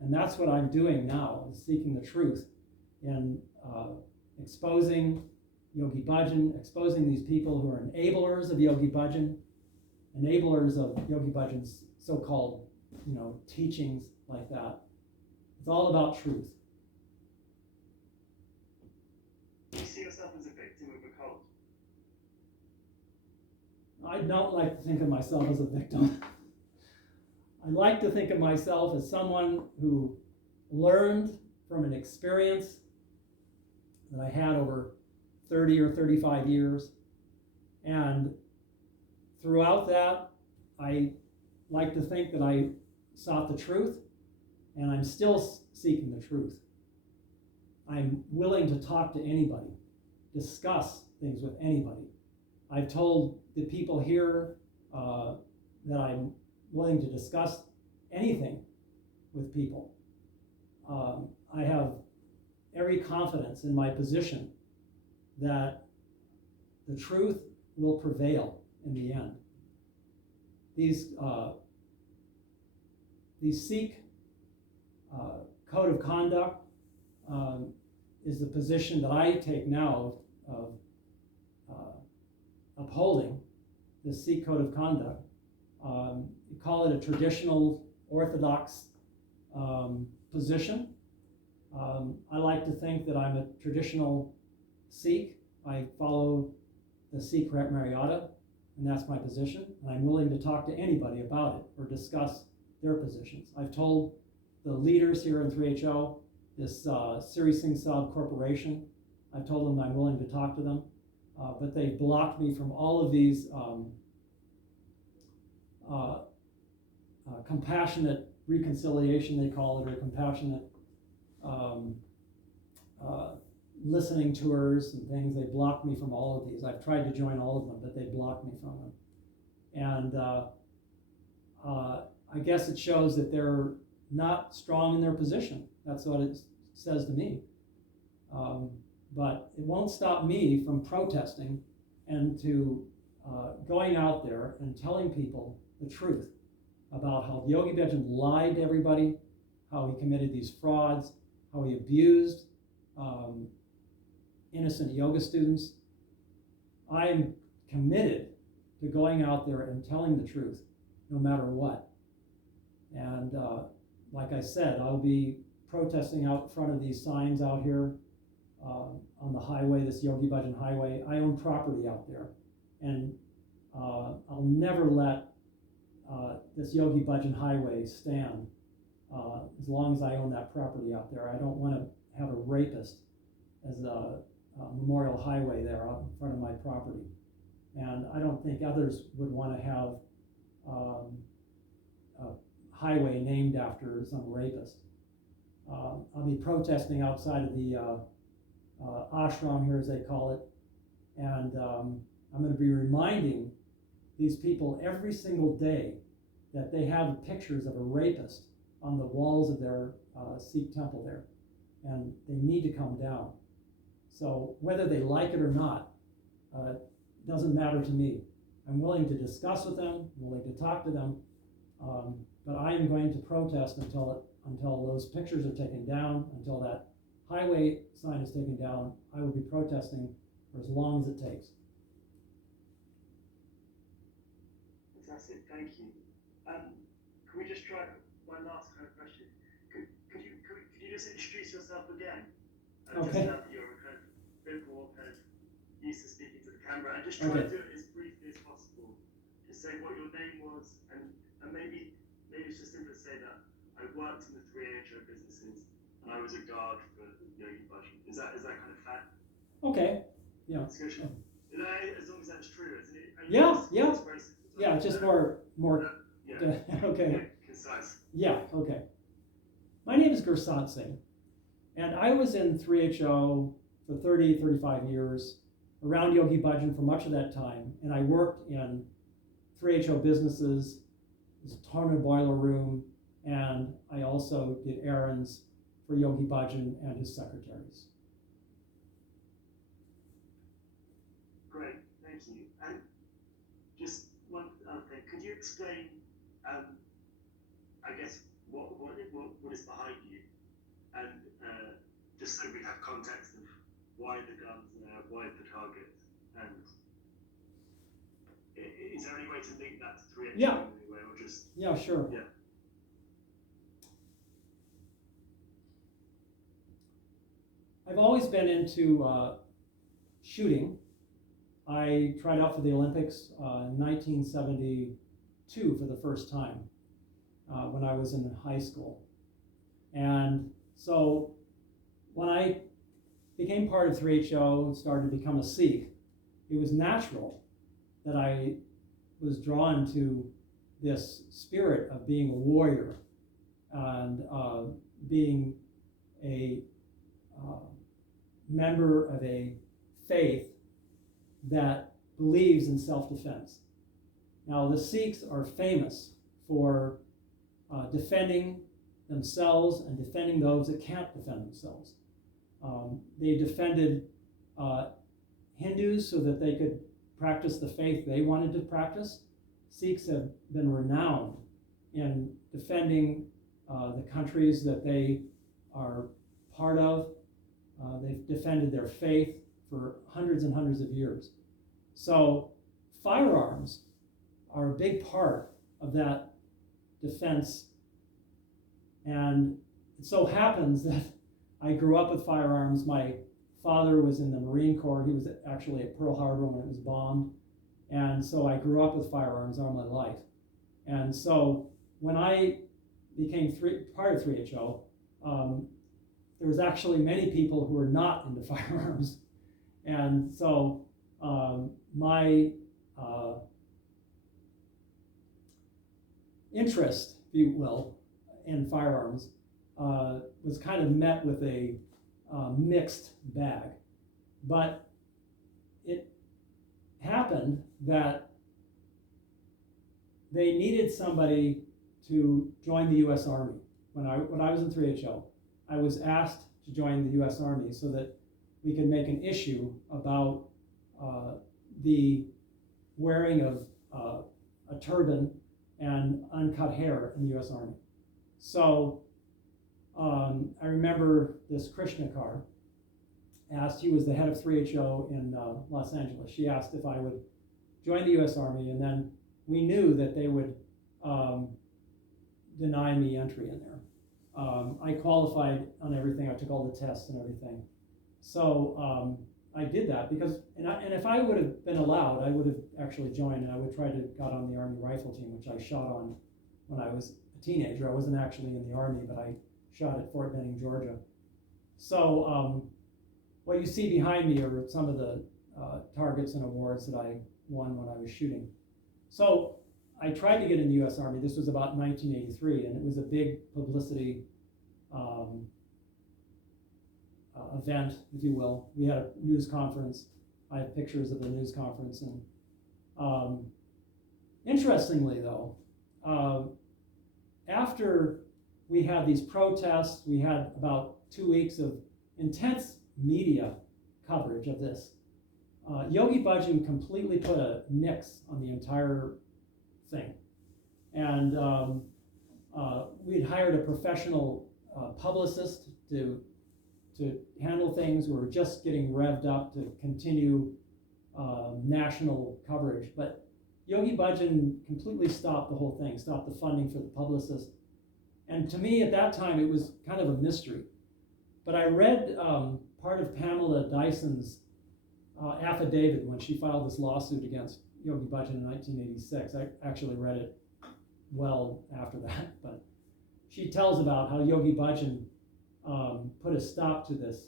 And that's what I'm doing now, is seeking the truth and exposing Yogi Bhajan, exposing these people who are enablers of Yogi Bhajan, enablers of Yogi Bhajan's so-called, teachings like that. It's all about truth. Do you see yourself as a victim of a cult? I don't like to think of myself as a victim. I like to think of myself as someone who learned from an experience that I had over 30 or 35 years. And throughout that, I like to think that I sought the truth, and I'm still seeking the truth. I'm willing to talk to anybody, discuss things with anybody. I've told the people here that I'm willing to discuss anything with people. I have every confidence in my position that the truth will prevail in the end. These Sikh code of conduct is the position that I take now of upholding the Sikh code of conduct. You call it a traditional Orthodox position. I like to think that I'm a traditional Sikh. I follow the Sikh Maryada, and that's my position. And I'm willing to talk to anybody about it or discuss their positions. I've told the leaders here in 3HO, this Siri Singh Saab Corporation, I've told them I'm willing to talk to them, but they've blocked me from all of these compassionate reconciliation, they call it, or compassionate listening tours and things. They blocked me from all of these. I've tried to join all of them, but they blocked me from them. And I guess it shows that they're not strong in their position. That's what it says to me. But it won't stop me from protesting and to going out there and telling people the truth about how Yogi Bhajan lied to everybody, how he committed these frauds, how he abused innocent yoga students. I am committed to going out there and telling the truth, no matter what. And like I said, I'll be protesting out in front of these signs out here on the highway, this Yogi Bhajan highway. I own property out there, and I'll never let this Yogi Bhajan highway stand as long as I own that property out there. I don't want to have a rapist as a memorial highway there out in front of my property. And I don't think others would want to have a highway named after some rapist. I'll be protesting outside of the ashram here, as they call it, and I'm going to be reminding these people every single day that they have pictures of a rapist on the walls of their Sikh temple there, and they need to come down. So whether they like it or not, doesn't matter to me. I'm willing to discuss with them, I'm willing to talk to them, but I am going to protest until those pictures are taken down, until that highway sign is taken down. I will be protesting for as long as it takes. Fantastic, thank you. Can we just try one last kind of question? Could you just introduce yourself again? Okay. Just now that you're kind of a bit more kind of used to speaking to the camera, and just try to do it as briefly as possible. Just say what your name was, and maybe it's just simple to say that I worked in the 3HO businesses and I was a guard for Yogi Bhajan. Is that kind of fair? Okay. Yeah. Discussion. As long as that's true, isn't it? Yeah. Just more. Yeah. Okay. Yeah, concise. Yeah. Okay. My name is Gursant Singh, and I was in 3HO for 30, 35 years, around Yogi Bhajan for much of that time, and I worked in 3HO businesses, this Torna boiler room, and I also did errands for Yogi Bhajan and his secretaries. Great, thank you. And just one other thing, could you explain, I guess, what is behind you, and just so we have context of why the guns there, why the target, and is there any way to link that to 3HO in any way, or just? Yeah, sure. Yeah. I've always been into shooting, I tried out for the Olympics in 1972 for the first time when I was in high school. And so when I became part of 3HO and started to become a Sikh, it was natural that I was drawn to this spirit of being a warrior and being a member of a faith that believes in self-defense. Now, the Sikhs are famous for defending themselves and defending those that can't defend themselves. They defended Hindus so that they could practice the faith they wanted to practice. Sikhs have been renowned in defending the countries that they are part of. They've defended their faith for hundreds and hundreds of years. So firearms are a big part of that defense. And it so happens that I grew up with firearms. My father was in the Marine Corps. He was actually at Pearl Harbor when it was bombed. And so I grew up with firearms all my life. And so when I became part of 3HO, there was actually many people who were not into firearms. And so my interest, if you will, in firearms was kind of met with a mixed bag. But it happened that they needed somebody to join the U.S. Army. When I was in 3HO, I was asked to join the U.S. Army so that we could make an issue about the wearing of a turban and uncut hair in the U.S. Army. So I remember this Krishnakar asked, he was the head of 3HO in Los Angeles. She asked if I would join the U.S. Army, and then we knew that they would deny me entry in there. I qualified on everything. I took all the tests and everything. So I did that because, and if I would have been allowed, I would have actually joined, and I would try to got on the Army rifle team, which I shot on when I was a teenager. I wasn't actually in the Army, but I shot at Fort Benning, Georgia. So what you see behind me are some of the targets and awards that I won when I was shooting. So I tried to get in the U.S. Army. This was about 1983, and it was a big publicity event, if you will. We had a news conference. I have pictures of the news conference. And interestingly, though, after we had these protests, we had about 2 weeks of intense media coverage of this. Yogi Bhajan completely put a nix on the entire thing. And we had hired a professional publicist to handle things. We were just getting revved up to continue national coverage. But Yogi Bhajan completely stopped the whole thing, stopped the funding for the publicist. And to me, at that time, it was kind of a mystery. But I read part of Pamela Dyson's affidavit when she filed this lawsuit against Yogi Bhajan in 1986. I actually read it well after that, but she tells about how Yogi Bhajan put a stop to this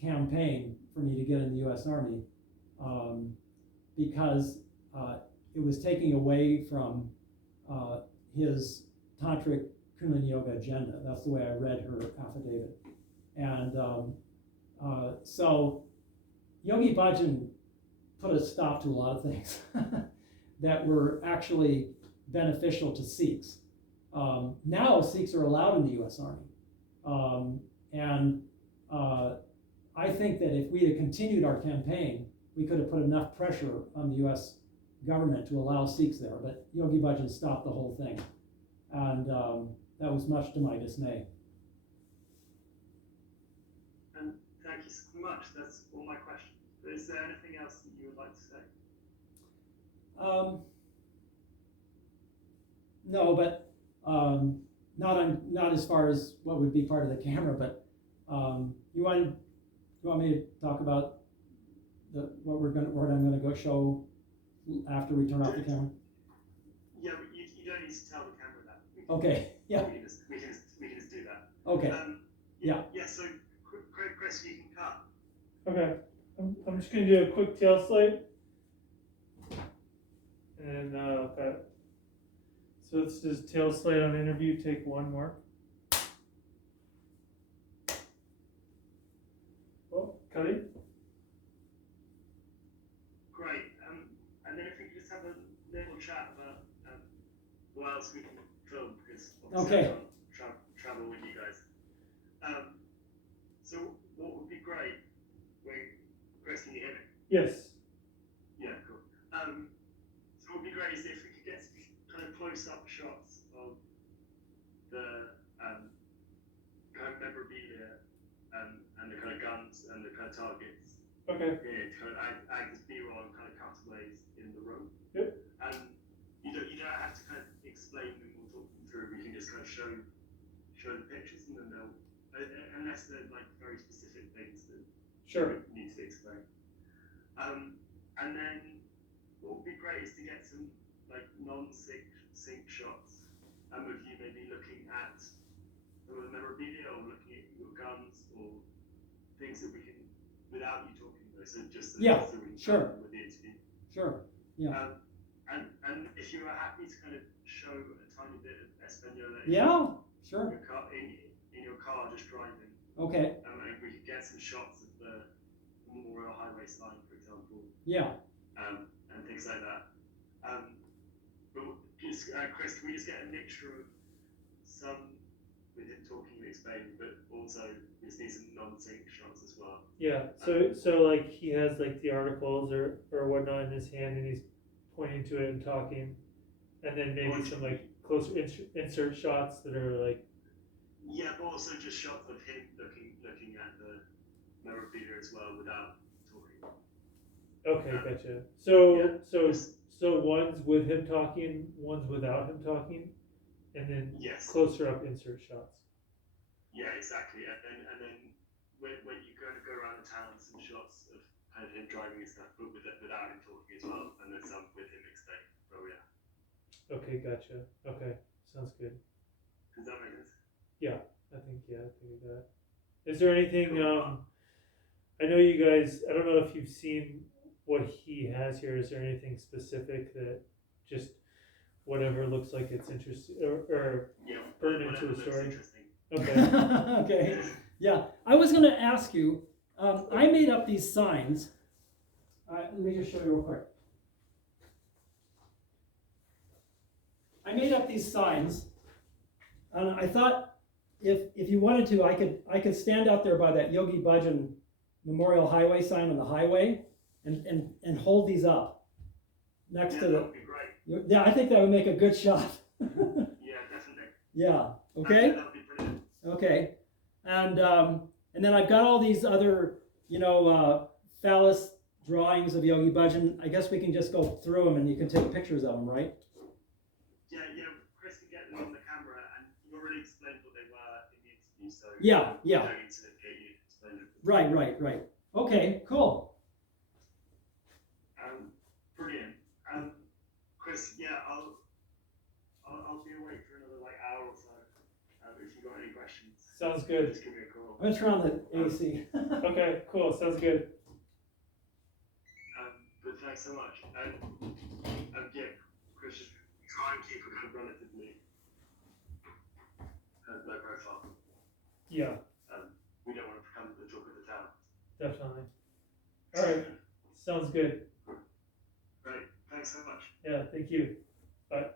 campaign for me to get in the U.S. Army because it was taking away from his tantric Kundalini Yoga agenda. That's the way I read her affidavit. And so Yogi Bhajan put a stop to a lot of things that were actually beneficial to Sikhs. Now Sikhs are allowed in the U.S. Army. And I think that if we had continued our campaign, we could have put enough pressure on the U.S. government to allow Sikhs there. But Yogi Bhajan stopped the whole thing. And that was much to my dismay. And thank you so much. That's all my questions. But is there anything else that you would like to say? No, but not as far as what would be part of the camera. But you want me to talk about what I'm gonna go show after we turn off the camera? Yeah, but you don't need to tell the camera that. Okay, yeah. We can just do that. Okay, Yeah, so Chris, you can cut. Okay, I'm just gonna do a quick tail slate, and cut. So this is tail slate on interview. Take one more. Oh, cutting. Great. And then if we could just have a little chat about what else we can film, because obviously Okay. I can't travel with you guys. So what would be great? Wait, Chris, can you hear me? Yes. Yeah, cool. So what would be great is if we could get some kind of close-up shots of the kind of memorabilia and the kind of guns and the kind of targets. Okay. Yeah, to kind of act as B-roll and kind of cutaways in the room. Yep. And you don't have to kind of explain them or talk them through. We can just kind of show the pictures, and then they'll, unless they're like very specific things that Sure. we need to explain. And then what would be great is to get some like non-sync shots, of you maybe looking at some of the memorabilia or looking at your guns or things that we can, without you talking though, so just so we can sure. with the interview. Sure, yeah. And if you are happy to kind of show a tiny bit of Española Yeah, sure. in your car just driving, Okay, and we could get some shots of the Memorial Highway sign, for example, yeah. and things like that. But just, Chris, can we just get a mixture of some with him talking and explaining, but also we just need some non-sync shots as well. Yeah. So like he has like the articles or whatnot in his hand, and he's pointing to it and talking, and then maybe some like closer insert shots that are like. Yeah, but also just shots of him looking at the memorabilia as well without talking. Okay, gotcha. So one's with him talking, one's without him talking, and then Yes. closer up insert shots. Yeah, exactly. And then when you go around the town, some shots of kind of him driving and stuff, but without him talking as well, and then some with him explaining. Oh yeah. Okay, gotcha. Okay, sounds good. Does that make sense? Yeah, I think of that. Is there anything? I know you guys. I don't know if you've seen what he has here. Is there anything specific that just whatever looks like it's interesting or Yeah. burn into the story? Interesting. Okay. Okay, yeah. I was gonna ask you, I made up these signs. Let me just show you real quick. I made up these signs, and I thought if you wanted to, I could stand out there by that Yogi Bhajan Memorial Highway sign on the highway and hold these up next to that would be great. Yeah, I think that would make a good shot. Yeah, definitely. Yeah. Okay. That would be brilliant. Okay. And then I've got all these other, phallus drawings of Yogi Bhajan. I guess we can just go through them and you can take pictures of them, right? Yeah. Chris can get them on the camera, and you already explained what they were in the interview, so Yeah. I don't need to get you to explain it. Right. Okay, cool. Brilliant. Chris, yeah, I'll be awake for another like hour or so. If you've got any questions, Sounds good. just give me a call. I'm gonna turn on the AC. Okay, cool. Sounds good. But thanks so much. Yeah, Chris, just try and keep it kind of relatively low profile. Yeah, We don't want to become the talk of the town. definitely. All right. Sounds good. Great. Thanks so much. Yeah, thank you. Bye.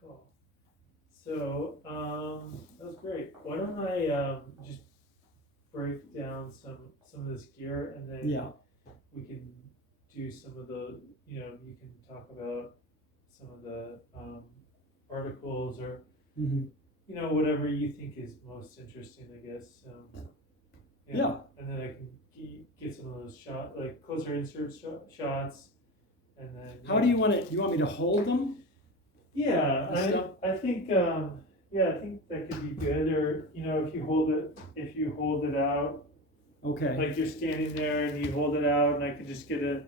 Cool. So, that was great. Why don't I just break down some of this gear, and then Yeah. we can do some of the, you can talk about some of the articles or, Mm-hmm. whatever you think is most interesting, I guess. Yeah. And then I can get some of those closer insert shots, and then. How do you want it? Do you want me to hold them? Yeah, Stuff? I think I think that could be good. Or if you hold it out Okay. Like you're standing there and you hold it out, and I could just get a,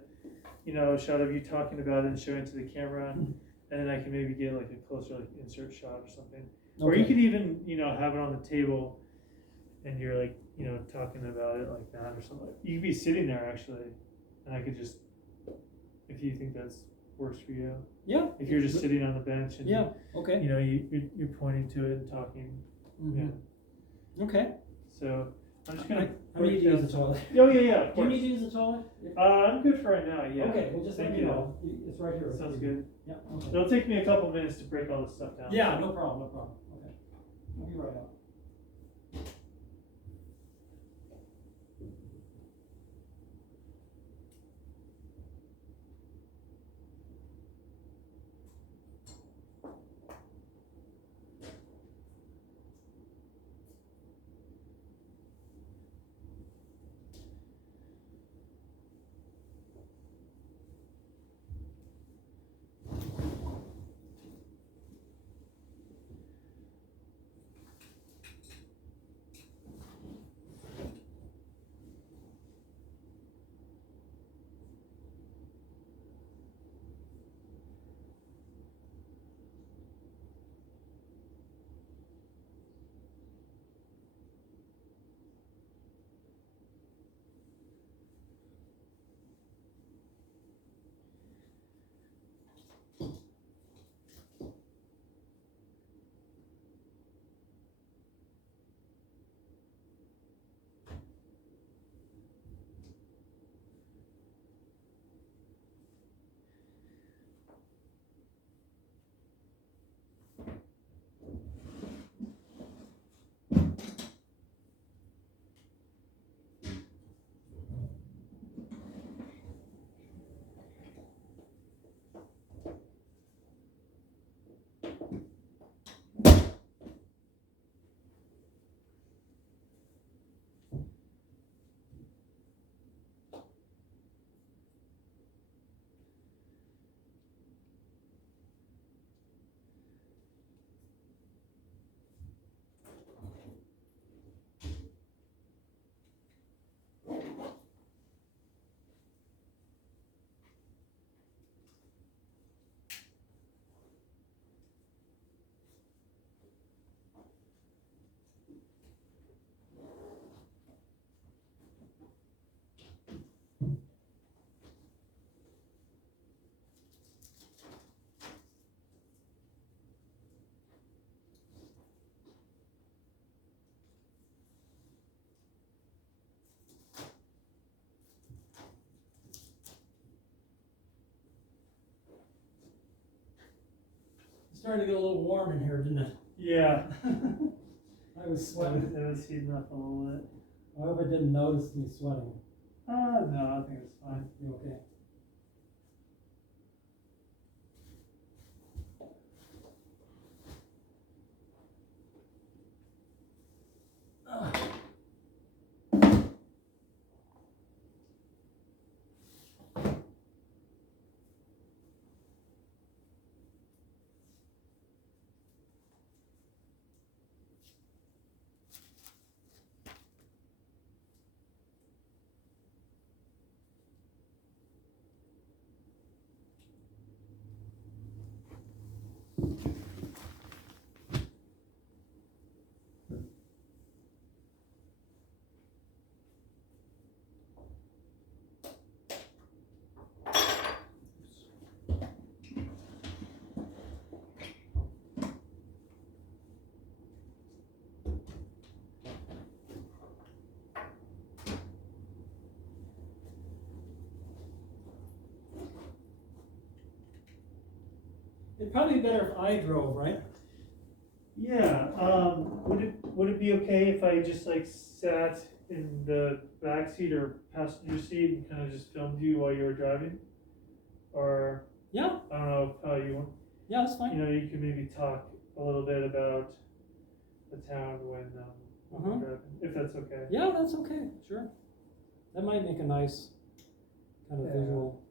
shot of you talking about it and showing it to the camera, and then I can maybe get like a closer like insert shot or something. Or you could even, have it on the table, and you're like, talking about it like that or something. You could be sitting there actually, and I could just, if you think that's works for you. Yeah. If you're just sitting on the bench and yeah. Okay. you're pointing to it and talking. Mm-hmm. Yeah. Okay. So I'm just gonna. I need to use the toilet. Oh yeah. Of Do course. you need to use the toilet? I'm good for right now. Yeah. Okay. Well, just let Thank me you. know. It's right here. Sounds good. Yeah. Okay. It'll take me a couple minutes to break all this stuff down. Yeah. No problem. No problem. Okay. I'll be right out. It's starting to get a little warm in here, didn't it? Yeah. I was sweating. It was heating up a little bit. I hope I didn't notice me sweating. No, I think it's fine. You okay? It'd probably be better if I drove, right? Yeah. Would it be okay if I just like sat in the back seat or passenger seat and kind of just filmed you while you were driving? Or Yeah. I don't know how you want. Yeah, that's fine. You could maybe talk a little bit about the town when you're driving, if that's okay. Yeah, that's okay. Sure. That might make a nice kind of visual.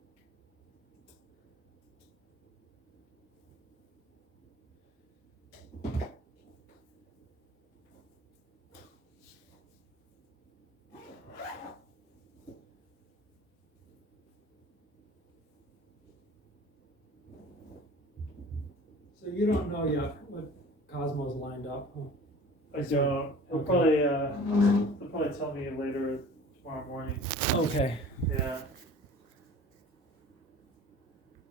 So you don't know yet what Cosmo's lined up, huh? I don't. He'll Okay. probably tell me later tomorrow morning. Okay. Yeah.